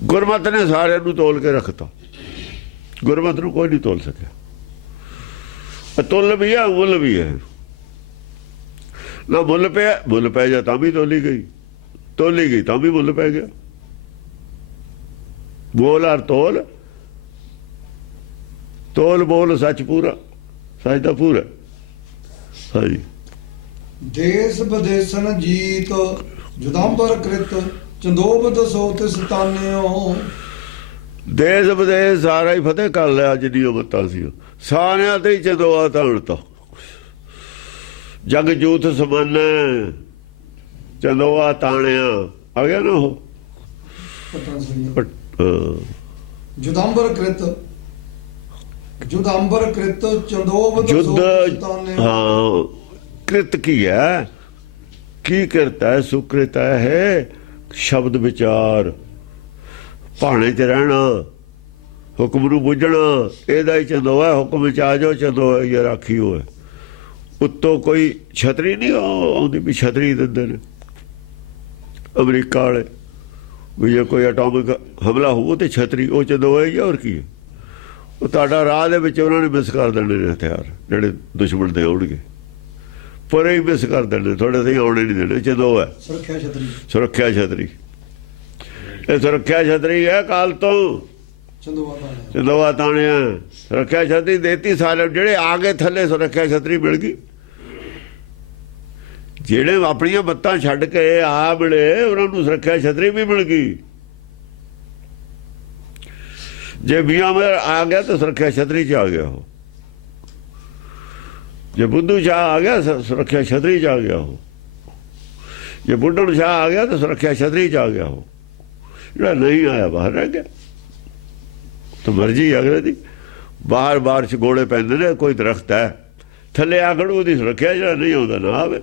ਗੁਰਮਤ ਨੇ ਸਾਰਿਆਂ ਨੂੰ ਤੋਲ ਕੇ ਰੱਖਤਾ। ਗੁਰਮਤ ਨੂੰ ਕੋਈ ਨਹੀਂ ਤੋਲ ਸਕਿਆ। ਤੁੱਲ ਵੀ ਹੈ, ਮੁੱਲ ਵੀ ਹੈ। ਨਾ ਮੁੱਲ ਪਿਆ, ਮੁੱਲ ਪੈ ਜਾ ਤਾਂ ਵੀ ਤੋਲੀ ਗਈ ਤਾਂ ਵੀ ਮੁੱਲ ਪੈ ਗਿਆ। ਬੋਲ ਔਰ ਤੋਲ, ਤੋਲ ਬੋਲ ਸੱਚ ਪੂਰਾ, ਸੱਚ ਦਾ ਪੂਰਾ। ਹਾਂਜੀ। ਦੇਸ ਵਿਦੇਸਨ ਜੀਤ ਜੁਦਾਂਬਰ ਕ੍ਰਿਤ ਚੰਦੋਬ ਦਸੋ ਤਿਸ ਤਾਨਿਓ। ਦੇਸ ਵਿਦੇਸ਼ ਸਾਰਾ ਹੀ ਫਤਿਹ ਕਰ ਲਿਆ। ਜਿੰਨੀ ਮੱਤਾਂ ਸੀ ਸਾਰਿਆਂ ਤੇ ਹੀ ਚੰਦੋਆ ਤਾਣਤਾ। ਜਗ ਜੂਥ ਸਮਾਨਾ ਚੰਦੋਆ ਤਾਣਿਆ ਆ ਗਿਆ ਨਾ ਉਹ। ਜੁਦਾਂਬਰ ਕ੍ਰਿਤ ਚੰਦੋਬ ਦਸੋ ਤਿਸ ਤਾਨਿਓ। ਹਾਂ, ਕ੍ਰਿਤ ਕੀ ਹੈ? ਕੀ ਕਰਤਾ ਹੈ? ਸੁਕ੍ਰਿਤ ਹੈ ਸ਼ਬਦ ਵਿਚਾਰ, ਭਾਣੇ 'ਚ ਰਹਿਣਾ, ਹੁਕਮ ਨੂੰ ਬੁੱਝਣਾ, ਇਹਦਾ ਹੀ ਚੰਦੋਆ। ਹੁਕਮ ਵਿੱਚ ਆ ਜਾਓ, ਚੰਦੋਆ ਇਹ ਰਾਖੀ ਹੋਏ। ਉੱਤੋਂ ਕੋਈ ਛਤਰੀ ਨਹੀਂ ਆਉਂਦੀ ਵੀ ਛਤਰੀ ਦਿੰਦੇ ਨੇ ਅਮਰੀਕਾ ਵਾਲੇ ਵੀ ਜੇ ਕੋਈ ਐਟੋਮਿਕ ਹਮਲਾ ਹੋਊ ਤੇ ਛਤਰੀ, ਉਹ ਚੰਦੋਆ ਹੀ। ਹੋਰ ਕੀ ਹੈ? ਉਹ ਤੁਹਾਡਾ ਰਾਹ ਦੇ ਵਿੱਚ ਉਹਨਾਂ ਨੇ ਮਿਸ ਕਰ ਦੇਣੇ ਨੇ ਹਥਿਆਰ, ਜਿਹੜੇ ਦੁਸ਼ਮਣ ਦੇ ਆਉਣਗੇ ਪਰੇ ਹੀ ਮਿਸ ਕਰ ਦੇਣੇ, ਥੋੜੇ ਤੇ ਆਉਣੇ ਨਹੀਂ ਦੇਣੇ। ਚੰਦੋਆ ਸੁਰੱਖਿਆ ਛਤਰੀ। ਇਹ ਸੁਰੱਖਿਆ ਛਤਰੀ ਹੈ ਕਾਲ ਤੋਂ। ਚੰਦੋਆ ਤਾਣਿਆ ਸੁਰੱਖਿਆ ਛਤਰੀ ਦੇਤੀ। ਸਾਰੇ ਜਿਹੜੇ ਆ ਗਏ ਥੱਲੇ ਸੁਰੱਖਿਆ ਛਤਰੀ ਮਿਲ ਗਈ। ਜਿਹੜੇ ਆਪਣੀਆਂ ਮੱਤਾਂ ਛੱਡ ਕੇ ਆ ਮਿਲੇ ਉਹਨਾਂ ਨੂੰ ਸੁਰੱਖਿਆ ਛਤਰੀ ਵੀ ਮਿਲ ਗਈ। ਜੇ ਮੀਆਂ ਮੇਰ ਆ ਗਿਆ ਤਾਂ ਸੁਰੱਖਿਆ ਛਤਰੀ 'ਚ ਆ ਗਿਆ ਉਹ। ਜੇ ਬੁੱਧੂ ਸ਼ਾਹ ਆ ਗਿਆ ਸੁਰੱਖਿਆ ਛਤਰੀ 'ਚ ਆ ਗਿਆ ਉਹ। ਜੇ ਬੁੱਢਣ ਸ਼ਾਹ ਆ ਗਿਆ ਤਾਂ ਸੁਰੱਖਿਆ ਛਤਰੀ 'ਚ ਆ ਗਿਆ ਉਹ। ਜਿਹੜਾ ਨਹੀਂ ਆਇਆ ਬਾਹਰ ਰਹਿ ਗਿਆ। ਤਾਂ ਮਰਜੀ ਅਗਲੇ ਦੀ। ਬਾਹਰ 'ਚ ਗੋਲੇ ਪੈਂਦੇ ਨੇ। ਕੋਈ ਦਰਖਤ ਹੈ ਥੱਲੇ ਆ ਖੜੂ, ਉਹਦੀ ਸੁਰੱਖਿਆ। ਜਿਹੜਾ ਨਹੀਂ ਆਉਂਦਾ ਨਾ ਆਵੇ।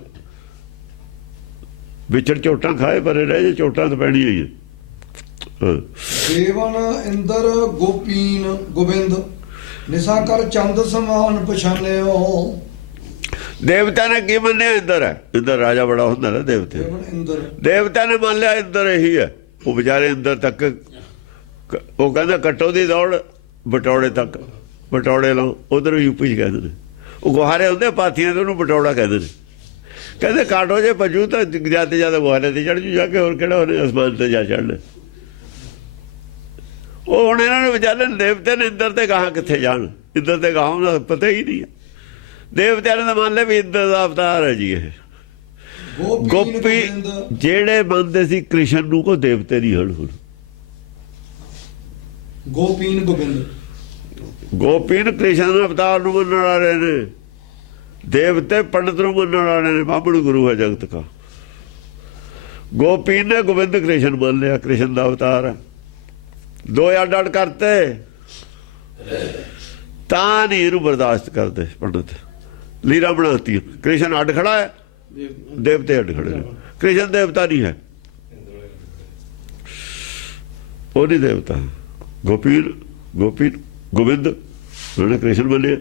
ਵਿਚੜ ਚੋਟਾਂ ਖਾਏ ਪਰੇ ਰਹਿ ਜੇ, ਚੋਟਾਂ ਤਾਂ ਪੈਣੀਆਂ ਹੀ ਹੈ। ਦੇਵਨ ਇੰਦਰ ਗੋਪੀਨ ਗੋਬਿੰਦ ਨਿਸਾ ਕਰ ਚੰਦ ਸਮਾਨ ਪਛਾਨਿਓ। ਦੇਵਤਾ ਨੇ ਕੀ ਮੰਨਿਆ? ਇੰਦਰ ਹੈ। ਇੰਦਰ ਰਾਜਾ ਬੜਾ ਹੁੰਦਾ ਨਾ। ਦੇਵਤਾ ਨੇ ਮੰਨ ਲਿਆ ਇੰਦਰ ਇਹੀ ਹੈ। ਉਹ ਵਿਚਾਰੇ ਇੰਦਰ ਤੱਕ ਉਹ ਕਹਿੰਦਾ ਕੱਟੋ ਦੀ ਦੌੜ ਬਟੌੜੇ ਤੱਕ। ਬਟੌੜੇ ਲਾਓ ਉਧਰ ਯੂਪੀ 'ਚ ਕਹਿੰਦੇ ਨੇ। ਉਹ ਗੁਹਾਰੇ ਹੁੰਦੇ ਪਾਥੀਆਂ ਤੇ ਉਹਨੂੰ ਬਟੌੜਾ ਕਹਿੰਦੇ ਨੇ। ਕਹਿੰਦੇ ਕਾਟੋ ਜੇ ਭਜੂ ਤਾਂ ਜਿਆਦਾ ਗੁਹਾਰੇ ਤੇ ਚੜ੍ਹ ਜੂ ਜਾ ਕੇ। ਹੋਰ ਕਿਹੜਾ ਉਹਨੇ ਅਸਮਾਨ ਤੇ ਜਾ ਚੜ੍ਹਨਾ। ਉਹ ਹੁਣ ਇਹਨਾਂ ਨੂੰ ਵਿਚਾਰੇ ਦੇਵਤੇ ਨੇ ਇੰਦਰ ਤੇ ਗਾਹਾਂ ਕਿੱਥੇ ਜਾਣ? ਇੰਦਰ ਤੇ ਗਾਹਾਂ ਦਾ ਪਤਾ ਹੀ ਨਹੀਂ ਹੈ। ਦੇਵਤਿਆਂ ਨੇ ਤਾਂ ਮੰਨ ਲਿਆ ਵੀ ਇੰਦਰ ਦਾ ਅਵਤਾਰ ਹੈ ਜੀ ਇਹ। ਗੋਪੀ ਜਿਹੜੇ ਮੰਨਦੇ ਸੀ ਕ੍ਰਿਸ਼ਨ ਨੂੰ, ਕੋ ਦੇਵਤੇ ਨਹੀਂ ਹਨ। ਹੁਣ ਗੋਪੀਨ ਕ੍ਰਿਸ਼ਨ ਅਵਤਾਰ ਨੂੰ ਮੰਨਣ ਵਾਲੇ ਨੇ। ਦੇਵਤੇ ਪੰਡਤ ਨੂੰ ਮੰਨਣ ਵਾਲੇ ਨੇ। ਬਾਬੜ ਗੁਰੂ ਹੈ ਜਗਤ ਕਾ। ਗੋਪੀਨ ਨੇ ਗੋਬਿੰਦ ਕ੍ਰਿਸ਼ਨ ਮੰਨ ਲਿਆ, ਕ੍ਰਿਸ਼ਨ ਦਾ ਅਵਤਾਰ ਹੈ। ਦੋ ਅੱਡ ਕਰਤੇ ਤਾਂ ਨਹੀਂ ਇਹਨੂੰ ਬਰਦਾਸ਼ਤ ਕਰਦੇ ਪੰਡਤ। ਲੀਰਾ ਬਣਾਤੀ। ਕ੍ਰਿਸ਼ਨ ਅੱਡ ਖੜਾ ਹੈ, ਦੇਵਤੇ ਅੱਡ ਖੜੇ ਨੇ। ਕ੍ਰਿਸ਼ਨ ਦੇਵਤਾ ਨਹੀਂ ਹੈ, ਉਹ ਨਹੀਂ ਦੇਵਤਾ। ਗੋਪੀਨ ਗੋਬਿੰਦ ਉਹਨੇ ਕ੍ਰਿਸ਼ਨ ਮੰਨਿਆ।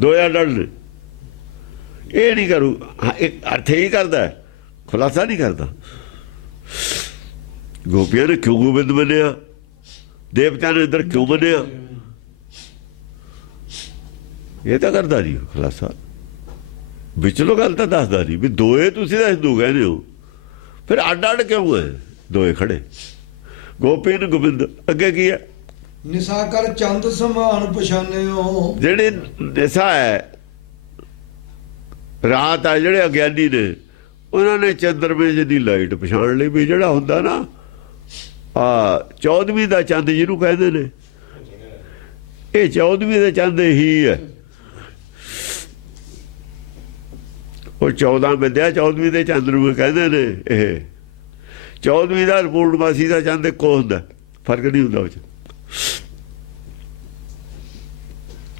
ਦੋ ਅੱਡ ਨੇ। ਇਹ ਨਹੀਂ ਕਰੂ। ਅਰਥ ਹੀ ਕਰਦਾ, ਖੁਲਾਸਾ ਨਹੀਂ ਕਰਦਾ। ਗੋਪੀਆਂ ਨੇ ਕਿਉਂ ਗੋਬਿੰਦ ਮੰਨਿਆ? ਦੇਵਤਿਆਂ ਨੇ ਅੰਦਰ ਕਿਉਂ ਮੰਨਿਆ? ਇਹ ਤਾਂ ਕਰਦਾ ਨਹੀਂ ਖੁਲਾਸਾ। ਵਿਚਲੋਂ ਗੱਲ ਤਾਂ ਦੱਸਦਾ ਨਹੀਂ ਵੀ ਦੋਏ ਤੁਸੀਂ ਤਾਂ ਹਿੰਦੂ ਕਹਿੰਦੇ ਹੋ, ਫਿਰ ਅੱਡ ਕਿਉਂ ਹੈ ਦੋਏ ਖੜੇ? ਗੋਪੀਨ ਗੋਬਿੰਦ। ਅੱਗੇ ਕੀ ਹੈ? ਨਿਸਾ ਕਰ ਚੰਦ ਸਮਾਨ ਪਛਾਨਿਓ। ਜਿਹੜੇ ਨਿਸਾ ਹੈ ਰਾਤ ਆ, ਜਿਹੜੇ ਅਗਿਆਨੀ ਨੇ ਉਹਨਾਂ ਨੇ ਚੰਦਰਮੇ ਜਿਹੀ ਲਾਈਟ ਪਛਾਣ ਲਈ। ਵੀ ਜਿਹੜਾ ਹੁੰਦਾ ਨਾ 14ਵੀਂ ਦਾ ਚੰਦ ਜਿਹਨੂੰ ਕਹਿੰਦੇ ਨੇ, ਇਹ 14ਵੀਂ ਦਾ ਚੰਦ ਹੀ ਹੈ। ਉਹ 14 ਵਿਦਿਆ 14ਵੀਂ ਦੇ ਚੰਦ ਨੂੰ ਕਹਿੰਦੇ ਨੇ। ਇਹ 14ਵੀਂ ਦਾ ਪੂਰਨਮਾਸੀ ਦਾ ਚੰਦ ਇੱਕੋ ਹੁੰਦਾ, ਫਰਕ ਨਹੀਂ ਹੁੰਦਾ ਉਹ 'ਚ।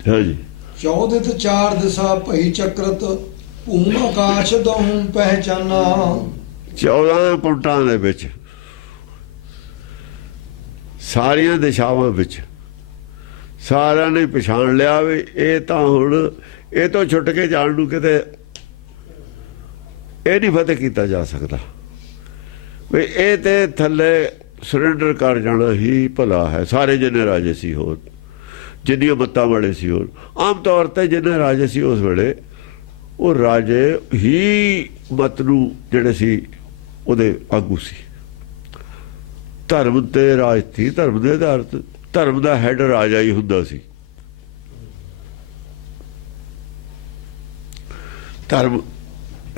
ਹਾਂਜੀ। ਚੌਦਿਤ ਚਾਰ ਦਿਸ਼ਾ ਭਈ ਚੱਕਰਤ ਭੂਮ ਆਕਾਸ਼ ਦਹੂੰ ਪਹਿਚਾਨਾ। 14 ਪੁੰਟਾਂ ਦੇ ਵਿੱਚ, ਸਾਰੀਆਂ ਦਿਸ਼ਾਵਾਂ ਵਿੱਚ ਸਾਰਿਆਂ ਨੇ ਪਛਾਣ ਲਿਆ ਵੀ ਇਹ ਤਾਂ ਹੁਣ ਇਹ ਤੋਂ ਛੁੱਟ ਕੇ ਜਾਣ ਨੂੰ ਕਿਤੇ ਇਹ ਨਹੀਂ ਫਤਿਹ ਕੀਤਾ ਜਾ ਸਕਦਾ, ਵੀ ਇਹ ਤੇ ਥੱਲੇ ਸਰੈਂਡਰ ਕਰ ਜਾਣਾ ਹੀ ਭਲਾ ਹੈ। ਸਾਰੇ ਜਿੰਨੇ ਰਾਜੇ ਸੀ ਹੋਰ, ਜਿੰਨੀਆਂ ਮੱਤਾਂ ਵਾਲੇ ਸੀ ਹੋਰ, ਆਮ ਤੌਰ ਤੇ ਜਿੰਨੇ ਰਾਜੇ ਸੀ ਉਸ ਵੇਲੇ ਉਹ ਰਾਜੇ ਹੀ ਮਤ ਨੂੰ ਜਿਹੜੇ ਸੀ ਉਹਦੇ ਆਗੂ ਸੀ। ਧਰਮ ਤੇ ਰਾਜ ਸੀ, ਧਰਮ ਦੇ ਆਧਾਰ ਤੇ ਧਰਮ ਦਾ ਹੈਡ ਰਾਜਾ ਹੀ ਹੁੰਦਾ ਸੀ। ਧਰਮ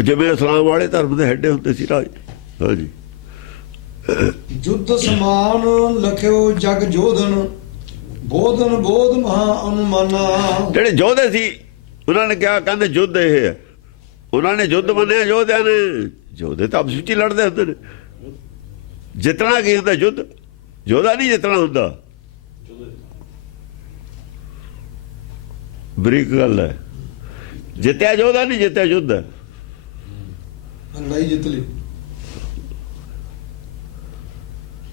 ਜਿਵੇਂ ਇਸਲਾਮ ਵਾਲੇ ਧਰਮ ਦੇ ਹੈਡੇ ਹੁੰਦੇ ਸੀ ਰਾਜ। ਹਾਂਜੀ। ਜੁੱਧ ਸਮਾਨ ਲਖਿਓ ਜਗ ਜੋਧਨ ਬੋਧਨ ਬੋਧ ਮਹਾ ਅਨੁਮਾਨਾ। ਜਿਹੜੇ ਯੋਧੇ ਸੀ ਉਹਨਾਂ ਨੇ ਕਿਹਾ, ਕਹਿੰਦੇ ਯੁੱਧ ਇਹ ਹੈ। ਉਹਨਾਂ ਨੇ ਯੁੱਧ ਮੰਨਿਆ ਯੋਧਿਆਂ ਨੇ। ਯੋਧੇ ਤਾਂ ਆਪਸ ਵਿੱਚ ਹੀ ਲੜਦੇ ਹੁੰਦੇ ਨੇ। ਜਿੱਤਣਾ ਕੀ ਹੁੰਦਾ? ਯੁੱਧ। ਯੋਧਾ ਨਹੀਂ ਜਿੱਤਣਾ ਹੁੰਦਾ। ਬਰੀਕ ਗੱਲ ਹੈ। ਜਿੱਤਿਆ ਯੋਧਾ ਨਹੀਂ, ਜਿੱਤਿਆ ਯੁੱਧ ਹੈ। ਲੜਾਈ ਜਿੱਤ ਲਈ।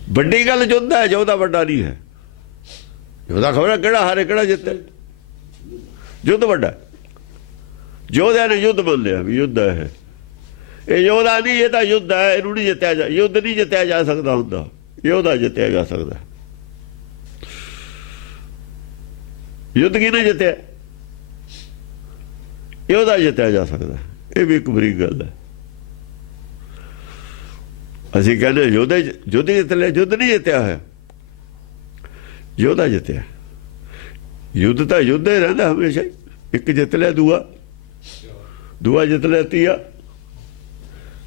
ਵੱਡੀ ਗੱਲ ਯੁੱਧ ਹੈ, ਯੋਧਾ ਵੱਡਾ ਨਹੀਂ ਹੈ। ਯੋਧਾ ਖਬਰ ਕਿਹੜਾ ਹਾਰੇ ਕਿਹੜਾ ਜਿੱਤੇ। ਯੁੱਧ ਵੱਡਾ। ਯੋਧਿਆਂ ਨੇ ਯੁੱਧ ਮੰਨ ਲਿਆ ਵੀ ਯੁੱਧ ਹੈ ਇਹ। ਯੋਧਾ ਨਹੀਂ, ਇਹ ਤਾਂ ਯੁੱਧ ਹੈ, ਇਹਨੂੰ ਨਹੀਂ ਜਿੱਤਿਆ ਜਾ। ਯੁੱਧ ਨਹੀਂ ਜਿੱਤਿਆ ਜਾ ਸਕਦਾ ਹੁੰਦਾ, ਯੋਧਾ ਜਿੱਤਿਆ ਜਾ ਸਕਦਾ। ਯੁੱਧ ਕੀ ਨਹੀਂ ਜਿੱਤਿਆ, ਯੋਧਾ ਜਿੱਤਿਆ ਜਾ ਸਕਦਾ। ਇਹ ਵੀ ਇੱਕ ਬਰੀਕ ਗੱਲ ਹੈ। ਅਸੀਂ ਕਹਿੰਦੇ ਯੋਧੇ ਯੁੱਧ ਜਿੱਤ ਲਿਆ, ਯੁੱਧ ਨਹੀਂ ਜਿੱਤਿਆ ਹੋਇਆ, ਯੋਧਾ ਜਿੱਤਿਆ। ਯੁੱਧ ਤਾਂ ਯੁੱਧ ਹੀ ਰਹਿੰਦਾ ਹਮੇਸ਼ਾ ਹੀ। ਇੱਕ ਜਿੱਤ ਲਿਆ ਦੂਆ, ਦੂਆ ਜਿੱਤ ਲਿਆ ਤੀਆ,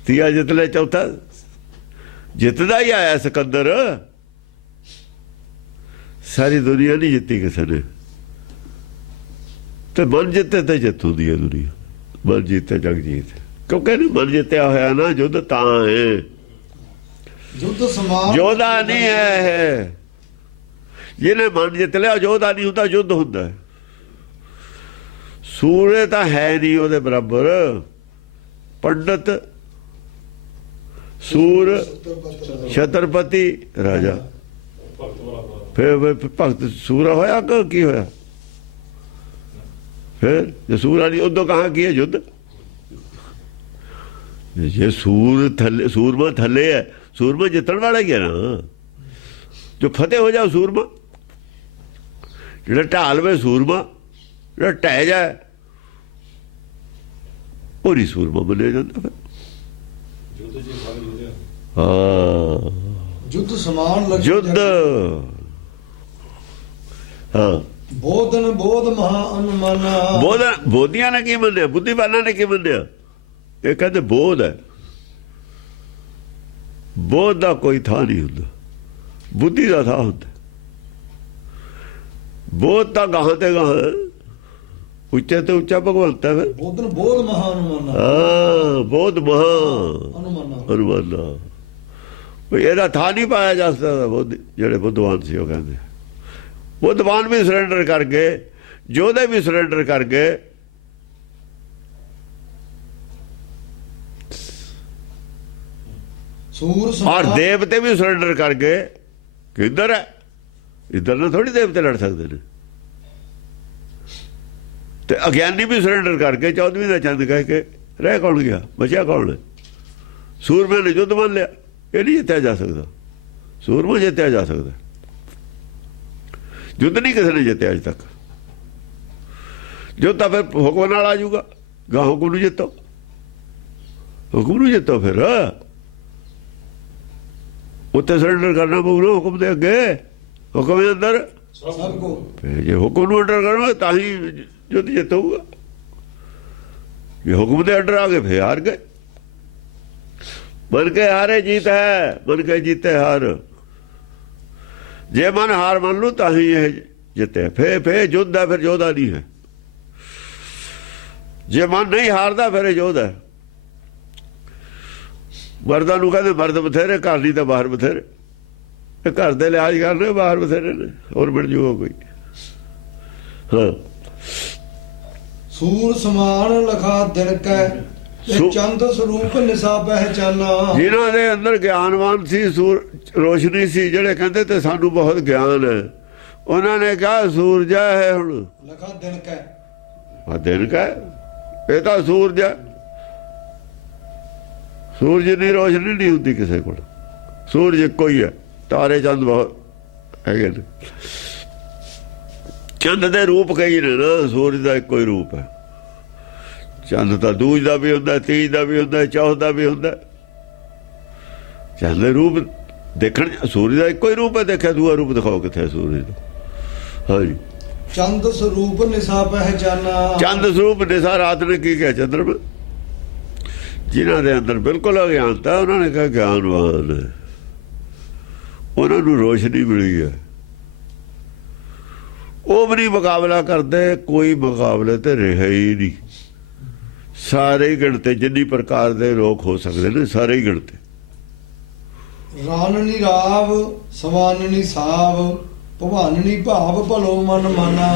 ਤੀਆ ਜਿੱਤ ਲਿਆ ਚੌਥਾ। ਜਿੱਤਦਾ ਹੀ ਆਇਆ ਸਿਕੰਦਰ। ਸਾਰੀ ਦੁਨੀਆ ਨਹੀਂ ਜਿੱਤੀ ਕਿਸੇ ਨੇ। ਤੇ ਮਨ ਜਿੱਤੇ ਤੇ ਜਿੱਤ ਹੁੰਦੀ ਹੈ ਦੁਨੀਆ। ਮਨ ਜਿੱਤੇ ਜਗ ਜੀਤ, ਕਿਉਂਕਿ ਮਨ ਜਿੱਤਿਆ ਹੋਇਆ ਨਾ ਯੁੱਧ ਤਾਂ ਹੈ। ਯੁੱਧ ਸਮਾਨ ਯੋਧਾ ਨਹੀਂ ਹੈ। ਜਿਹਨੇ ਮਨ ਜਿੱਤ ਲਿਆ ਯੋਧਾ ਨਹੀਂ ਹੁੰਦਾ, ਯੁੱਧ ਹੁੰਦਾ। ਸੂਰੇ ਤਾਂ ਹੈ ਨਹੀਂ ਉਹਦੇ ਬਰਾਬਰ। ਪੰਡਤ, ਸੂਰ, ਛਤਰਪਤੀ, ਰਾਜਾ। ਫਿਰ ਭਗਤ ਸੂਰਾ ਹੋਇਆ ਕਿ ਕੀ ਹੋਇਆ? ਫਿਰ ਜੇ ਸੂਰਾ ਨਹੀਂ ਉਦੋਂ ਕਹਾਂ ਕੀ ਹੈ ਯੁੱਧ। ਜੇ ਸੂਰ ਥੱਲੇ, ਸੂਰਮਾ ਥੱਲੇ ਹੈ, ਸੂਰਮਾ ਜਿੱਤਣ ਵਾਲਾ ਹੀ ਹੈ ਨਾ। ਜੋ ਫਤਿਹ ਹੋ ਜਾਓ ਸੂਰਮਾ, ਜਿਹੜਾ ਢਾਲ ਵੇ ਸੂਰਮਾ, ਜਿਹੜਾ ਢਹਿ ਜਾਏ ਉਹ ਨਹੀਂ ਸੂਰਮਾ ਮੰਨਿਆ ਜਾਂਦਾ। ਫਿਰ ਹਾਂ, ਯੁੱਧ ਸਮਾਨ ਯੁੱਧ। ਹਾਂ, ਬੋਧਨ ਬੋਧ ਮਹਾ ਅਨੁਮਾਨਾ। ਬੋਧੀਆਂ ਨੇ ਕੀ ਮੰਨਿਆ? ਬੁੱਧੀਵਾਨਾਂ ਨੇ ਕੀ ਮੰਨਿਆ? ਇਹ ਕਹਿੰਦੇ ਬੋਧ ਹੈ। ਬੋਧ ਦਾ ਕੋਈ ਥਾਂ ਨਹੀਂ ਹੁੰਦਾ, ਬੁੱਧੀ ਦਾ ਥਾਂ ਹੁੰਦਾ। ਬੋਧ ਤਾਂ ਗਾਹਾਂ ਤੇ ਗਾਹਾਂ, ਉੱਚੇ ਤੇ ਉੱਚਾ ਭਗਵੰਤ ਹੈ। ਫਿਰ ਬੋਧਨ ਬੋਧ ਮਹਾ ਅਨੁਮਾਨਾ। ਹਾਂ, ਬੋਧ ਮਹਾ ਅਨੁਮਾਨਾ। ਇਹਦਾ ਥਾਂ ਨਹੀਂ ਪਾਇਆ ਜਾ ਸਕਦਾ। ਬੁੱਧ ਜਿਹੜੇ ਬੁੱਧਵਾਨ ਸੀ ਉਹ ਕਹਿੰਦੇ, ਬੁੱਧਵਾਨ ਵੀ ਸਰੈਂਡਰ ਕਰ ਗਏ, ਯੋਧੇ ਵੀ ਸਰੈਂਡਰ ਕਰ ਗਏ। ਔਰ ਦੇਵਤੇ ਵੀ ਸਰੈਂਡਰ ਕਰ ਗਏ। ਕਿੱਧਰ ਹੈ? ਇੱਧਰ ਨਾਲ ਥੋੜੀ ਦੇਵਤੇ ਲੜ ਸਕਦੇ ਨੇ। ਤੇ ਅਗਿਆਨੀ ਵੀ ਸਰੈਂਡਰ ਕਰਕੇ 14ਵੀਂ ਦਾ ਚੰਦ ਕਹਿ ਕੇ ਰਹਿ ਕੌਣ ਗਿਆ? ਬਚਿਆ ਕੌਣ? ਸੂਰਮੇ ਨੇ ਯੁੱਧ ਮੰਨ ਲਿਆ। ਇਹ ਨਹੀਂ ਜਿੱਤਿਆ ਜਾ ਸਕਦਾ। ਸੂਰਮਾ ਜਿੱਤਿਆ ਜਾ ਸਕਦਾ, ਯੁੱਧ ਨਹੀਂ ਕਿਸੇ ਨੇ ਜਿੱਤਿਆ ਅਜ ਤੱਕ। ਯੁੱਧ ਤਾਂ ਫਿਰ ਹੁਕਮ ਨਾਲ ਆ ਜਾਊਗਾ। ਗਾ ਹੁਕਮ ਨੂੰ ਜਿੱਤੋ, ਹੁਕਮ ਨੂੰ ਜਿੱਤੋ। ਫਿਰ ਉੱਤੇ ਸਰੈਂਡਰ ਕਰਨਾ ਪਊਗਾ ਹੁਕਮ ਦੇ ਅੱਗੇ। ਹੁਕਮ ਦੇ ਅੰਦਰ ਸਭ ਕੋ। ਜੇ ਹੁਕਮ ਨੂੰ ਅੰਡਰ ਕਰਨਾ ਤਾਂ ਹੀ ਯੁੱਧ ਜਿੱਤੂਗਾ। ਜੇ ਹੁਕਮ ਦੇ ਅੰਡਰ ਆ ਗਏ ਫਿਰ ਹਾਰ ਗਏ। ਮਨ ਕੇ ਹਾਰੇ ਜੀਤ ਹੈ, ਮਨ ਕੇ ਜੀਤੇ ਹਾਰ। ਜੇ ਮਨ ਹਾਰ ਮੰਨ ਲੂ ਤਾਂ ਹੀ ਇਹ ਜਿੱਤੇ। ਫੇਰ ਯੁੱਧ ਹੈ, ਫਿਰ ਯੋਧਾ ਨਹੀਂ ਹੈ। ਜੇ ਮਨ ਨਹੀਂ ਹਾਰਦਾ ਫਿਰ ਯੋਧ ਹੈ। ਮਰਦਾਂ ਨੂੰ ਕਹਿੰਦੇ ਮਰਦ ਬਥੇਰੇ, ਘਰ ਨਹੀਂ ਤਾਂ ਬਾਹਰ ਬਥੇਰੇ। ਇਹ ਘਰ ਦੇ ਲਿਹਾਜ਼ ਕਰਨੇ, ਬਾਹਰ ਬਥੇਰੇ ਨੇ, ਹੋਰ ਮਿਲ ਜੂਗਾ ਕੋਈ। ਹਾਂ, ਸੂਰ ਸਮਾਨ ਲਖਾ ਦਿਲਕੈ ਤੇ ਚੰਦ ਸਰੂਪ ਨਿਸਾ ਪਹਿਚਾਨਾ। ਜਿਨ੍ਹਾਂ ਦੇ ਅੰਦਰ ਗਿਆਨਵਾਨ ਸੀ, ਰੋਸ਼ਨੀ ਸੀ, ਜਿਹੜੇ ਕਹਿੰਦੇ ਤੇ ਸਾਨੂੰ ਬਹੁਤ ਗਿਆਨ ਹੈ, ਉਹਨਾਂ ਨੇ ਕਿਹਾ ਸੂਰਜ ਹੈ ਹੁਣ ਲਖਾ ਦਿਲਕੈ। ਆ ਦਿਨ ਕਾ ਇਹ ਤਾਂ ਸੂਰਜ ਹੈ। ਸੂਰਜ ਦੀ ਰੋਸ਼ਨੀ ਨਹੀਂ ਹੁੰਦੀ ਕਿਸੇ ਕੋਲ, ਸੂਰਜ ਇੱਕੋ ਹੀ ਹੈ, ਤਾਰੇ ਚੰਦ ਬਹੁਤ ਹੈਗੇ ਨੇ। ਚੰਦ ਦੇ ਰੂਪ ਕਈ ਨੇ ਨਾ, ਸੂਰਜ ਦਾ ਇੱਕੋ ਹੀ ਰੂਪ ਹੈ। ਚੰਦ ਤਾਂ ਦੂਜ ਦਾ ਵੀ ਹੁੰਦਾ, ਤੀਜ ਦਾ ਵੀ ਹੁੰਦਾ, ਚੌਥ ਦਾ ਵੀ ਹੁੰਦਾ। ਚੰਦ ਦੇ ਰੂਪ ਦੇਖਣ, ਸੂਰਜ ਦਾ ਇੱਕੋ ਹੀ ਰੂਪ ਹੈ। ਦੇਖਿਆ ਦੂਆ ਰੂਪ ਦਿਖਾਓ ਕਿੱਥੇ ਸੂਰਜ ਦਾ। ਹਾਂਜੀ, ਚੰਦ ਸਰੂਪ ਨਿਸਾ ਪਹਿਚਾਨਾ। ਚੰਦ ਸਰੂਪ ਨਿਸਾ, ਰਾਤ ਨੇ ਕੀ ਕਿਹਾ? ਚੰਦਰਮਾ। ਜਿਨ੍ਹਾਂ ਦੇ ਅੰਦਰ ਬਿਲਕੁਲ ਅਗਿਆਨਤਾ, ਉਹਨਾਂ ਨੇ ਕਿਹਾ ਗਿਆਨਵਾਨ ਹੈ, ਉਹਨਾਂ ਨੂੰ ਰੋਸ਼ਨੀ ਮਿਲੀ ਹੈ। ਉਹ ਵੀ ਨਹੀਂ ਮੁਕਾਬਲਾ ਕਰਦੇ, ਕੋਈ ਮੁਕਾਬਲੇ ਤੇ ਰਿਹਾ ਹੀ ਨਹੀਂ। ਸਾਰੇ ਹੀ ਗਿਣਤੇ, ਜਿੰਨੀ ਪ੍ਰਕਾਰ ਦੇ ਲੋਕ ਹੋ ਸਕਦੇ ਨੇ, ਸਾਰੇ ਹੀ ਗਿਣਤੇ। ਰਾਨਣੀ ਰਾਵ ਸਵਾਨਣੀ ਸਾਵ ਭਵਾਨਣੀ ਭਾਵ ਭਲੋ ਮਨ ਮਾਨਾ।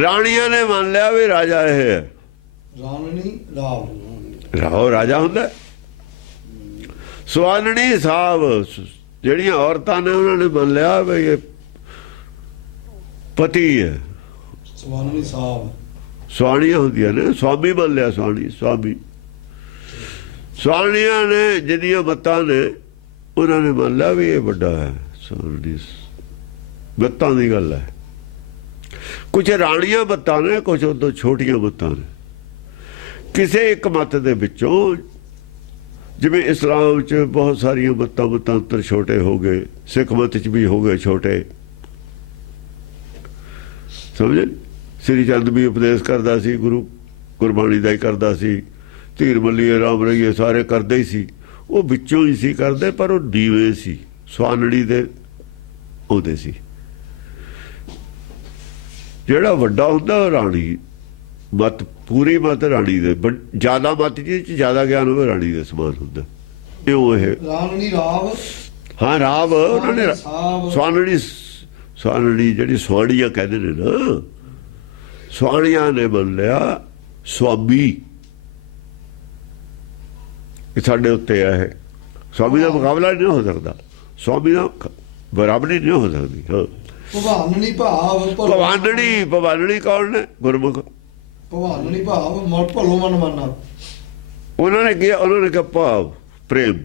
ਰਾਣੀਆਂ ਨੇ ਮੰਨ ਲਿਆ ਵੀ ਰਾਜਾ ਇਹ ਹੈ। ਰਾਨਣੀ ਰਾਵ, ਰਾਓ ਰਾਜਾ ਹੁੰਦਾ। ਸਵਾਨਣੀ ਸਾਵ, ਜਿਹੜੀਆਂ ਔਰਤਾਂ ਨੇ, ਉਹਨਾਂ ਨੇ ਮੰਨ ਲਿਆ ਵੀ ਇਹ ਪਤੀ ਹੈ। ਸਵਾਨਣੀ ਸਾਵ, ਸਵਾਣੀਆਂ ਹੁੰਦੀਆਂ ਨੇ, ਸਵਾਮੀ ਮੰਨ ਲਿਆ। ਸਵਾਮੀ ਸਵਾਣੀਆਂ ਨੇ ਜਿਹਦੀਆਂ ਮੱਤਾਂ ਨੇ, ਉਹਨਾਂ ਨੇ ਮੰਨ ਲਿਆ ਵੀ ਇਹ ਵੱਡਾ ਹੈ। ਸਵਾਣੀ ਮੱਤਾਂ ਦੀ ਗੱਲ ਹੈ। ਕੁਝ ਰਾਣੀਆਂ ਮੱਤਾਂ ਨੇ, ਕੁਝ ਉਦੋਂ ਛੋਟੀਆਂ ਮੱਤਾਂ ਨੇ। ਕਿਸੇ ਇੱਕ ਮੱਤ ਦੇ ਵਿੱਚੋਂ, ਜਿਵੇਂ ਇਸਲਾਮ 'ਚ ਬਹੁਤ ਸਾਰੀਆਂ ਮਤਾਂਤਰ ਛੋਟੇ ਹੋ ਗਏ, ਸਿੱਖ ਮਤ 'ਚ ਵੀ ਹੋ ਗਏ ਛੋਟੇ, ਸਮਝੇ। ਸ੍ਰੀ ਚੰਦ ਵੀ ਉਪਦੇਸ਼ ਕਰਦਾ ਸੀ, ਗੁਰਬਾਣੀ ਦਾ ਹੀ ਕਰਦਾ ਸੀ। ਧੀਰ ਮੱਲੀਏ, ਰਾਮ ਰਹੀਏ, ਸਾਰੇ ਕਰਦੇ ਹੀ ਸੀ। ਉਹ ਵਿੱਚੋਂ ਹੀ ਸੀ ਕਰਦੇ, ਪਰ ਉਹ ਦੀਵੇ ਸੀ, ਸਵਾਨੜੀ ਦੇ ਉਹਦੇ ਸੀ। ਜਿਹੜਾ ਵੱਡਾ ਹੁੰਦਾ ਉਹ ਰਾਣੀ ਮਤ, ਪੂਰੀ ਮਤ ਰਾਣੀ ਦੇ, ਜ਼ਿਆਦਾ ਮਤ ਜਿਹਦੇ 'ਚ ਜ਼ਿਆਦਾ ਗਿਆਨ ਹੋਵੇ, ਰਾਣੀ ਦੇ ਸਮਾਨ ਹੁੰਦਾ। ਇਉਂ ਇਹ ਰਾਨਣੀ ਰਾਵ, ਹਾਂ ਰਾਵ, ਉਹਨਾਂ ਨੇ ਸਵਾਨੜੀ ਜਿਹੜੀ ਸਵਾਣੀਆਂ ਕਹਿੰਦੇ ਨੇ ਨਾ, ਸਵਾਣੀਆਂ ਨੇ ਮੰਨ ਲਿਆ ਸਵਾਮੀ ਇਹ ਸਾਡੇ ਉੱਤੇ ਆ। ਇਹ ਸਵਾਮੀ ਦਾ ਮੁਕਾਬਲਾ ਨਹੀਂ ਹੋ ਸਕਦਾ, ਸਵਾਮੀ ਦਾ ਬਰਾਬਰੀ ਨਹੀਂ ਹੋ ਸਕਦੀ। ਹਾਂ, ਭਵਾਨਣੀ ਭਾਵ ਭਵਾਨਣੀ ਕੌਣ ਨੇ? ਗੁਰਮੁਖ। ਭਵਾਨਣੀ ਭਾਵ ਭਲੋ ਮਨ ਮਾਨਾ। ਉਹਨਾਂ ਨੇ ਕਿਹਾ ਭਾਵ ਪ੍ਰੇਮ,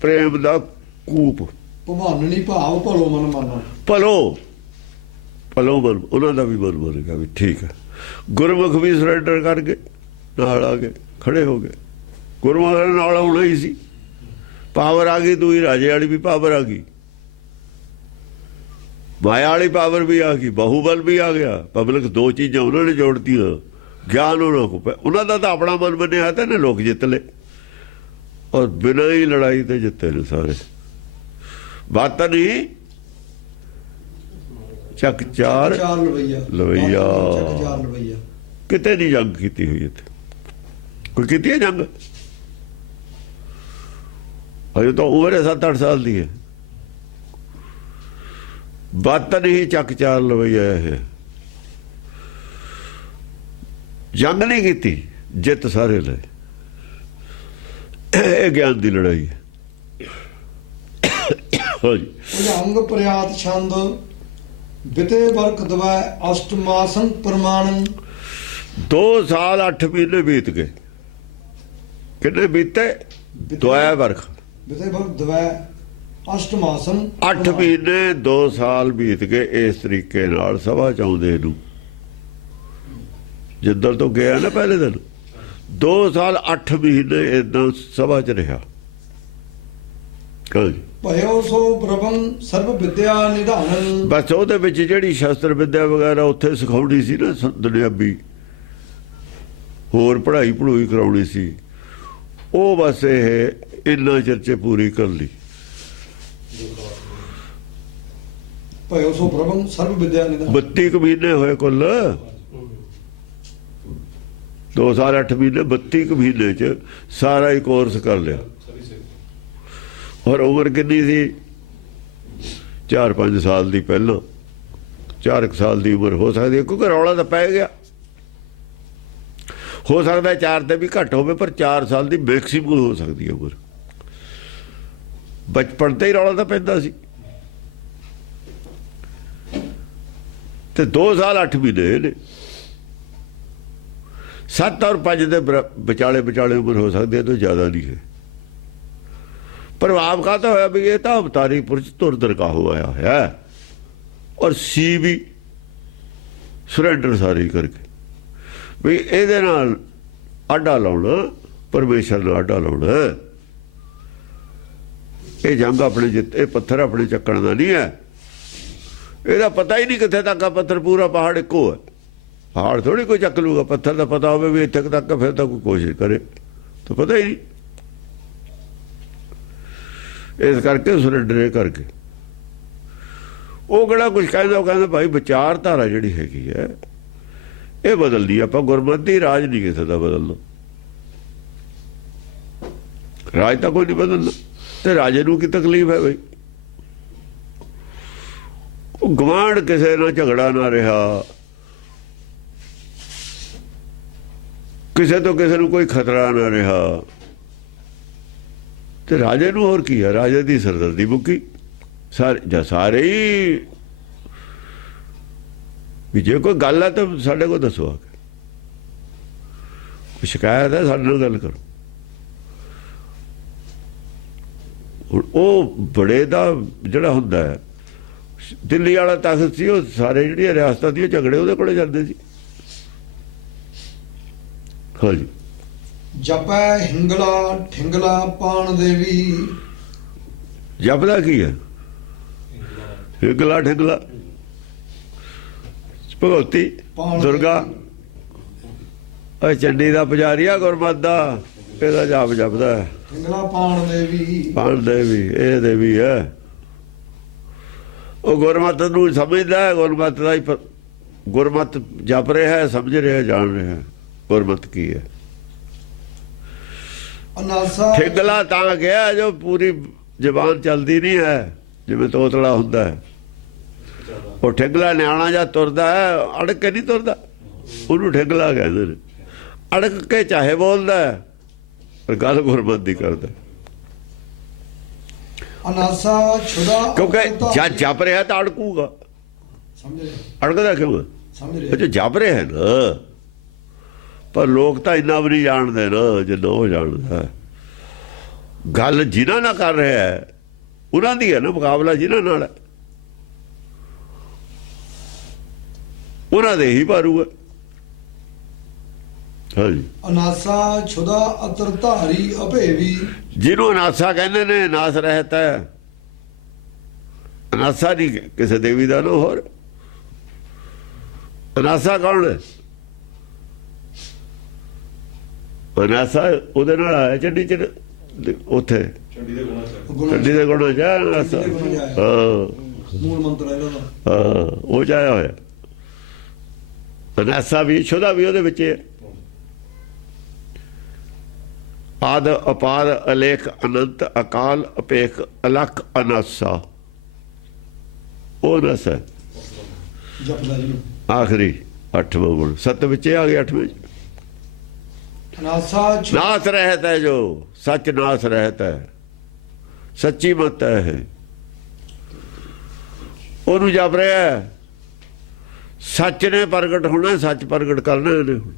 ਪ੍ਰੇਮ ਦਾ ਕੂਪ। ਭਵਾਨਣੀ ਭਾਵ ਭਲੋ ਮਨ ਮਾਨਾ। ਭਲੋ ਮਨ, ਉਹਨਾਂ ਦਾ ਵੀ ਮਨ ਬਣ ਗਿਆ ਵੀ ਠੀਕ ਹੈ। ਗੁਰਮੁਖ ਵੀ ਸਰੈਂਡਰ ਕਰ ਗਏ, ਨਾਲ ਆ ਗਏ, ਖੜੇ ਹੋ ਗਏ। ਗੁਰਮੁਖ ਨਾਲ ਆਉਣਾ ਹੀ ਸੀ। ਪਾਵਰ ਆ ਗਈ, ਦੂਈ ਰਾਜੇ ਵਾਲੀ ਵੀ ਪਾਵਰ ਆ ਗਈ, ਮਾਇਆ ਵਾਲੀ ਪਾਵਰ ਵੀ ਆ ਗਈ, ਬਾਹੂਬਲ ਵੀ ਆ ਗਿਆ। ਪਬਲਿਕ ਦੋ ਚੀਜ਼ਾਂ ਉਹਨਾਂ ਨੇ ਜੋੜਤੀਆਂ। ਗਿਆਨ ਉਹਨਾਂ ਕੋਲ, ਉਹਨਾਂ ਦਾ ਤਾਂ ਆਪਣਾ ਮਨ ਬਣਿਆ ਤੇ ਨੇ, ਲੋਕ ਜਿੱਤ ਲਏ, ਔਰ ਬਿਨਾਂ ਹੀ ਲੜਾਈ ਤੇ ਜਿੱਤੇ ਨੇ ਸਾਰੇ। ਬਾਤ ਨਹੀਂ ਚੱਕ ਚਾਰ ਲਵਈਆ, ਕਿਤੇ ਨਹੀਂ ਜੰਗ ਕੀਤੀ ਹੋਈ ਇੱਥੇ। ਕੋਈ ਕੀਤੀ ਹੈ ਜੰਗ? ਹਜੇ ਤਾਂ ਉਮਰ 7-8 ਸਾਲ ਦੀ ਹੈ। ਬਾਤ ਨਹੀਂ ਚੱਕ ਚਾਰ ਲਵਈਆ। ਇਹ ਜੰਗ ਨਹੀਂ ਕੀਤੀ, ਜਿੱਤ ਸਾਰੇ ਲਏ। ਇਹ ਗਿਆਨ ਦੀ ਲੜਾਈ ਹੈ। ਅੰਗ ਪ੍ਰਿਆਤ ਛੰਦ ਬਿਤੇ ਵਰਕ ਦਵੈ ਅਸ਼ਟਮਾਸੰ ਪ੍ਰਮਾਣੰ। 2 ਸਾਲ 8 ਮਹੀਨੇ ਬੀਤ ਗਏ। ਕਿੰਨੇ ਬੀਤੇ? ਦੁਆ ਵਰਖ ਬਿਤੇ ਵਰਕ ਦਵੈ ਅਸ਼ਟਮਾਸੰ 8 ਮਹੀਨੇ 2 ਸਾਲ ਬੀਤ ਗਏ। ਇਸ ਤਰੀਕੇ ਨਾਲ ਸਭਾ ਚ ਆਉਂਦੇ ਨੂੰ, ਜਿੱਦਣ ਤੋਂ ਗਿਆ ਨਾ ਪਹਿਲੇ ਦਿਨ, 2 ਸਾਲ 8 ਮਹੀਨੇ ਏਦਾਂ ਸਭਾ ਚ ਰਿਹਾ। ਭਇਓ ਸੋ ਪ੍ਰਭੰ ਸਰਬ ਵਿਦਿਆ ਨਿਧਾਨੰ। ਬਸ ਉਹਦੇ ਵਿੱਚ ਜਿਹੜੀ ਸ਼ਸਤਰ ਵਿਦਿਆ ਵਗੈਰਾ ਉੱਥੇ ਸਿਖਾਉਣੀ ਸੀ ਨਾ, ਦੁਨਿਆਵੀ ਹੋਰ ਪੜ੍ਹਾਈ ਪੜੂਈ ਕਰਾਉਣੀ ਸੀ, ਉਹ ਬਸ ਇਹ ਇੰਨਾ ਚਰਚੇ ਪੂਰੀ ਕਰ ਲਈ। ਭਇਓ ਸੋ ਪ੍ਰਭੰ ਸਰਬ ਵਿਦਿਆ ਨਿਧਾਨੰ। 32 ਮਹੀਨੇ ਹੋਏ ਕੁੱਲ। 2 ਸਾਲ 8 ਮਹੀਨੇ 32 ਕੁ ਮਹੀਨੇ ਚ ਸਾਰਾ ਹੀ ਕੋਰਸ ਕਰ ਲਿਆ। ਔਰ ਉਮਰ ਕਿੰਨੀ ਸੀ? 4-5 ਸਾਲ ਦੀ ਪਹਿਲਾਂ 4 ਸਾਲ ਦੀ ਉਮਰ ਹੋ ਸਕਦੀ ਹੈ, ਕਿਉਂਕਿ ਰੌਲਾ ਤਾਂ ਪੈ ਗਿਆ। ਹੋ ਸਕਦਾ 4 ਤੇ ਵੀ ਘੱਟ ਹੋਵੇ, ਪਰ 4 ਸਾਲ ਦੀ ਮੈਕਸਿਮਮ ਹੋ ਸਕਦੀ ਹੈ ਉਮਰ। ਬਚਪਨ ਤੇ ਹੀ ਰੌਲਾ ਤਾਂ ਪੈਂਦਾ ਸੀ। ਤੇ 2 ਸਾਲ 8 ਮਹੀਨੇ ਨੇ। 7 ਔਰ 5 ਦੇ ਵਿਚਾਲੇ ਉਮਰ ਹੋ ਸਕਦੀ ਹੈ, ਤੋਂ ਜ਼ਿਆਦਾ ਨਹੀਂ ਹੈ। ਪ੍ਰਭਾਵ ਕਾਹਦਾ ਹੋਇਆ ਵੀ ਇਹ ਤਾਂ ਅਵਤਾਰੀ ਪੁਰਸ਼ ਤੁਰ ਦਰਗਾਹ ਹੋਇਆ ਹੋਇਆ, ਔਰ ਸੀ ਵੀ ਸਰੈਂਡਰ ਸਾਰੀ ਕਰਕੇ ਵੀ ਇਹਦੇ ਨਾਲ ਆਡਾ ਲਾਉਣਾ, ਪਰਮੇਸ਼ਰ ਨਾਲ ਆਡਾ ਲਾਉਣਾ। ਇਹ ਜੰਗ ਆਪਣੇ ਇਹ ਪੱਥਰ ਆਪਣੇ ਚੱਕਣ ਦਾ ਨਹੀਂ ਹੈ। ਇਹਦਾ ਪਤਾ ਹੀ ਨਹੀਂ ਕਿੱਥੇ ਤੱਕ ਆ ਪੱਥਰ। ਪੂਰਾ ਪਹਾੜ ਇੱਕੋ ਹੈ। ਪਹਾੜ ਥੋੜੀ ਕੋਈ ਚੱਕ ਲੂਗਾ। ਪੱਥਰ ਦਾ ਪਤਾ ਹੋਵੇ ਵੀ ਇੱਥੇ ਤੱਕ, ਫਿਰ ਤਾਂ ਕੋਈ ਕੋਸ਼ਿਸ਼ ਕਰੇ ਤਾਂ ਪਤਾ ਹੀ ਨਹੀਂ। ਇਸ ਕਰਕੇ ਸਰੈਂਡਰ ਕਰਕੇ ਉਹ ਕਿਹੜਾ ਕੁਝ ਕਹਿੰਦਾ, ਉਹ ਕਹਿੰਦਾ ਭਾਈ ਵਿਚਾਰਧਾਰਾ ਜਿਹੜੀ ਹੈਗੀ ਹੈ ਇਹ ਬਦਲਦੀ। ਆਪਾਂ ਗੁਰਮਤਿ ਰਾਜ ਨਹੀਂ ਕਿਸੇ ਦਾ ਬਦਲਣਾ। ਰਾਜ ਤਾਂ ਕੋਈ ਨਹੀਂ ਬਦਲਣਾ। ਤੇ ਰਾਜੇ ਨੂੰ ਕੀ ਤਕਲੀਫ ਹੈ ਬਈ? ਉਹ ਗਵਾਂਢ ਕਿਸੇ ਨਾਲ ਝਗੜਾ ਨਾ ਰਿਹਾ, ਕਿਸੇ ਤੋਂ ਕਿਸੇ ਨੂੰ ਕੋਈ ਖਤਰਾ ਨਾ ਰਿਹਾ, ਤੇ ਰਾਜੇ ਨੂੰ ਹੋਰ ਕੀ ਹੈ? ਰਾਜੇ ਦੀ ਸਰਦਰਦੀ ਮੁੱਕੀ। ਸਾਰੇ ਹੀ ਵੀ ਜੇ ਕੋਈ ਗੱਲ ਹੈ ਤਾਂ ਸਾਡੇ ਕੋਲ ਦੱਸੋ ਆ ਕੇ। ਕੋਈ ਸ਼ਿਕਾਇਤ ਹੈ ਸਾਡੇ ਨਾਲ ਗੱਲ ਕਰੋ। ਉਹ ਬੜੇ ਦਾ ਜਿਹੜਾ ਹੁੰਦਾ ਹੈ, ਦਿੱਲੀ ਵਾਲਾ ਤਖਤ ਸੀ, ਉਹ ਸਾਰੇ ਜਿਹੜੀਆਂ ਰਿਆਸਤਾਂ ਦੀ ਝਗੜੇ ਉਹਦੇ ਕੋਲੇ ਜਾਂਦੇ ਸੀ। ਹਾਂਜੀ। ਜਪੈ ਹਿੰਗਲਾ ਠਿੰਗਲਾ ਪਾਣ ਦੇਵੀ। ਜਪਦਾ ਕੀ ਹੈ? ਹਿੰਗਲਾ ਠਿੰਗਲਾ ਭਗਵਤੀ ਦੁਰਗਾ। ਚੰਡੀ ਦਾ ਪੁਜਾਰੀਆ ਗੁਰਮਤਿ ਦਾ, ਇਹਦਾ ਜਾਪ ਜਪਦਾ। ਹਿੰਗਲਾ ਪਾਣ ਦੇਵੀ। ਪਾਣ ਦੇਵੀ ਇਹ ਦੇਵੀ ਹੈ। ਉਹ ਗੁਰਮਤਿ ਨੂੰ ਸਮਝਦਾ। ਗੁਰਮਤਿ ਦਾ ਹੀ ਗੁਰਮਤਿ ਜਪ ਰਿਹਾ, ਸਮਝ ਰਿਹਾ, ਜਾਣ ਰਿਹਾ ਗੁਰਮਤਿ ਕੀ ਹੈ। ਠਿੰਗਲਾ ਤਾਂ ਗਿਆ ਜੋ ਪੂਰੀ ਜ਼ਬਾਨ ਚੱਲਦੀ ਨਹੀਂ ਹੈ, ਜਿਵੇਂ ਤੋਤਲਾ ਹੁੰਦਾ ਹੈ। ਉਹ ਠਿੰਗਲਾ ਨਿਆਣਾ ਜਾਂ ਤੁਰਦਾ ਹੈ, ਅੜਕ ਕੇ ਨਹੀਂ ਤੁਰਦਾ, ਉਹਨੂੰ ਠਿੰਗਲਾ ਕਹਿੰਦੇ ਨੇ। ਅੜਕ ਕੇ ਚਾਹੇ ਬੋਲਦਾ ਪਰ ਗੱਲ ਗੁਰਮਤਿ ਦੀ ਕਰਦਾ। ਕਿਉਂਕਿ ਜਦ ਜਪ ਰਿਹਾ ਤਾਂ ਅੜਕੂਗਾ। ਅੜਕਦਾ ਕਿਉਂ? ਜੋ ਜਪ ਰਿਹਾ ਹੈ ਨਾ। ਪਰ ਲੋਕ ਤਾਂ ਇੰਨਾ ਵੀ ਨਹੀਂ ਜਾਣਦੇ ਨਾ ਜਿੰਨਾ ਉਹ ਜਾਣਦਾ। ਗੱਲ ਜਿਨ੍ਹਾਂ ਨਾਲ ਕਰ ਰਿਹਾ ਹੈ ਉਹਨਾਂ ਦੀ ਹੈ ਨਾ, ਮੁਕਾਬਲਾ ਜਿਨ੍ਹਾਂ ਨਾਲ ਹੈ ਉਹਨਾਂ ਦੇ ਹੀ ਭਾਰੂਗਾ। ਹਾਂਜੀ। ਅਨਾਸਾ ਛੁਦਾ ਅਤਰ ਧਾਰੀ ਅਭੇਵੀ। ਜਿਹਨੂੰ ਅਨਾਸਾ ਕਹਿੰਦੇ ਨੇ, ਨਾਸ ਰਹਿਤ ਹੈ। ਅਨਾਸਾ ਨਹੀਂ ਕਿਸੇ ਦੇਵੀ ਦਾ ਨਾ ਹੋਰ। ਅਨਾਸਾ ਕੌਣ ਹੈ? ਅਨਾਸਾ ਉਹਦੇ ਨਾਲ ਆਇਆ ਚੰਡੀ ਚ, ਉੱਥੇ ਚੰਡੀ ਦੇ ਗੁਣਾ ਜਾ ਅਨਾਸਾ। ਮੂਲ ਮੰਤਰ ਇਹਦਾ। ਹਾਂ, ਉਹ ਜਾਇਆ ਹੋਇਆ। ਅਨਾਸਾ ਵੀ ਛੁਦਾ ਵੀ ਉਹਦੇ ਵਿੱਚ ਹੈ। ਆਦ ਅਪਾਰ ਅਲੇਖ ਅਨੰਤ ਅਕਾਲ ਅਪੇਖ ਅਲਖ ਅਨਾਸਾ। ਉਹ ਨਸ ਹੈ ਆਖਰੀ 8ਵਾਂ ਗੁਣ। 7 ਵਿੱਚ ਆ ਗਿਆ 8ਵੇਂ। ਨਾਸ ਰਹਿਤ ਹੈ ਜੋ ਸੱਚ, ਨਾਸ ਰਹਿਤ ਹੈ, ਸੱਚੀ ਮਤ ਹੈ। ਉਹਨੂੰ ਜਪ ਰਿਹਾ। ਸੱਚ ਨੇ ਪ੍ਰਗਟ ਹੋਣਾ, ਸੱਚ ਪ੍ਰਗਟ ਕਰਨਾ ਇਹਨੇ। ਹੁਣ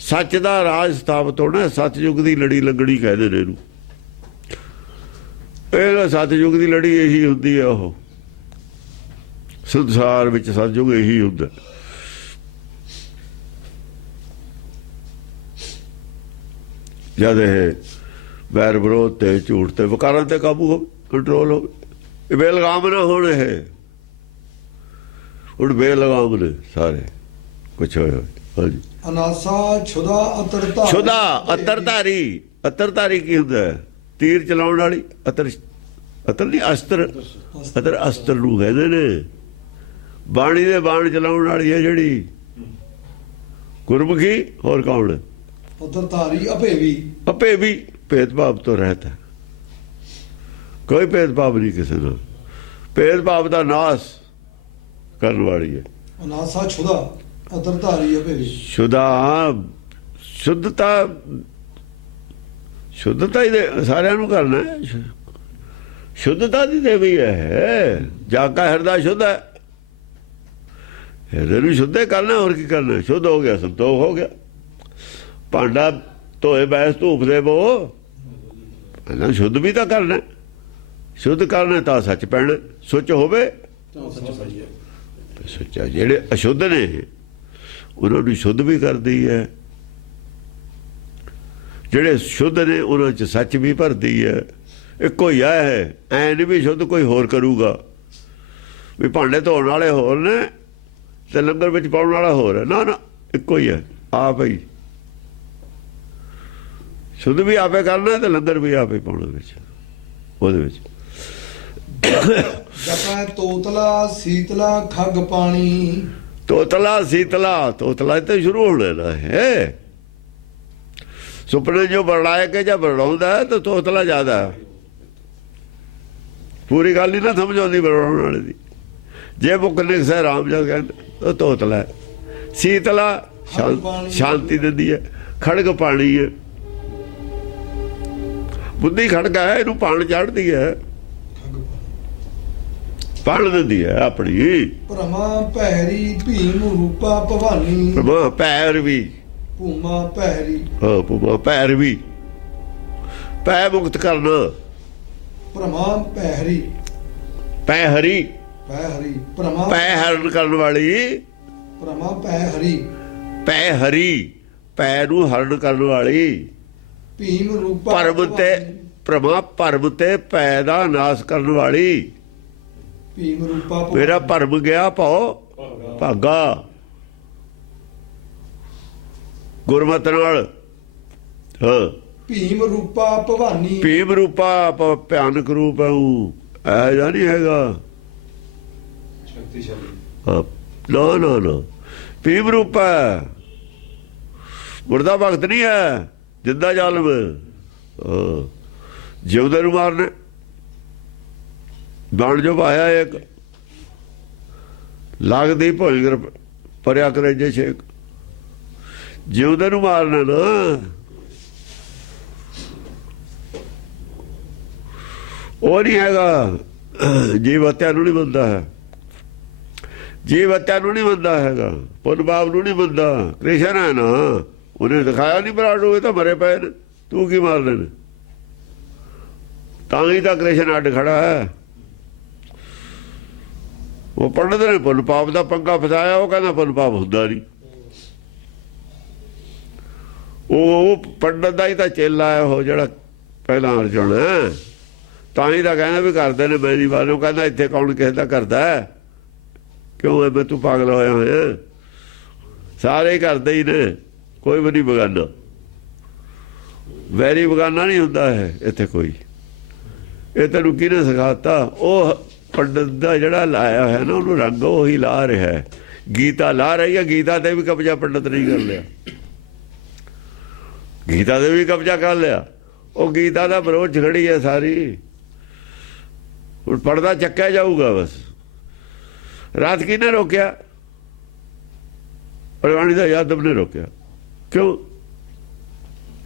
ਸੱਚ ਦਾ ਰਾਜ ਸਥਾਪਿਤ ਹੋਣਾ। ਸਤਯੁਗ ਦੀ ਲੜੀ ਲੱਗਣੀ ਕਹਿੰਦੇ ਨੇ ਇਹਨੂੰ। ਇਹ ਸਤਯੁਗ ਦੀ ਲੜੀ ਇਹੀ ਹੁੰਦੀ ਹੈ। ਉਹ ਸੰਸਾਰ ਵਿੱਚ ਸਤਯੁਗ ਇਹੀ ਹੁੰਦਾ। ਜਦ ਇਹ ਵੈਰ ਵਿਰੋਧ ਤੇ ਝੂਠ ਤੇ ਵਿਕਾਰਾਂ ਤੇ ਕਾਬੂ ਹੋਵੇ, ਕੰਟਰੋਲ ਹੋਵੇ। ਇਹ ਬੇਲਗਾਮ ਨਾ ਹੋਣ। ਇਹ ਹੁਣ ਬੇਲਗਾਮ ਨੇ ਸਾਰੇ ਕੁਛ ਹੋਏ ਹੋਏ। ਹਾਂਜੀ। ਅਨਾਸਾ ਛੁਦਾ ਅਤਰ ਧਾਰੀ। ਛੁਦਾ ਅਤਰਧਾਰੀ। ਅਤਰਧਾਰੀ ਕੀ ਹੁੰਦਾ? ਤੀਰ ਚਲਾਉਣ ਵਾਲੀ। ਅਤਰ ਨਹੀਂ, ਅਸਤਰ। ਅਤਰ ਅਸਤਰ ਨੂੰ ਕਹਿੰਦੇ ਨੇ। ਬਾਣੀ ਦੇ ਬਾਣ ਚਲਾਉਣ ਵਾਲੀ ਹੈ ਜਿਹੜੀ। ਗੁਰਮੁਖੀ ਹੋਰ ਕੌਣ? ਉਧਰ ਧਾਰੀ ਅਭੇਵੀ। ਆਪੇ ਵੀ ਭੇਦਭਾਵ ਤੋਂ ਰਹਿਤ ਹੈ, ਕੋਈ ਭੇਦਭਾਵ ਨਹੀਂ ਕਿਸੇ ਨਾਲ। ਭੇਦਭਾਵ ਦਾ ਨਾਸ ਕਰਨ ਵਾਲੀ ਹੈ। ਅਨਾਸਾ ਛੁਦਾ ਉਧਰ ਧਾਰੀ ਅਭੇਵੀ। ਸ਼ੁੱਧਾ ਸ਼ੁੱਧਤਾ ਸ਼ੁੱਧਤਾ ਹੀ ਸਾਰਿਆਂ ਨੂੰ ਕਰਨਾ ਹੈ। ਸ਼ੁੱਧਤਾ ਦੀ ਦੇਵੀ ਹੈ। ਜਾ ਕਾ ਹਿਰਦਾ ਸ਼ੁੱਧ ਹੈ, ਹਿਰਦੇ ਨੂੰ ਸ਼ੁੱਧੇ ਕਰਨਾ, ਹੋਰ ਕੀ ਕਰਨਾ? ਸ਼ੁੱਧ ਹੋ ਗਿਆ, ਸੰਤੋਖ ਹੋ ਗਿਆ। ਭਾਂਡਾ ਧੋਏ ਬੈਸ ਧੂਪ ਦੇ ਬੋ, ਪਹਿਲਾਂ ਸ਼ੁੱਧ ਵੀ ਤਾਂ ਕਰਨਾ। ਸ਼ੁੱਧ ਕਰਨਾ ਤਾਂ ਸੱਚ ਪੈਣਾ। ਸੁੱਚ ਹੋਵੇ ਸੱਚਾ। ਜਿਹੜੇ ਅਸ਼ੁੱਧ ਨੇ ਉਹਨਾਂ ਨੂੰ ਸ਼ੁੱਧ ਵੀ ਕਰਦੀ ਹੈ, ਜਿਹੜੇ ਸ਼ੁੱਧ ਨੇ ਉਹਨਾਂ 'ਚ ਸੱਚ ਵੀ ਭਰਦੀ ਹੈ। ਇੱਕੋ ਹੀ ਹੈ। ਐ ਨਹੀਂ ਵੀ ਸ਼ੁੱਧ ਕੋਈ ਹੋਰ ਕਰੂਗਾ, ਵੀ ਭਾਂਡੇ ਧੋਣ ਵਾਲੇ ਹੋਰ ਨੇ ਤੇ ਲੰਗਰ ਵਿੱਚ ਪਾਉਣ ਵਾਲਾ ਹੋਰ ਹੈ। ਨਾ ਨਾ, ਇੱਕੋ ਹੀ ਹੈ। ਆਪ ਹੀ ਸ਼ੁੱਧ ਵੀ ਆਪੇ ਕਰਨਾ ਤੇ ਲੰਗਰ ਵੀ ਆਪੇ ਪਾਉਣਾ ਵਿੱਚ, ਉਹਦੇ ਵਿੱਚ। ਜਪੈ ਤੋਤਲਾ ਸੀਤਲਾ ਖੱਗ ਪਾਣੀ। ਤੋਤਲਾ ਸੀਤਲਾ, ਤੋਤਲਾ ਤੇ ਸ਼ੁਰੂ ਹੋਣਾ ਨਾ ਹੈ। ਸੁਪਨੇ ਜੋ ਬਰੜਾਏ ਕੇ ਜਾਂ ਬਰੜਾਉਂਦਾ ਹੈ ਤਾਂ ਤੋਤਲਾ ਜ਼ਿਆਦਾ ਹੈ। ਪੂਰੀ ਗੱਲ ਨਹੀਂ ਨਾ ਸਮਝ ਆਉਂਦੀ ਬਰੜਾਉਣ ਵਾਲੇ ਦੀ। ਜੇ ਮੁੱਕ ਨਿਕਸੇ ਰਾਮ ਜੀ ਕਹਿੰਦੇ ਉਹ ਤੋਤਲਾ ਹੈ। ਸੀਤਲਾ ਸ਼ਾਂਤੀ ਦਿੰਦੀ ਹੈ। ਖੜਗ ਪਾਣੀ ਹੈ। ਬੁੱਧੀ ਖੜਗਾ ਹੈ, ਇਹਨੂੰ ਪਾਣ ਚੜ੍ਹਦੀ ਹੈ, ਪਾਣ ਦਿੰਦੀ ਹੈ ਆਪਣੀ। ਭਰਮਾ ਭੈਰੀ ਭੀਮ ਰੂਪਾ ਭਵਾਨੀ। ਭਰਮਾ ਭੈਰ ਵੀ, ਭੂਮਾ ਭੈਰੀ। ਹਾਂ ਭੂਮਾ ਭੈਰ ਵੀ, ਪੈ ਮੁਕਤ ਕਰਨਾ। ਭਰਮਾ ਭੈਰੀ ਪੈ ਹਰੀ, ਪੈ ਹਰੀ। ਭਰਮਾ ਪੈ ਹਰਨ ਕਰਨ ਵਾਲੀ। ਭਰਮਾ ਪੈ ਹਰੀ। ਪੈ ਹਰੀ, ਪੈ ਨੂੰ ਹਰਨ ਕਰਨ ਵਾਲੀ। ਭੀਮ ਰੂਪਾ ਭਰਮ ਤੇ ਭਰਮਾ, ਭਰਮ ਤੇ ਪੈ ਦਾ ਨਾਸ ਕਰਨ ਵਾਲੀ। ਭੀਮ ਰੂਪਾ ਮੇਰਾ ਭਰਮ ਗਿਆ ਭਉ ਭਾਗਾ। ਗੁਰਮਤ ਨਾਲ। ਹਾਂ ਭੀਮ ਰੂਪਾ ਭਵਾਨੀ। ਭੀਮ ਰੂਪਾ ਭਿਆਨਕ ਰੂਪ ਹੈ। ਉਹ ਇਹ ਜਾਂ ਨਹੀਂ ਹੈਗਾ ਹਾਂ, ਨਾ ਨਾ ਨਾ। ਭੀਮ ਰੂਪ ਹੈ, ਮੁਰਦਾ ਭਗਤ ਨਹੀਂ ਹੈ, ਜਿੰਦਾ ਜ਼ਾਲਮ। ਜਿਉਂਦੇ ਨੂੰ ਮਾਰਨੇ ਬਾਣ ਜੋ ਪਾਇਆ ਇੱਕ ਲੱਗਦੀ ਭੋਜਨ ਪਰਿਆ ਕਰੇ ਜੇ ਛੇਕ। ਜਿਉਂਦੇ ਨੂੰ ਮਾਰਨਾ ਨਾ, ਉਹ ਨਹੀਂ ਹੈਗਾ। ਜੀਵ ਹੱਤਿਆ ਨੂੰ ਨਹੀਂ ਮੰਨਦਾ ਹੈ। ਜੀਵ ਹੱਤਿਆ ਨੂੰ ਨਹੀਂ ਮੰਨਦਾ ਹੈਗਾ। ਪੁੰਨ ਪਾਪ ਨੂੰ ਨਹੀਂ ਮੰਨਦਾ। ਕ੍ਰਿਸ਼ਨ ਹੈ ਨਾ, ਉਹਨੇ ਦਿਖਾਇਆ ਨਹੀਂ ਬਰਾੜ ਹੋਏ ਤਾਂ ਮਰੇ ਪਏ ਨੇ, ਤੂੰ ਕੀ ਮਾਰਦੇ ਨੇ? ਤਾਂ ਹੀ ਤਾਂ ਕ੍ਰਿਸ਼ਨ ਅੱਡ ਖੜਾ ਹੈ। ਉਹ ਪੰਡਤ ਨੇ ਪੁੰਨ ਪਾਪ ਦਾ ਪੰਗਾ ਫਸਾਇਆ। ਉਹ ਕਹਿੰਦਾ ਪੁੰਨ ਪਾਪ ਹੁੰਦਾ ਨਹੀਂ। ਉਹ ਪੰਡਤ ਦਾ ਹੀ ਤਾਂ ਚੇਲਾ ਹੈ, ਉਹ ਜਿਹੜਾ ਪਹਿਲਾਂ ਅਰਜੁਨ ਹੈ। ਤਾਂ ਹੀ ਤਾਂ ਕਹਿੰਦਾ ਵੀ ਕਰਦੇ ਨੇ ਮੇਰੀ ਵਾਲੋਂ। ਕਹਿੰਦਾ ਇੱਥੇ ਕੌਣ ਕਿਸੇ ਦਾ ਕਰਦਾ ਹੈ? ਕਿਉਂ ਐਵੇਂ ਤੂੰ ਪਾਗਲ ਹੋਇਆ ਹੋਇਆ? ਸਾਰੇ ਹੀ ਕਰਦੇ ਹੀ ਨੇ, ਕੋਈ ਵੀ ਨਹੀਂ ਬਗਾਨਾ। ਵੈਰੀ ਬਗਾਨਾ ਨਹੀਂ ਹੁੰਦਾ ਹੈ ਇੱਥੇ ਕੋਈ। ਇਹ ਤੈਨੂੰ ਕਿਹਨੇ ਸਿਖਾਤਾ? ਉਹ ਪੰਡਤ ਦਾ ਜਿਹੜਾ ਲਾਇਆ ਹੋਇਆ ਨਾ, ਉਹਨੂੰ ਰੰਗ ਉਹੀ ਲਾ ਰਿਹਾ। ਗੀਤਾ ਲਾ ਰਹੀ ਹੈ, ਗੀਤਾ ਤੇ ਵੀ ਕਬਜ਼ਾ ਪੰਡਤ ਨਹੀਂ ਕਰ ਲਿਆ। ਗੀਤਾ ਤੇ ਵੀ ਕਬਜ਼ਾ ਕਰ ਲਿਆ। ਉਹ ਗੀਤਾ ਦਾ ਵਿਰੋਧ ਝਗੜੀ ਹੈ ਸਾਰੀ। ਹੁਣ ਪੜਦਾ ਚੱਕਿਆ ਜਾਊਗਾ ਬਸ। ਰਾਤ ਕਿਹਨੇ ਰੋਕਿਆ? ਪਰਵਾਣੀ ਦਾ ਯਾਦਵ ਨੇ ਰੋਕਿਆ। ਕਿਉਂ?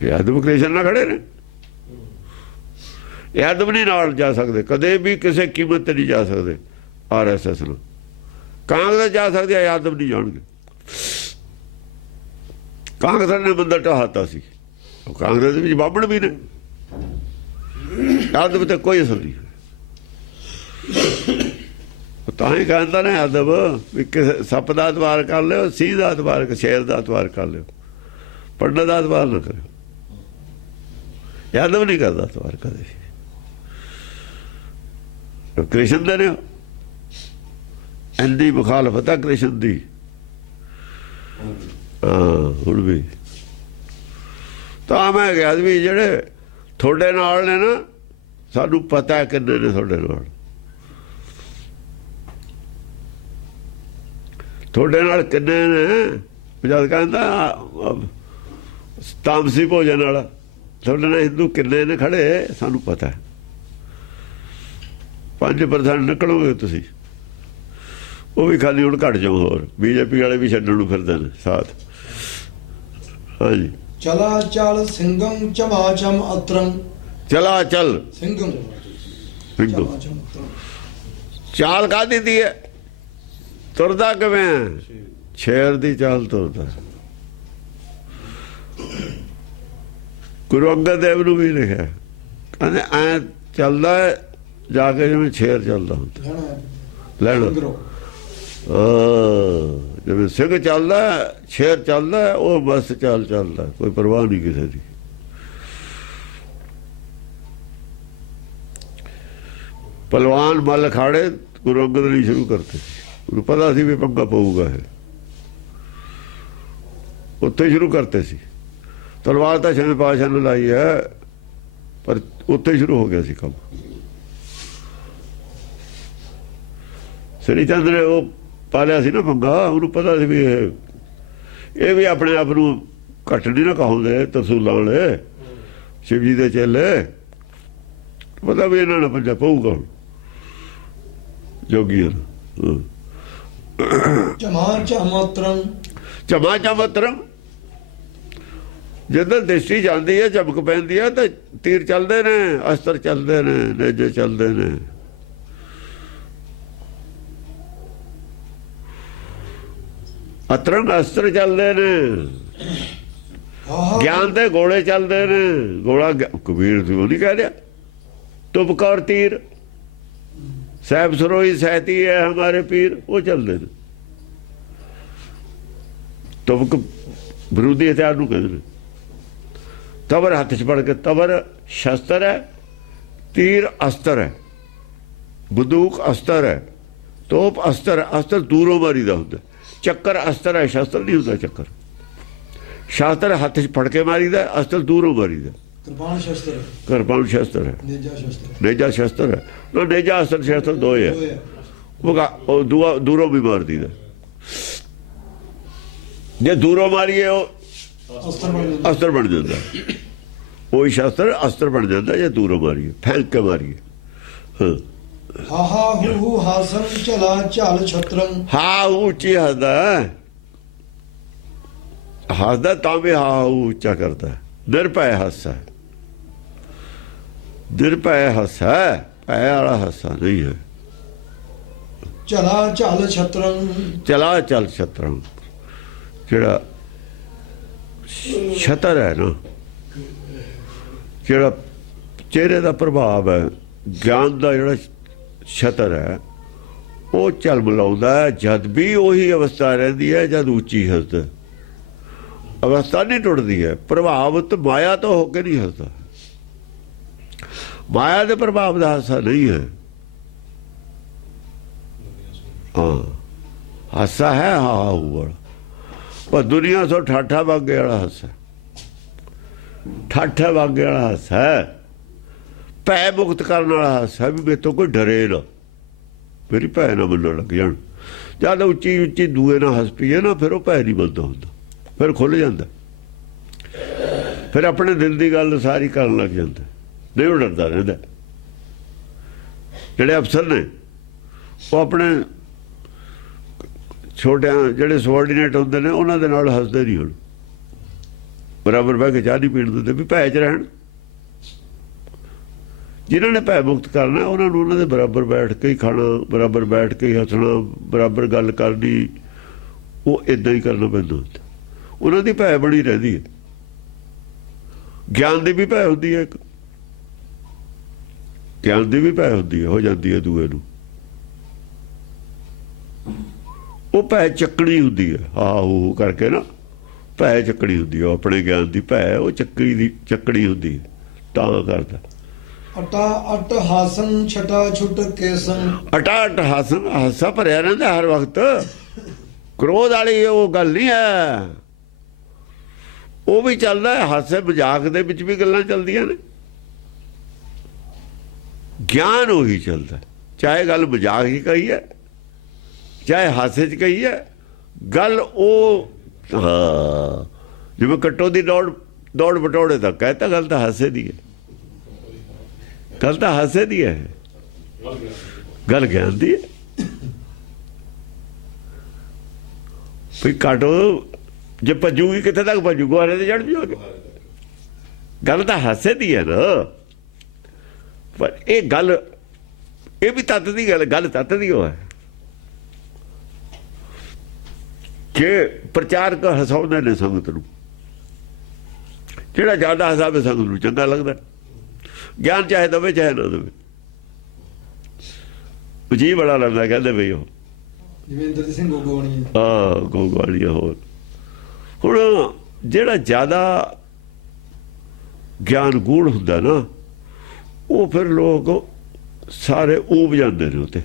ਯਾਦਵ ਕ੍ਰਿਸ਼ਨ ਨਾਲ ਖੜੇ ਨੇ। ਯਾਦਵ ਨਹੀਂ ਨਾਲ ਜਾ ਸਕਦੇ, ਕਦੇ ਵੀ ਕਿਸੇ ਕੀਮਤ ਤੇ ਨਹੀਂ ਜਾ ਸਕਦੇ। RSS ਨੂੰ ਕਾਂਗਰਸ ਜਾ ਸਕਦੀ ਹੈ, ਯਾਦਵ ਨਹੀਂ ਜਾਣਗੇ। ਕਾਂਗਰਸ ਨੇ ਬੰਦਾ ਢਾਹਤਾ ਸੀ। ਉਹ ਕਾਂਗਰਸ ਵਿੱਚ ਬਾਬਣ ਵੀ ਨੇ। ਯਾਦਵ ਤੇ ਕੋਈ ਅਸਰ ਨਹੀਂ। ਤਾਂ ਹੀ ਕਹਿੰਦਾ ਨਾ ਯਾਦਵ ਵੀ ਕਿਸੇ ਸੱਪ ਦਾ ਅਤਵਾਰ ਕਰ ਲਿਓ, ਸੀਹ ਦਾ ਅਤਵਾਰ, ਸ਼ੇਰ ਦਾ ਅਤਵਾਰ ਕਰ ਲਿਓ, ਪੰਡਤ ਦਾ ਅਤਵਾਰ ਨਾ ਕਰਿਓ। ਯਾਦਵ ਨਹੀਂ ਕਰਦਾ ਅਤਵਾਰ ਕਦੇ। ਕ੍ਰਿਸ਼ਨ ਦੇ ਨੇ ਇੰਨੀ ਮੁਖਾਲਫਤ ਆ ਕ੍ਰਿਸ਼ਨ ਦੀ। ਹਾਂ ਹੁਣ ਵੀ ਤਾਂ ਮੈਂ ਕਿਹਾ ਵੀ ਜਿਹੜੇ ਤੁਹਾਡੇ ਨਾਲ ਨੇ ਨਾ, ਸਾਨੂੰ ਪਤਾ ਕਿੰਨੇ ਨੇ ਤੁਹਾਡੇ ਨਾਲ। ਤੁਹਾਡੇ ਨਾਲ ਕਿੰਨੇ ਨੇ ਜਦ ਕਹਿੰਦਾ ਤਾਮਸੀ ਭੋਜਨ ਵਾਲਾ, ਤੁਹਾਡੇ ਨਾਲ ਹਿੰਦੂ ਕਿੰਨੇ ਨੇ ਖੜੇ ਸਾਨੂੰ ਪਤਾ ਹੈ। 5% ਨਿਕਲੋਗੇ ਤੁਸੀਂ, ਉਹ ਵੀ ਖਾਲੀ ਹੁਣ ਘਟ ਜਾਓ। ਹੋਰ ਬੀਜੇਪੀ ਵਾਲੇ ਵੀ ਛੱਡਣ ਨੂੰ ਫਿਰਦੇ ਨੇ ਸਾਥ। ਹਾਂਜੀ, ਚਲਾ ਚਲ ਸਿੰਘਮ ਚਮਾਚਮ ਅਤਰੰ। ਚਲਾ ਚਲ ਸਿੰਘਮ ਸਿੰਘਮ, ਚਮਾਚਮ ਅਤਰੰ। ਚਾਲ ਕਾਹਦੀ ਦੀ ਹੈ? ਤੁਰਦਾ ਕਿਵੇਂ? ਸ਼ੇਰ ਦੀ ਚਾਲ ਤੁਰਦਾ। ਗੁਰੂ ਅੰਗਦ ਦੇਵ ਨੂੰ ਵੀ ਲਿਖਿਆ, ਕਹਿੰਦੇ ਐ ਚੱਲਦਾ ਜਾ ਕੇ ਜਿਵੇਂ ਸ਼ੇਰ ਚੱਲਦਾ ਹੁੰਦਾ। ਲੈਣਾ ਜਿਵੇਂ ਸਿੰਘ ਚੱਲਦਾ, ਸ਼ੇਰ ਚੱਲਦਾ, ਉਹ ਬਸ ਚਾਲ ਚੱਲਦਾ, ਕੋਈ ਪਰਵਾਹ ਨਹੀਂ ਕਿਸੇ ਦੀ। ਪਹਿਲਵਾਨ ਮੱਲ ਖਾੜੇ ਗੁਰੂ ਅੰਗਦ ਨੇ ਸ਼ੁਰੂ ਕਰਤੇ ਸੀ। ਉਹਨੂੰ ਪਤਾ ਸੀ ਵੀ ਪੰਗਾ ਪਊਗਾ, ਇਹ ਉੱਥੇ ਸ਼ੁਰੂ ਕਰਤੇ ਸੀ। ਤਲਵਾਰ ਤਾਂ ਛੇਵੇਂ ਪਾਤਸ਼ਾਹ ਨੇ ਲਾਈ ਹੈ, ਪਰ ਉੱਥੇ ਸ਼ੁਰੂ ਹੋ ਗਿਆ ਸੀ ਕੰਮ। ਸ੍ਰੀ ਚੰਦ ਨੇ ਉਹ ਪਾਲਿਆ ਸੀ ਨਾ ਪੰਗਾ, ਉਹਨੂੰ ਪਤਾ ਸੀ ਵੀ ਇਹ ਵੀ ਆਪਣੇ ਆਪ ਨੂੰ ਘੱਟ ਨਹੀਂ ਨਾ ਕਹਾਉਂਦੇ ਤਰਸੂਲਾਂ ਵਾਲੇ, ਸ਼ਿਵ ਜੀ ਦੇ ਚੇਲੇ। ਪਤਾ ਵੀ ਇਹਨਾਂ ਨੇ ਪੰਜਾ ਪਊਗਾ ਹੁਣ ਜੋਗੀਆਂ ਨੂੰ। ਚਮਾ ਚਮਤਰੰ, ਚਮਾ ਚਮਤਰੰ, ਜਦੋਂ ਦ੍ਰਿਸ਼ਟੀ ਜਾਂਦੀ ਹੈ, ਝਮਕ ਪੈਂਦੀ ਹੈ, ਤਾਂ ਤੀਰ ਚੱਲਦੇ ਨੇ, ਅਸਤਰ ਚੱਲਦੇ ਨੇ, ਨੇਜੇ ਚੱਲਦੇ ਨੇ। ਅਤਰੰਗ ਅਸਤਰ ਚੱਲਦੇ ਨੇ, ਗਿਆਨ ਦੇ ਗੋਲੇ ਚੱਲਦੇ ਨੇ। ਗੋਲਾ ਕਬੀਰ ਸੀ ਉਹ ਨਹੀਂ ਕਹਿ ਰਿਹਾ, ਤੁਬਕਾ ਔਰ ਤੀਰ ਸਾਹਿਬ ਸਰੋਈ ਸਹਿਤੀ ਹੈ ਹਮਾਰੇ ਪੀਰ, ਉਹ ਚੱਲਦੇ ਨੇ। ਤੁਬਕ ਵਿਰੋਧੀ ਹਥਿਆਰ ਨੂੰ ਕਹਿੰਦੇ ਨੇ। ਤਬਰ ਹੱਥ 'ਚ ਫੜ ਕੇ, ਤਬਰ ਸ਼ਸਤਰ ਹੈ, ਤੀਰ ਅਸਤਰ ਹੈ, ਬੰਦੂਕ ਅਸਤਰ ਹੈ, ਤੋਪ ਅਸਤਰ। ਅਸਤਰ ਦੂਰੋਂ ਮਾਰੀਦਾ ਹੁੰਦਾ, ਚੱਕਰ ਅਸਤਰ ਹੈ, ਸ਼ਸਤਰ ਨਹੀਂ ਹੁੰਦਾ ਚੱਕਰ। ਸ਼ਸਤਰ ਹੱਥ 'ਚ ਫੜ ਕੇ ਮਾਰੀਦਾ, ਅਸਤਰ ਦੂਰੋਂ ਮਾਰੀਦਾ। ਕਿਰਪਾਨ ਸ਼ਸਤਰ, ਕਿਰਪਾਨ ਸ਼ਸਤਰ ਹੈ, ਨੇਜਾ ਸ਼ਸਤਰ। ਨੇਜਾ ਸ਼ਸਤਰ ਹੈ ਨਾ, ਨੇਜਾ ਅਸਤਰ ਸ਼ਸਤਰ ਦੋ ਹੈ। ਉਹ ਦੂਰੋਂ ਵੀ ਮਾਰ ਦੀਦਾ। ਜੇ ਦੂਰੋਂ ਮਾਰੀਏ ਉਹ ਅਸਤਰ ਬਣ ਜਾਂਦਾ। ਉਹੀ ਸ਼ਸਤਰ ਅਸਤਰ ਬਣ ਜਾਂਦਾ ਜੇ ਦੂਰੋਂ ਮਾਰੀਏ, ਫੈਂਕ ਕੇ ਮਾਰੀਏ। ਹਾਂ, ਹਾਹਾ ਹੂ ਹਾਸਨ ਚਲਾ ਝਲ ਛਤਰੰ। ਹਾ ਉੱਚੀ ਹੱਸਦਾ, ਹੱਸਦਾ ਤਾਂ ਵੀ ਹਾ ਉੱਚਾ ਕਰਦਾ। ਨਿਰਭੈ ਹਾਸਾ, ਨਿਰਭੈ ਹਾਸਾ, ਭੈ ਵਾਲਾ ਹਾਸਾ ਨਹੀਂ ਹੈ। ਚਲਾ ਝਲ ਛਤਰੰ, ਚਲਾ ਚੱਲ ਛਤਰੰ, ਜਿਹੜਾ ਛਤਰ ਹੈ ਨਾ, ਜਿਹੜਾ ਚਿਹਰੇ ਦਾ ਪ੍ਰਭਾਵ ਹੈ, ਗਿਆਨ ਦਾ ਜਿਹੜਾ ਛਤਰ ਹੈ, ਉਹ ਚੱਲ ਮਿਲਾਉਂਦਾ ਹੈ। ਜਦ ਵੀ ਉਹੀ ਅਵਸਥਾ ਰਹਿੰਦੀ ਹੈ ਜਦ ਉੱਚੀ ਹੱਸਦਾ। ਅਵਸਥਾ ਨਹੀਂ ਟੁੱਟਦੀ ਹੈ, ਪ੍ਰਭਾਵਿਤ ਮਾਇਆ ਤੋਂ ਹੋ ਕੇ ਨਹੀਂ ਹੱਸਦਾ। ਮਾਇਆ ਦੇ ਪ੍ਰਭਾਵ ਦਾ ਹਾਸਾ ਨਹੀਂ ਹੈ। ਹਾਂ, ਹਾਸਾ ਹੈ ਹਾ ਵਾਲਾ, ਪਰ ਦੁਨੀਆ ਤੋਂ ਠਾਠਾ ਵਾਗੇ ਵਾਲਾ ਹਾਸਾ, ਠਾਠਾ ਵਾਗੇ ਵਾਲਾ ਹਾਸਾ ਹੈ। ਭੈ ਮੁਕਤ ਕਰਨ ਵਾਲਾ ਹਾਸਾ ਵੀ ਮੇਰੇ ਤੋਂ ਕੋਈ ਡਰੇ ਨਾ, ਮੇਰੀ ਭੈ ਨਾ ਮੰਨਣ ਲੱਗ ਜਾਣ। ਜਦ ਉੱਚੀ ਉੱਚੀ ਦੂਏ ਨਾਲ ਹੱਸ ਪਈਏ ਨਾ, ਫਿਰ ਉਹ ਭੈ ਨਹੀਂ ਮੰਨਦਾ ਹੁੰਦਾ, ਫਿਰ ਖੁੱਲ੍ਹ ਜਾਂਦਾ, ਫਿਰ ਆਪਣੇ ਦਿਲ ਦੀ ਗੱਲ ਸਾਰੀ ਕਰਨ ਲੱਗ ਜਾਂਦਾ, ਨਹੀਂ ਉਹ ਡਰਦਾ ਰਹਿੰਦਾ। ਜਿਹੜੇ ਅਫਸਰ ਨੇ ਉਹ ਆਪਣੇ ਛੋਟਿਆਂ ਜਿਹੜੇ ਸਬਆਰਡੀਨੇਟ ਹੁੰਦੇ ਨੇ ਉਹਨਾਂ ਦੇ ਨਾਲ ਹੱਸਦੇ ਨਹੀਂ। ਹੁਣ ਬਰਾਬਰ ਬਹਿ ਕੇ ਚਾਹ ਨਹੀਂ ਪੀਣ ਦਿੰਦੇ ਵੀ ਭੈ 'ਚ ਰਹਿਣ। ਜਿਨ੍ਹਾਂ ਨੇ ਭੈ ਮੁਕਤ ਕਰਨਾ ਉਹਨਾਂ ਨੂੰ ਉਹਨਾਂ ਦੇ ਬਰਾਬਰ ਬੈਠ ਕੇ ਹੀ ਖਾਣਾ, ਬਰਾਬਰ ਬੈਠ ਕੇ ਹੀ ਹੱਸਣਾ, ਬਰਾਬਰ ਗੱਲ ਕਰਨੀ, ਉਹ ਇੱਦਾਂ ਹੀ ਕਰਨਾ ਪੈਂਦਾ ਹੁੰਦਾ। ਉਹਨਾਂ ਦੀ ਭੈ ਬਣੀ ਰਹਿੰਦੀ ਹੈ। ਗਿਆਨ ਦੀ ਵੀ ਭੈ ਹੁੰਦੀ ਹੈ, ਇੱਕ ਗਿਆਨ ਦੀ ਵੀ ਭੈ ਹੁੰਦੀ ਹੈ, ਹੋ ਜਾਂਦੀ ਹੈ ਦੂਏ ਨੂੰ। ਉਹ ਭੈ ਚੱਕਣੀ ਹੁੰਦੀ ਹੈ, ਹਾਂ ਉਹ ਕਰਕੇ ਨਾ ਭੈ ਚੱਕਣੀ ਹੁੰਦੀ ਹੈ। ਆਪਣੇ ਗਿਆਨ ਦੀ ਭੈ ਉਹ ਚੱਕਣੀ ਹੁੰਦੀ ਹੈ, ਤਾਂ ਕਰਦਾ। ਅਟਾ ਅਟ ਹਾਸਨ ਛਟਾ ਛੁਟ ਕੇਸਨ, ਅਟਾ ਅਟ ਹਾਸਨ, ਹਾਸਾ ਭਰਿਆ ਰਹਿੰਦਾ ਹਰ ਵਕਤ। ਕ੍ਰੋਧ ਵਾਲੀ ਉਹ ਗੱਲ ਨਹੀਂ ਹੈ, ਉਹ ਵੀ ਚੱਲਦਾ ਹੈ। ਹਾਸੇ ਮਜ਼ਾਕ ਦੇ ਵਿੱਚ ਵੀ ਗੱਲਾਂ ਚੱਲਦੀਆਂ ਨੇ। ਗਿਆਨ ਉਹੀ ਚੱਲਦਾ, ਚਾਹੇ ਗੱਲ ਮਜ਼ਾਕ ਹੀ ਕਹੀ ਹੈ, ਚਾਹੇ ਹਾਸੇ 'ਚ ਕਹੀ ਹੈ। ਗੱਲ ਉਹ ਹਾਂ ਜਿਵੇਂ ਕੱਟੋ ਦੀ ਦੌੜ ਬਟੋੜੇ ਤੱਕ ਕਹਿਤਾ, ਗੱਲ ਤਾਂ ਹਾਸੇ ਦੀ ਹੈ, ਗੱਲ ਤਾਂ ਹਾਸੇ ਦੀ ਹੈ, ਗੱਲ ਗਿਆਨ ਦੀ ਹੈ। ਵੀ ਕਾਟੋ ਜੇ ਭੱਜੂਗੀ ਕਿੱਥੇ ਤੱਕ ਭੱਜੂ, ਗੁਆਰੇ ਤੇ ਚੜ ਜਾਓਗੇ। ਗੱਲ ਤਾਂ ਹਾਸੇ ਦੀ ਹੈ ਨਾ, ਪਰ ਇਹ ਗੱਲ ਇਹ ਵੀ ਤੱਤ ਦੀ ਗੱਲ ਤੱਤ ਦੀ ਉਹ ਹੈ ਕਿ ਪ੍ਰਚਾਰਕ ਹਸਾਉਂਦੇ ਨੇ ਸੰਗਤ ਨੂੰ, ਜਿਹੜਾ ਜ਼ਿਆਦਾ ਹਸਾਵੇ ਸੰਗਤ ਨੂੰ ਚੰਗਾ ਲੱਗਦਾ। ਗਿਆਨ ਚਾਹੇ ਦੇਵੇ ਚਾਹੇ ਨਾ ਦੇਵੇ, ਜੀ ਬੜਾ ਲੱਗਦਾ ਕਹਿੰਦੇ ਬਈ ਉਹ ਜਿਵੇਂ ਇੰਦਰ ਸਿੰਘ ਗੋਗਵਾਣੀ ਹੈ। ਹਾਂ ਗੋਗਵਾਣੀ ਹੋਰ। ਹੁਣ ਜਿਹੜਾ ਜ਼ਿਆਦਾ ਗਿਆਨ ਗੂੜ ਹੁੰਦਾ ਨਾ, ਉਹ ਫਿਰ ਲੋਕ ਸਾਰੇ ਊਬ ਜਾਂਦੇ ਨੇ ਉੱਤੇ,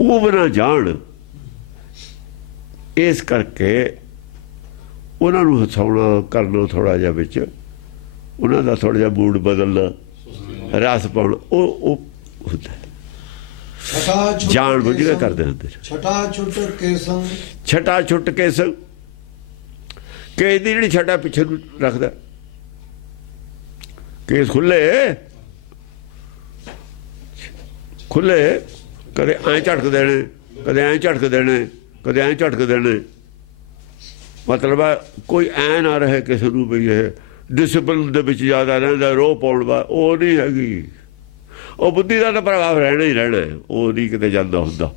ਊਬ ਨਾ ਜਾਣ। ਇਸ ਕਰਕੇ ਉਹਨਾਂ ਨੂੰ ਹਸਾਉਣਾ ਕਰਨਾ ਥੋੜ੍ਹਾ ਜਿਹਾ ਵਿੱਚ ਉਹਨਾਂ ਦਾ ਥੋੜ੍ਹਾ ਜਿਹਾ ਮੂਡ ਬਦਲਣਾ, ਰਸ ਪਾਉਣਾ, ਉਹ ਹੁੰਦਾ ਜਾਣ ਬੁੱਝ ਕੇ ਕਰਦੇ ਹੁੰਦੇ। ਛਟਾ ਛੁੱਟ ਕੇਸੰ, ਛਟਾ ਛੁੱਟ ਕੇਸੰ, ਕੇਸ ਦੀ ਜਿਹੜੀ ਛਟਾ ਪਿੱਛੇ ਨੂੰ ਰੱਖਦਾ, ਕੇਸ ਖੁੱਲੇ ਕਦੇ ਐਂ ਝਟਕ ਦੇਣੇ, ਕਦੇ ਐਂ ਝਟਕ ਦੇਣੇ, ਕਦੇ ਐਂ ਝਟਕ ਦੇਣੇ। ਮਤਲਬ ਹੈ ਕੋਈ ਐਂ ਨਾ ਰਹੇ ਕਿਸੇ ਨੂੰ ਵੀ ਇਹ ਡਿਸਪਲਿਨ ਦੇ ਵਿੱਚ ਜ਼ਿਆਦਾ ਰਹਿੰਦਾ, ਰੋਹ ਪਾਉਣ ਦਾ ਉਹ ਨਹੀਂ ਹੈਗੀ। ਉਹ ਬੁੱਧੀ ਦਾ ਤਾਂ ਪ੍ਰਭਾਵ ਰਹਿਣਾ ਹੀ ਰਹਿਣਾ, ਉਹ ਨਹੀਂ ਕਿਤੇ ਜਾਂਦਾ ਹੁੰਦਾ।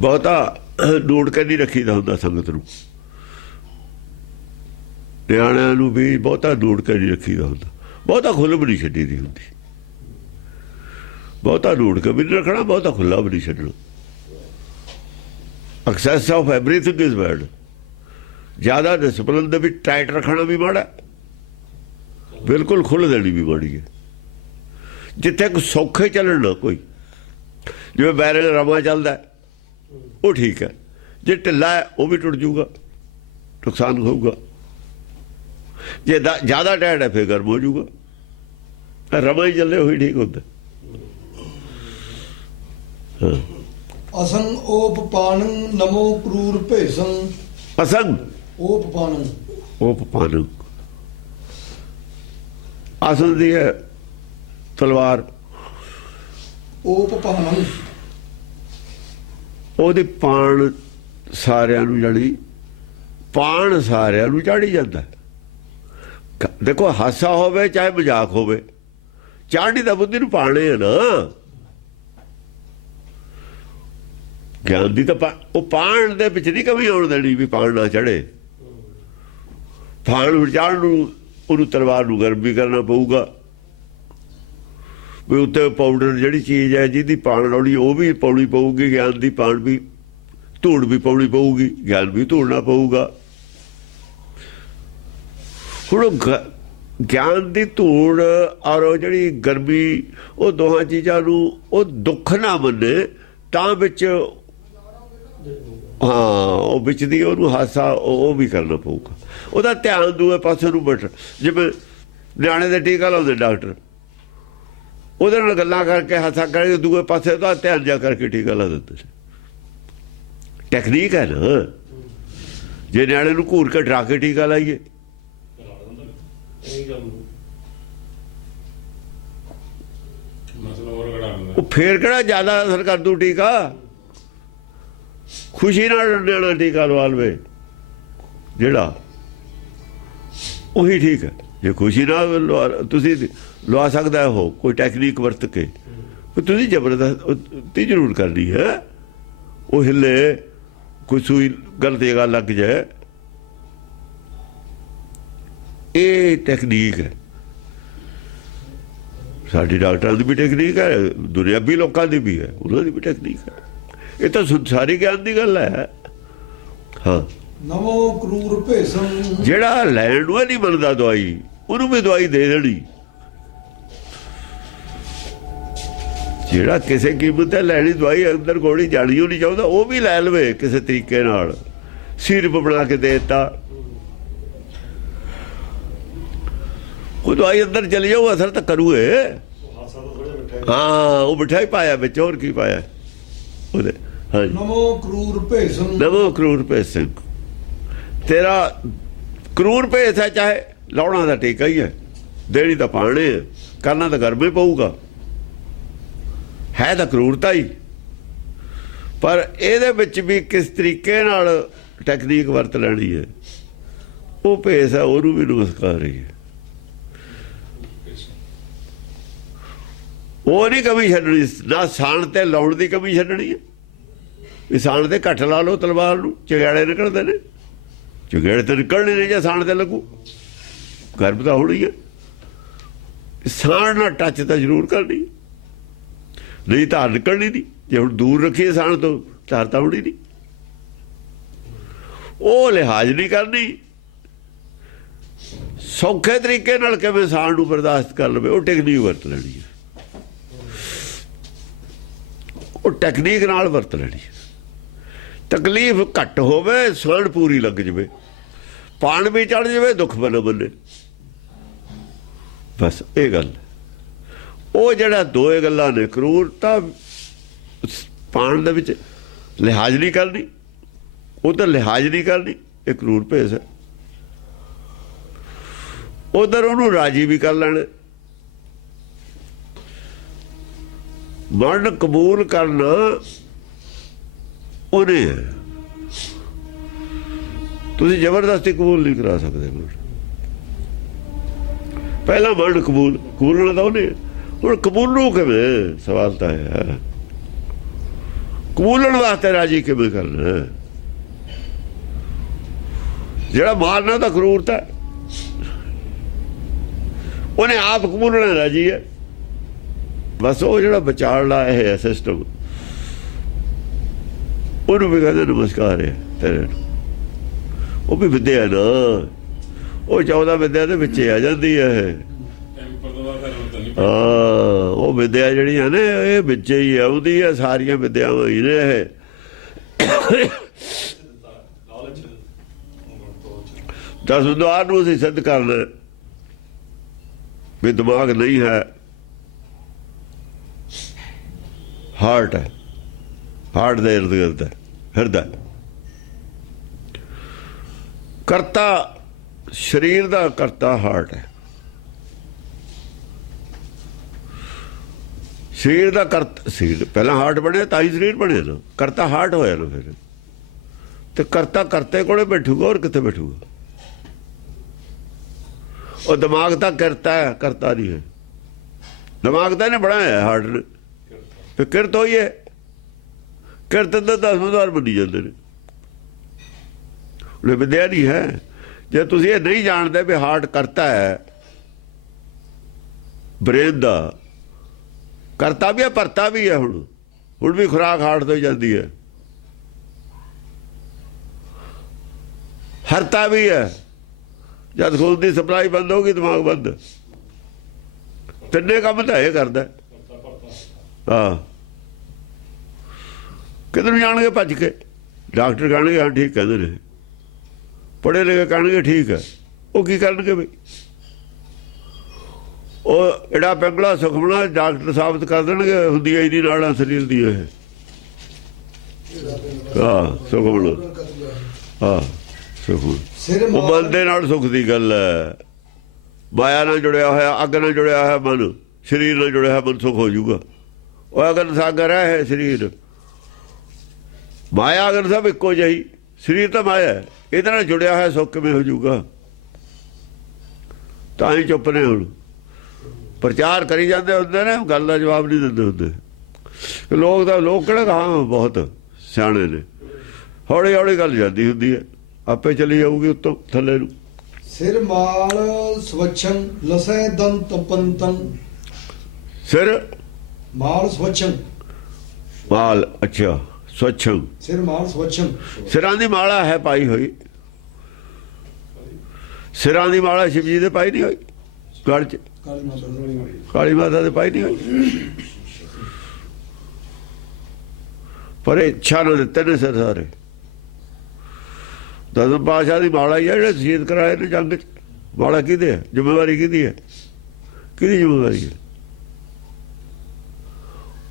ਬਹੁਤਾ ਡੂੜ ਕੇ ਨਹੀਂ ਰੱਖੀਦਾ ਹੁੰਦਾ ਸੰਗਤ ਨੂੰ, ਨਿਆਣਿਆਂ ਨੂੰ ਵੀ ਬਹੁਤਾ ਡੂੜ ਕੇ ਨਹੀਂ ਰੱਖੀਦਾ ਹੁੰਦਾ, ਬਹੁਤਾ ਖੁੱਲ੍ਹ ਵੀ ਨਹੀਂ ਛੱਡੀ ਦੀ ਹੁੰਦੀ। ਬਹੁਤਾ ਡੂੜ ਕੇ ਵੀ ਨਹੀਂ ਰੱਖਣਾ, ਬਹੁਤਾ ਖੁੱਲ੍ਹਾ ਵੀ ਨਹੀਂ ਛੱਡਣਾ। Access of everything is bad. ਜ਼ਿਆਦਾ ਡਿਸਪਲਿਨ ਦੇ ਵਿੱਚ ਟਾਈਟ ਰੱਖਣਾ ਵੀ ਮਾੜਾ, ਬਿਲਕੁਲ ਖੁੱਲ੍ਹ ਦੇਣੀ ਵੀ ਮਾੜੀ ਹੈ। ਜਿੱਥੇ ਕੋਈ ਸੌਖੇ ਚੱਲਣ ਨਾ, ਕੋਈ ਜਿਵੇਂ ਬੈਰਲ ਰਮਾ ਚੱਲਦਾ ਉਹ ਠੀਕ ਹੈ, ਜੇ ਢਿੱਲਾ ਹੈ ਉਹ ਵੀ ਟੁੱਟ ਜੂਗਾ, ਨੁਕਸਾਨ ਹੋਊਗਾ। ਜੇ ਜ਼ਿਆਦਾ ਟਾਈਟ ਹੈ ਫਿਰ ਗਰਮ ਹੋ ਜੂਗਾ। ਰਮਾ ਹੀ ਚੱਲੇ ਉਹੀ ਠੀਕ ਹੁੰਦਾ। ਹਾਂ ਅਸੰਗ ਓਪ ਪਾਨੰ ਨਮੋ ਕਰੂਰ ਭੇਸੰ, ਅਸੰਗ ਓਪ ਪਾਨੰ, ਓਪ ਪਾਨੰ ਅਸਲ ਦੀ ਹੈ ਤਲਵਾਰ, ਓਪ ਪਾਨੰ ਉਹਦੇ ਪਾਣ ਸਾਰਿਆਂ ਨੂੰ ਜੜੀ, ਪਾਣ ਸਾਰਿਆਂ ਨੂੰ ਚੜ੍ਹ ਜਾਂਦਾ। ਦੇਖੋ ਹਾਸਾ ਹੋਵੇ ਚਾਹੇ ਮਜ਼ਾਕ ਹੋਵੇ, ਚਾੜ੍ਹਨੀ ਤਾਂ ਬੁੱਧੀ ਨੂੰ ਪਾਣੇ ਆ ਨਾ। ਗਿਆਨ ਦੀ ਤਾਂ ਉਹ ਪਾਣ ਦੇ ਵਿੱਚ ਨਹੀਂ ਕਮੀ ਆਉਣ ਦੇਣੀ ਵੀ ਪਾਣ ਨਾ ਚੜੇ। ਪਾਣ ਚੜ੍ਹਨ ਨੂੰ ਉਹਨੂੰ ਤਲਵਾਰ ਨੂੰ ਗਰਮ ਵੀ ਕਰਨਾ ਪਊਗਾ, ਵੀ ਉੱਤੇ ਪਾਊਡਰ ਜਿਹੜੀ ਚੀਜ਼ ਹੈ ਜਿਹਦੀ ਪਾਣ ਲਾਉਣੀ ਉਹ ਵੀ ਪਾਉਣੀ ਪਊਗੀ। ਗਿਆਨ ਦੀ ਪਾਣ ਵੀ, ਧੂੜ ਵੀ ਪਾਉਣੀ ਪਊਗੀ, ਗਿਆਨ ਵੀ ਧੂੜਨਾ ਪਊਗਾ। ਹੁਣ ਗਿਆਨ ਦੀ ਧੂੜ ਔਰ ਉਹ ਜਿਹੜੀ ਗਰਮੀ, ਉਹ ਦੋਹਾਂ ਚੀਜ਼ਾਂ ਨੂੰ ਉਹ ਦੁੱਖ ਨਾ ਮੰਨੇ ਤਾਂ ਵਿੱਚ, ਹਾਂ ਉਹ ਵਿੱਚ ਦੀ ਉਹਨੂੰ ਹਾਸਾ ਉਹ ਵੀ ਕਰਨਾ ਪਊਗਾ। ਉਹਦਾ ਧਿਆਨ ਦੂਏ ਪਾਸੇ ਨੂੰ ਬੈਠ, ਜਿਵੇਂ ਨਿਆਣੇ ਦੇ ਟੀਕਾ ਲਾਉਂਦੇ ਡਾਕਟਰ, ਉਹਦੇ ਨਾਲ ਗੱਲਾਂ ਕਰਕੇ ਹਾਸਾ ਕਰਕੇ ਦੂਏ ਪਾਸੇ ਉਹਦਾ ਧਿਆਨ ਜਾ ਕਰਕੇ ਟੀਕਾ ਲਾ ਦਿੰਦੇ। ਟੈਕਨੀਕ ਹੈ ਨਾ। ਜੇ ਨਿਆਣੇ ਨੂੰ ਘੂਰ ਕੇ ਡਰਾ ਕੇ ਟੀਕਾ ਲਾਈਏ, ਉਹ ਫੇਰ ਕਿਹੜਾ ਜ਼ਿਆਦਾ ਅਸਰ ਕਰ ਦੂ ਟੀਕਾ। ਖੁਸ਼ੀ ਨਾਲ ਨਿਆਣਾ ਟੀਕਾ ਲਵਾ ਲਵੇ ਜਿਹੜਾ, ਉਹੀ ਠੀਕ ਹੈ। ਜੇ ਖੁਸ਼ੀ ਨਾਲ ਤੁਸੀਂ ਲਵਾ ਸਕਦਾ ਉਹ ਕੋਈ ਟੈਕਨੀਕ ਵਰਤ ਕੇ, ਤੁਸੀਂ ਜ਼ਬਰਦਸਤੀ ਜ਼ਰੂਰ ਕਰਨੀ ਹੈ। ਉਹ ਹਿੱਲੇ, ਕੋਈ ਸੂਈ ਗਲਤ ਜਗ੍ਹਾ ਲੱਗ ਜਾਏ, ਇਹ ਟੈਕਨੀਕ ਹੈ। ਸਾਡੀ ਡਾਕਟਰਾਂ ਦੀ ਵੀ ਟੈਕਨੀਕ ਹੈ, ਦੁਨਿਆਵੀ ਲੋਕਾਂ ਦੀ ਵੀ ਹੈ, ਉਹਨਾਂ ਦੀ ਵੀ ਟੈਕਨੀਕ ਹੈ। ਇਹ ਤਾਂ ਸੰਸਾਰੀ ਗਿਆਨ ਦੀ ਗੱਲ ਹੈ। ਹਾਂ ਨਮੋ ਕਰੂਰ ਭੇਸੰ, ਜਿਹੜਾ ਲੈਣ ਨੂੰ ਨਹੀਂ ਮੰਨਦਾ ਦਵਾਈ, ਉਹਨੂੰ ਵੀ ਦਵਾਈ ਦੇ ਦੇਣੀ। ਜਿਹੜਾ ਕਿਸੇ ਕੀਮਤ ਤੇ ਲੈਣੀ ਦਵਾਈ, ਅੰਦਰ ਗੋਲੀ ਜਾਣੀ ਉਹ ਨਹੀਂ ਚਾਹੁੰਦਾ, ਉਹ ਵੀ ਲੈ ਲਵੇ ਕਿਸੇ ਤਰੀਕੇ ਨਾਲ। ਸਿਰਪ ਬਣਾ ਕੇ ਦੇ ਦਿੱਤਾ, ਉਹ ਦਵਾਈ ਅੰਦਰ ਚਲੀ ਜਾਊ, ਅਸਰ ਤਾਂ ਕਰੂਏ। ਹਾਂ ਉਹ ਮਿੱਠਾ ਹੀ ਪਾਇਆ ਵਿੱਚ, ਹੋਰ ਕੀ ਪਾਇਆ ਉਹਦੇ। ਹਾਂਜੀ, ਨਮੋ ਕਰੂਰ ਭੇਸੰ। ਨਮੋ ਕਰੂਰ ਭੇਸ ਸਿੰਘ। ਤੇਰਾ ਕਰੂਰ ਭੇਸ ਹੈ, ਚਾਹੇ ਲਾਉਣਾ ਦਾ ਟੇਕਾ ਹੀ ਹੈ, ਦੇਣੀ ਤਾਂ ਪਾਣੇ ਹੈ, ਕਰਨਾ ਤਾਂ ਕਰਮੇ ਪਊਗਾ, ਹੈ ਤਾਂ ਕਰੂਰਤਾ ਹੀ। ਪਰ ਇਹਦੇ ਵਿੱਚ ਵੀ ਕਿਸ ਤਰੀਕੇ ਨਾਲ ਟੈਕਨੀਕ ਵਰਤ ਲੈਣੀ ਹੈ, ਉਹ ਭੇਸ ਹੈ, ਉਹਨੂੰ ਵੀ ਨਮਸਕਾਰ ਹੀ ਹੈ। ਉਹ ਨਹੀਂ ਕਮੀ ਛੱਡਣੀ, ਨਾ ਸਾਣ ਤੇ ਲਾਉਣ ਦੀ ਕਮੀ ਛੱਡਣੀ ਹੈ। ਵੀ ਸਾਣ ਤੇ ਘੱਟ ਲਾ ਲਓ ਤਲਵਾਰ ਨੂੰ, ਚਗਾੜੇ ਨਿਕਲਦੇ ਨੇ, ਚਗਾੜੇ ਤਾਂ ਨਿਕਲਣੇ ਨੇ ਜੇ ਸਾਣ ਤੇ ਲੱਗੂ, ਗਰਭ ਤਾਂ ਹੋਣੀ ਹੈ। ਸਾਣ ਨਾਲ ਟੱਚ ਤਾਂ ਜ਼ਰੂਰ ਕਰਨੀ, ਨਹੀਂ ਧਾਰ ਨਿਕਲਣੀ ਨਹੀਂ। ਜੇ ਹੁਣ ਦੂਰ ਰੱਖੀਏ ਸਾਣ ਤੋਂ, ਧਾਰ ਤਾਂ ਹੋਣੀ ਨਹੀਂ। ਉਹ ਲਿਹਾਜ਼ ਨਹੀਂ ਕਰਨੀ, ਸੌਖੇ ਤਰੀਕੇ ਨਾਲ ਕਿਵੇਂ ਸਾਣ ਨੂੰ ਬਰਦਾਸ਼ਤ ਕਰ ਲਵੇ, ਉਹ ਟੈਕਨੀਕ ਵਰਤ ਲੈਣੀ ਹੈ। ਉਹ ਟੈਕਨੀਕ ਨਾਲ ਵਰਤ ਲੈਣੀ ਹੈ। ਤਕਲੀਫ ਘੱਟ ਹੋਵੇ, ਸਾਣ ਪੂਰੀ ਲੱਗ ਜਾਵੇ, ਪਾਣ ਵੀ ਚੜ ਜਾਵੇ, ਦੁੱਖ ਬਨ ਬੰਨੇ, ਬਸ ਇਹ ਗੱਲ। ਉਹ ਜਿਹੜਾ ਦੋਏ ਗੱਲਾਂ ਨੇ, ਕਰੂਰਤਾ ਪਾਣ ਦੇ ਵਿੱਚ ਲਿਹਾਜ਼ ਨਹੀਂ ਕਰਨੀ, ਉਧਰ ਲਿਹਾਜ਼ ਨਹੀਂ ਕਰਨੀ, ਇਹ ਕਰੂਰ ਭੇਸ ਹੈ। ਉਧਰ ਉਹਨੂੰ ਰਾਜੀ ਵੀ ਕਰ ਲੈਣਾ। ਮਰਨ ਕਬੂਲ ਕਰਨਾ ਉਹਨੇ, ਤੁਸੀਂ ਜ਼ਬਰਦਸਤੀ ਕਬੂਲ ਨਹੀਂ ਕਰਾ ਸਕਦੇ। ਪਹਿਲਾਂ ਮਰਨ ਕਬੂਲਣਾ ਤਾਂ ਉਹਨੇ, ਹੁਣ ਕਬੂਲੂ ਕਿਵੇਂ, ਸਵਾਲ ਤਾਂ ਹੈ। ਕਬੂਲਣ ਵਾਸਤੇ ਰਾਜੀ ਕਿਵੇਂ ਕਰਨਾ? ਜਿਹੜਾ ਮਾਰਨਾ ਤਾਂ ਕਰੂਰਤਾ, ਉਹਨੇ ਆਪ ਕਬੂਲਣਾ ਰਾਜੀ ਹੈ। ਬਸ ਉਹ ਜਿਹੜਾ ਵਿਚਾਰਲਾ ਇਹ ਹੈ ਸਿਸਟਮ, ਉਹਨੂੰ ਵੀ ਕਹਿੰਦੇ ਨਮਸਕਾਰ ਹੈ ਤੇਰੇ ਨੂੰ। ਉਹ ਵੀ ਵਿਦਿਆ ਨਾ, ਉਹ 14 ਵਿਦਿਆ ਦੇ ਵਿੱਚ ਆ ਜਾਂਦੀ ਹੈ ਇਹ। ਹਾਂ, ਉਹ ਵਿਦਿਆ ਜਿਹੜੀਆਂ ਨੇ ਇਹ ਵਿੱਚ ਹੀ ਆਉਂਦੀ ਹੈ, ਸਾਰੀਆਂ ਵਿਦਿਆਵਾਂ ਹੀ ਨੇ ਇਹ। ਦਸ ਦੁਆਰ ਨੂੰ ਅਸੀਂ ਸਿੱਧ ਕਰਨਾ ਵੀ ਦਿਮਾਗ ਨਹੀਂ ਹੈ, ਹਾਰਟ ਹੈ, ਹਾਰਟ ਦੇ ਇਰਦ ਗਿਰਦ ਹੈ, ਹਿਰਦਾ। ਕਰਤਾ ਸਰੀਰ ਦਾ, ਕਰਤਾ ਹਾਰਟ ਹੈ। ਸਰੀਰ ਦਾ ਕਰਤਾ, ਸਰੀਰ ਪਹਿਲਾਂ ਹਾਰਟ ਬਣਿਆ ਤਾਂ ਹੀ ਸਰੀਰ ਬਣਿਆ ਨਾ, ਕਰਤਾ ਹਾਰਟ ਹੋਇਆ ਨਾ ਫਿਰ। ਤੇ ਕਰਤਾ ਕਰਤੇ ਕੋਲੇ ਬੈਠੂਗਾ, ਹੋਰ ਕਿੱਥੇ ਬੈਠੂਗਾ? ਉਹ ਦਿਮਾਗ ਤਾਂ ਕਰਤਾ ਹੈ, ਕਰਤਾ ਨਹੀਂ ਹੈ। ਦਿਮਾਗ ਤਾਂ ਇਹਨੇ ਬਣਾਇਆ ਹਾਰਟ ਨੇ, ਫਿਰ ਕਿਰਤ ਹੋਈ ਹੈ। ਕਿਰਤ ਦਾ 10 ਦੁਆਰ ਬਣੀ ਜਾਂਦੇ ਨੇ, ਉਹ ਵਿਦਿਆ ਨਹੀਂ ਹੈ। ਜੇ ਤੁਸੀਂ ਇਹ ਨਹੀਂ ਜਾਣਦੇ ਵੀ ਹਾਰਟ ਕਰਤਾ ਹੈ, ਬ੍ਰੇਨ ਦਾ ਕਰਤਾ ਵੀ ਹੈ, ਭਰਤਾ ਵੀ ਹੈ। ਹੁਣ ਵੀ ਖੁਰਾਕ ਹਾਰਟ ਤੋਂ ਹੀ ਜਾਂਦੀ ਹੈ, ਹਰਤਾ ਵੀ ਹੈ। ਜਦ ਖੂਨ ਦੀ ਸਪਲਾਈ ਬੰਦ ਹੋਗੀ, ਦਿਮਾਗ ਬੰਦ। ਤਿੰਨੇ ਕੰਮ ਤਾਂ ਇਹ ਕਰਦਾ। ਹਾਂ, ਕਿਧਰ ਨੂੰ ਜਾਣਗੇ ਭੱਜ ਕੇ? ਡਾਕਟਰ ਕਹਿਣਗੇ ਹਾਂ ਠੀਕ ਕਹਿੰਦੇ ਨੇ, ਪੜ੍ਹੇ ਲਿਖੇ ਕਹਿਣਗੇ ਠੀਕ ਹੈ। ਉਹ ਕੀ ਕਰਨਗੇ ਬਈ? ਉਹ ਜਿਹੜਾ ਪਿੰਗਲਾ ਸੁਖਮਣਾ ਡਾਕਟਰ ਸਾਬਤ ਕਰ ਦੇਣਗੇ ਹੁੰਦੀ ਹੈ ਨਹੀਂ ਨਾਲਾਂ ਸਰੀਰ ਦੀ ਇਹ। ਹਾਂ ਸੁਖਮਣਾ, ਹਾਂ ਸੁਖਮਣਾ ਉਹ ਮਨ ਦੇ ਨਾਲ ਸੁੱਖ ਦੀ ਗੱਲ ਹੈ। ਮਾਇਆ ਨਾਲ ਜੁੜਿਆ ਹੋਇਆ, ਅੱਗ ਨਾਲ ਜੁੜਿਆ ਹੋਇਆ ਮਨ, ਸਰੀਰ ਨਾਲ ਜੁੜਿਆ ਹੋਇਆ ਮਨ ਸੁੱਖ ਹੋ ਜਾਊਗਾ। ਉਹ ਅਗਨ ਸਾਗਰ ਹੈ ਸਰੀਰ, ਮਾਇਆ ਅਗਨ ਸਭ ਇੱਕੋ ਜਿਹੀ, ਸਰੀਰ ਤਾਂ ਮਾਇਆ, ਇਹਦੇ ਨਾਲ ਜੁੜਿਆ ਹੋਇਆ ਸੁੱਖ ਕਿਵੇਂ ਹੋ ਜਾਊਗਾ? ਤਾਂ ਹੀ ਚੁੱਪ ਨੇ। ਹੁਣ ਪ੍ਰਚਾਰ ਕਰੀ ਜਾਂਦੇ ਹੁੰਦੇ ਨੇ, ਗੱਲ ਦਾ ਜਵਾਬ ਨਹੀਂ ਦਿੰਦੇ ਹੁੰਦੇ ਲੋਕ। ਤਾਂ ਲੋਕ ਕਿਹੜਾ ਹਾਂ ਬਹੁਤ ਸਿਆਣੇ ਨੇ, ਹੌਲੀ ਹੌਲੀ ਗੱਲ ਜਾਂਦੀ ਹੁੰਦੀ ਹੈ, ਆਪੇ ਚਲੀ ਜਾਊਗੀ ਉੱਤੋਂ ਥੱਲੇ ਨੂੰ। ਸਿਰ ਮਾਲ ਸਵੱਛੰ ਲਸੈ ਦੰਤ ਪੰਤੰ। ਸਿਰ ਮਾਲ ਸਵੱਛੰ, ਮਾਲ ਅੱਛਾ ਸਵੱਛੰ, ਸਿਰ ਮਾਲ ਸਵੱਛੰ। ਸਿਰਾਂ ਦੀ ਮਾਲਾ ਹੈ ਪਾਈ ਹੋਈ, ਸਿਰਾਂ ਦੀ ਮਾਲਾ ਸ਼ਿਵ ਜੀ ਦੇ ਪਾਈ ਨਹੀਂ ਹੋਈ, ਗਲ ਚ ਕਾਲੀ ਮਾਤਾ ਦੇ ਪਾਈ ਨਹੀਂ ਹੋਈ। ਪਰ ਇੱਛਾ ਨਾਲ ਦਿੱਤੇ ਨੇ ਸਿਰ ਸਾਰੇ। ਦਸਮ ਪਾਤਸ਼ਾਹ ਦੀ ਮਾਲਾ ਹੀ ਹੈ, ਜਿਹੜੇ ਸ਼ਹੀਦ ਕਰਾਏ ਨੇ ਜੰਗ ਚ। ਮਾਲਾ ਕਿਹਦੇ ਹੈ? ਜ਼ਿੰਮੇਵਾਰੀ ਕਿਹਦੀ ਹੈ? ਕਿਹਦੀ ਜ਼ਿੰਮੇਵਾਰੀ ਹੈ?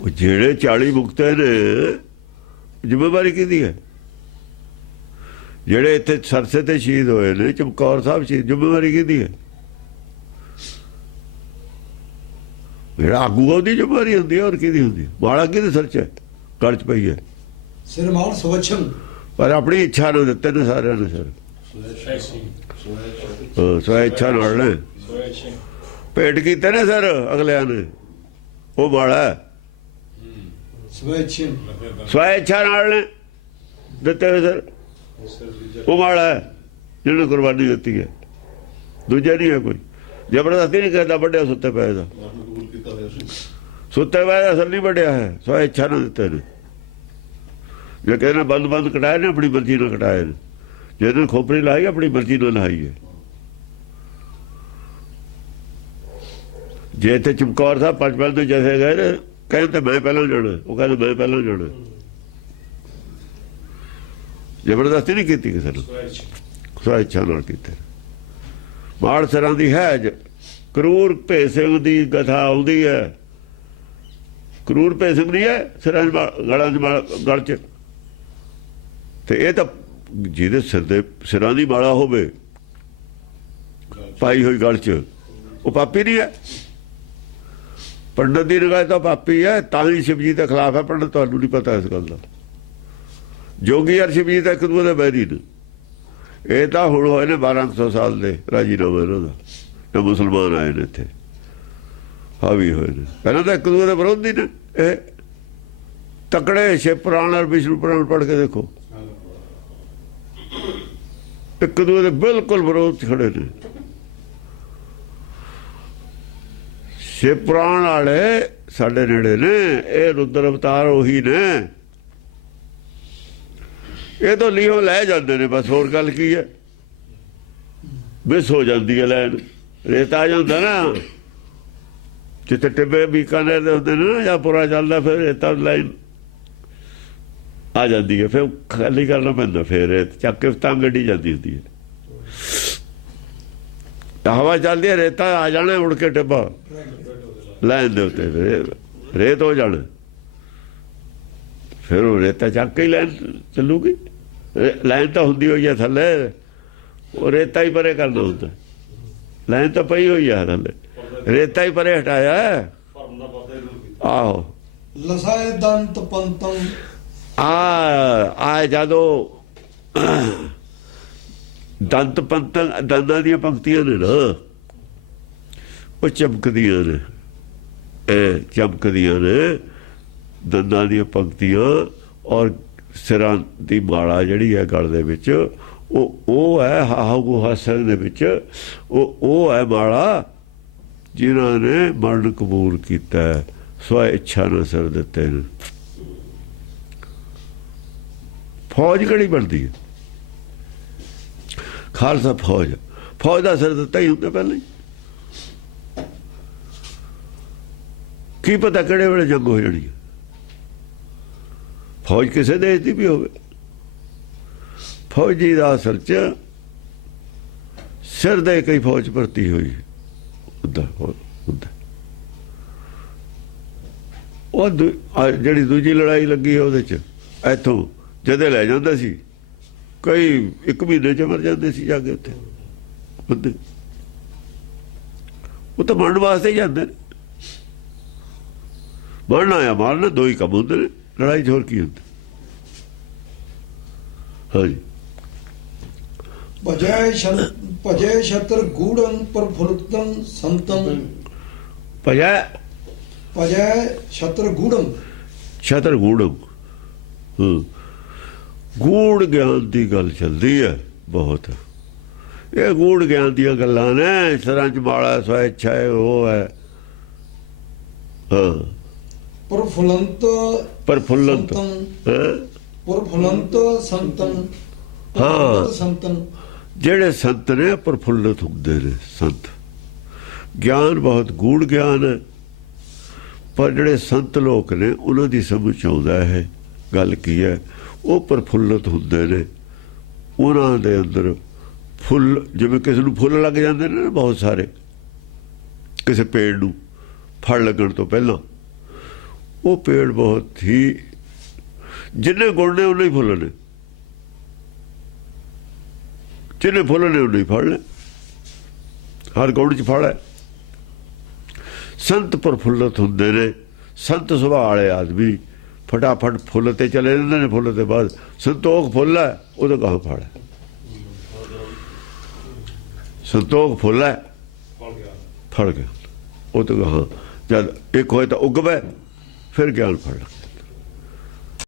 ਉਹ ਜਿਹੜੇ 40 ਮੁਕਤੇ ਨੇ ਜ਼ਿੰਮੇਵਾਰੀ ਕਿਹਦੀ ਹੈ? ਜਿਹੜੇ ਇੱਥੇ ਸਰਸੇ ਤੇ ਸ਼ਹੀਦ ਹੋਏ ਨੇ, ਚਮਕੌਰ ਸਾਹਿਬ ਸ਼ਹੀਦ, ਜ਼ਿੰਮੇਵਾਰੀ ਕਿਹਦੀ ਹੈ? ਜਿਹੜਾ ਆਗੂ ਉਹਦੀ ਜ਼ਿੰਮੇਵਾਰੀ ਹੁੰਦੀ ਹੈ, ਹੋਰ ਕਿਹਦੀ ਹੁੰਦੀ? ਮਾਲਾ ਕਿਹਦੇ ਸਿਰ 'ਚ ਹੈ? ਗਲ 'ਚ ਪਈ ਹੈ। ਸਿਰ ਮਾਨ ਸਵੱਛਮ, ਪਰ ਆਪਣੀ ਇੱਛਾ ਨੂੰ ਦਿੱਤੇ ਨੇ ਸਾਰਿਆਂ ਨੇ ਸਿਰ। ਸੋ ਇੱਛਾ ਨਾਲ ਨੇ ਭੇਟ ਕੀਤੇ ਨੇ ਸਰ ਅਗਲਿਆਂ ਨੇ। ਉਹ ਮਾਲਾ ਸਵੱਛਮ, ਸਵੈ ਇੱਛਾ ਨਾਲ ਨੇ ਦਿੱਤੇ ਹੋਏ ਸਰ। ਉਹ ਮਾਲਾ ਜਿਹਨੇ ਕੁਰਬਾਨੀ ਦਿੱਤੀ ਹੈ, ਦੂਜਾ ਨਹੀਂ ਹੈ ਕੋਈ। ਜ਼ਬਰਦਸਤੀ ਨਹੀਂ ਕਰਦਾ ਵੱਡਿਆ ਸੁੱਤੇ ਪਏ ਦਾ। ਸੁੱਤੇ ਪਏ ਦਾ ਅਸਰ ਨਹੀਂ ਵੱਡਿਆ ਹੈ, ਸਵੈ ਇੱਛਾ ਨਾਲ ਦਿੱਤੇ ਨੇ। ਜੇ ਕਿਸੇ ਨੇ ਬੰਦ ਕਟਾਏ ਨੇ, ਆਪਣੀ ਮਰਜ਼ੀ ਨਾਲ ਕਟਾਏ ਨੇ। ਜਿਹਨੇ ਖੋਪਰੀ ਲਾਈ, ਆਪਣੀ ਮਰਜ਼ੀ ਨਾਲ ਲਾਈ ਹੈ। ਜੇ ਇੱਥੇ ਚਮਕੌਰ ਸਾਹਿਬ ਪੰਜ ਤੋਂ ਜਥੇ ਗਏ ਨੇ, ਕਹਿੰਦੇ ਮੈਂ ਪਹਿਲਾਂ ਜਾਣਾ, ਉਹ ਕਹਿੰਦੇ ਮੈਂ ਪਹਿਲਾਂ ਜਾਣਾ। ਜ਼ਬਰਦਸਤੀ ਨਹੀਂ ਕੀਤੀ ਕਿਸੇ ਨੂੰ, ਸਵੈ ਇੱਛਾ ਨਾਲ ਕੀਤੇ। ਮਾੜ ਸਿਰਾਂ ਦੀ ਹੈ ਕਰੂਰ ਭੇਸ ਸਿੰਘ ਦੀ ਕਥਾ ਆਉਂਦੀ ਹੈ। ਕਰੂਰ ਭੇਸ ਸਿੰਘ ਨਹੀਂ ਹੈ ਸਿਰਾਂ ਗਲਾਂ ਗਲ 'ਚ। ਤੇ ਇਹ ਤਾਂ ਜਿਹਦੇ ਸਿਰ ਦੇ ਸਿਰਾਂ ਦੀ ਮਾਲਾ ਹੋਵੇ ਪਾਈ ਹੋਈ ਗਲ 'ਚ, ਉਹ ਪਾਪੀ ਨਹੀਂ ਹੈ। ਪੰਡਤ ਦੀ ਨਿਗਾਹ ਤਾਂ ਪਾਪੀ ਹੈ, ਤਾਂ ਹੀ ਸ਼ਿਵਜੀ ਦੇ ਖਿਲਾਫ ਹੈ। ਪੰਡਤ ਤੁਹਾਨੂੰ ਨਹੀਂ ਪਤਾ ਇਸ ਗੱਲ ਦਾ। ਜੋਗੀ ਔਰ ਸ਼ਿਵਜੀ ਦਾ ਇੱਕ ਦੂਜੇ ਦੇ ਬੈਰੀ ਨੇ। ਇਹ ਤਾਂ ਹੁਣ ਹੋਏ ਨੇ 1200 ਸਾਲ ਦੇ ਰਾਜੀਨਾਮੇ ਇਹਨਾਂ ਦਾ, ਤੇ ਮੁਸਲਮਾਨ ਆਏ ਨੇ ਇੱਥੇ, ਹਾਵੀ ਹੋਏ ਨੇ। ਪਹਿਲਾਂ ਤਾਂ ਇੱਕ ਦੂਜੇ ਦੇ ਵਿਰੋਧੀ ਨੇ ਇਹ। ਤਕੜੇ ਸ਼ਿਵ ਪੁਰਾਣ ਔਰ ਵਿਸ਼ਨੂੰ ਪੁਰਾਣ ਪੜ੍ਹ ਕੇ ਦੇਖੋ, ਇੱਕ ਦੂਜੇ ਦੇ ਬਿਲਕੁਲ ਵਿਰੋਧ 'ਚ ਖੜੇ ਨੇ। ਸ਼ਿਵ ਪੁਰਾਣ ਵਾਲੇ ਸਾਡੇ ਨੇੜੇ ਨੇ, ਇਹ ਰੁਦਰ ਅਵਤਾਰ ਉਹੀ ਨੇ। ਇਹ ਤਾਂ ਲੀਹੋਂ ਲੈ ਜਾਂਦੇ ਨੇ ਬਸ, ਹੋਰ ਗੱਲ ਕੀ ਹੈ? ਮਿਸ ਹੋ ਜਾਂਦੀ ਹੈ ਲੈਣ। ਰੇਤ ਆ ਜਾਂਦਾ ਨਾ ਜਿੱਥੇ ਟਿੱਬੇ ਬੀਕਾਨੇਰ ਦੇ ਹੁੰਦੇ ਨੇ ਨਾ, ਜਾਂ ਪੁਰਾ ਚੱਲਦਾ, ਫਿਰ ਰੇਤਾ ਲਾਈਨ ਆ ਜਾਂਦੀ ਹੈ। ਫਿਰ ਖਾਲੀ ਕਰਨਾ ਪੈਂਦਾ, ਫਿਰ ਰੇਤ ਚੱਕ ਕੇ ਤਾਂ ਗੱਡੀ ਜਾਂਦੀ ਹੁੰਦੀ ਹੈ। ਹਵਾ ਚੱਲਦੀ ਹੈ, ਰੇਤਾ ਆ ਜਾਣਾ ਉੜ ਕੇ ਟਿੱਬਾ ਲਾਈਨ ਦੇ ਉੱਤੇ, ਫਿਰ ਰੇਤ ਹੋ ਜਾਣਾ। ਫਿਰ ਉਹ ਰੇਤਾ ਚੱਕ ਕੇ ਲਾਈਨ ਚੱਲੂਗੀ। ਲਾਈਨ ਤਾਂ ਹੁੰਦੀ ਹੋਈ ਹੈ ਥੱਲੇ, ਉਹ ਰੇਤਾ ਹੀ ਪਰੇ ਕਰਨਾ ਹੁੰਦਾ। ਲਾਈਨ ਤਾਂ ਪਈ ਹੋਈ ਹੈ ਥੱਲੇ, ਰੇਤਾ ਹੀ ਪਰੇ ਹਟਾਇਆ। ਆਹੋ ਲਸਾਏ ਦੰਤ ਪੰਤਮ, ਆ ਜਦੋਂ ਦੰਤ ਪੰਤਨ ਦੰਦਾਂ ਦੀਆਂ ਪੰਕਤੀਆਂ ਨੇ ਨਾ, ਉਹ ਚਮਕਦੀਆਂ ਨੇ, ਇਹ ਚਮਕਦੀਆਂ ਨੇ ਦੰਦਾਂ ਦੀਆਂ ਪੰਕਤੀਆਂ। ਔਰ ਸਿਰਾਂ ਦੀ ਮਾਲਾ ਜਿਹੜੀ ਹੈ ਗਲ ਦੇ ਵਿੱਚ, ਉਹ ਹੈ ਹਾਹੂ ਹਾਸਨ ਦੇ ਵਿੱਚ, ਉਹ ਹੈ ਮਾਲਾ ਜਿਨ੍ਹਾਂ ਨੇ ਮਰਨ ਕਬੂਲ ਕੀਤਾ, ਸਵੈ ਇੱਛਾ ਨਾਲ ਸਿਰ ਦਿੱਤੇ ਨੇ। ਫੌਜ ਕਿਹੜੀ ਬਣਦੀ ਹੈ? ਖਾਲਸਾ ਫੌਜ ਦਾ ਸਿਰ ਦਿੱਤਾ ਹੀ ਹੁੰਦਾ ਪਹਿਲਾਂ ਹੀ। ਕੀ ਪਤਾ ਕਿਹੜੇ ਵੇਲੇ ਜੰਗ ਹੋ ਜਾਣੀ ਹੈ। ਫੌਜ ਕਿਸੇ ਦੇਸ਼ ਦੀ ਵੀ ਹੋਵੇ, ਫੌਜੀ ਦਾ ਅਸਲ 'ਚ ਸਿਰ ਦੇ ਕਈ ਫੌਜ ਭਰਤੀ ਹੋਈ ਹੁੰਦਾ। ਉਹ ਜਿਹੜੀ ਦੂਜੀ ਲੜਾਈ ਲੱਗੀ ਉਹਦੇ 'ਚ ਇੱਥੋਂ ਜਦੇ ਲੈ ਜਾਂਦਾ ਸੀ, ਕਈ 1 ਮਹੀਨੇ 'ਚ ਮਰ ਜਾਂਦੇ ਸੀ ਜਾ ਕੇ ਉੱਥੇ ਬੰਦੇ। ਉਹ ਤਾਂ ਮਰਨ ਵਾਸਤੇ ਹੀ ਜਾਂਦੇ ਨੇ। ਮਰਨਾ ਆ ਮਾਰਨਾ, ਦੋ ਹੀ ਕੰਮ ਹੁੰਦੇ ਨੇ ਲੜਾਈ 'ਚ, ਹੋਰ ਕੀ ਹੁੰਦਾ? ਹਾਂਜੀ। ਭਜੈ ਛਤਰ ਗੂੜੰ ਪ੍ਰਫੁੱਲਤੰ ਸੰਤੰ, ਭਜੈ ਛਤਰ ਗੂੜੰ, ਛਤਰ ਗੂੜੰ। ਗੂੜ ਗਿਆਨ ਦੀ ਗੱਲ ਚੱਲਦੀ ਹੈ ਬਹੁਤ। ਇਹ ਗੂੜ ਗਿਆਨ ਦੀਆਂ ਗੱਲਾਂ ਨੇ। ਸਿਰਾਂ 'ਚ ਮਾਲਾ, ਸਵੈ ਇੱਛਾ ਹੈ, ਉਹ ਹੈ। ਹਾਂ, ਪ੍ਰਫੁੱਲੰਤ ਸੰਤਨ। ਹਾਂ, ਸੰਤਨ ਜਿਹੜੇ ਸੰਤ ਨੇ ਪ੍ਰਫੁੱਲਤ ਹੁੰਦੇ ਨੇ। ਸੰਤ ਗਿਆਨ ਬਹੁਤ ਗੂੜ ਗਿਆਨ ਹੈ, ਪਰ ਜਿਹੜੇ ਸੰਤ ਲੋਕ ਨੇ ਉਹਨਾਂ ਦੀ ਸਮਝ ਆਉਂਦਾ ਹੈ ਗੱਲ ਕੀ ਹੈ। ਉਹ ਪ੍ਰਫੁੱਲਤ ਹੁੰਦੇ ਨੇ। ਉਹਨਾਂ ਦੇ ਅੰਦਰ ਫੁੱਲ, ਜਿਵੇਂ ਕਿਸੇ ਨੂੰ ਫੁੱਲ ਲੱਗ ਜਾਂਦੇ ਨੇ ਨਾ ਬਹੁਤ ਸਾਰੇ, ਕਿਸੇ ਪੇੜ ਨੂੰ ਫਲ ਲੱਗਣ ਤੋਂ ਪਹਿਲਾਂ, ਉਹ ਪੇੜ ਬਹੁਤ ਹੀ ਜਿੰਨੇ ਗੁਣ ਨੇ ਉਨੇ ਹੀ ਫੁੱਲ ਨੇ, ਜਿੰਨੇ ਫੁੱਲ ਨੇ ਉਨੇ ਹੀ ਫਲ ਨੇ, ਹਰ ਗੁਣ 'ਚ ਫਲ ਹੈ। ਸੰਤ ਪ੍ਰਫੁੱਲਤ ਹੁੰਦੇ ਨੇ, ਸੰਤ ਸੁਭਾਅ ਵਾਲੇ ਆਦਮੀ ਫਟਾਫਟ ਫੁੱਲ ਤੇ ਚਲੇ ਜਾਂਦੇ ਨੇ, ਫੁੱਲ ਤੇ ਬਾਅਦ ਸੰਤੋਖ ਫੁੱਲ ਹੈ ਉਹਦਾ ਕਹਾਂ ਫਲ ਹੈ। ਸੰਤੋਖ ਫੁੱਲ ਹੈ ਫਲ ਗਿਆ ਉਹ ਤਾਂ ਕਹਾਂ ਜਦ ਇੱਕ ਹੋਏ ਤਾਂ ਉਗਵੇ ਫਿਰ ਗਿਆਨ ਫੜ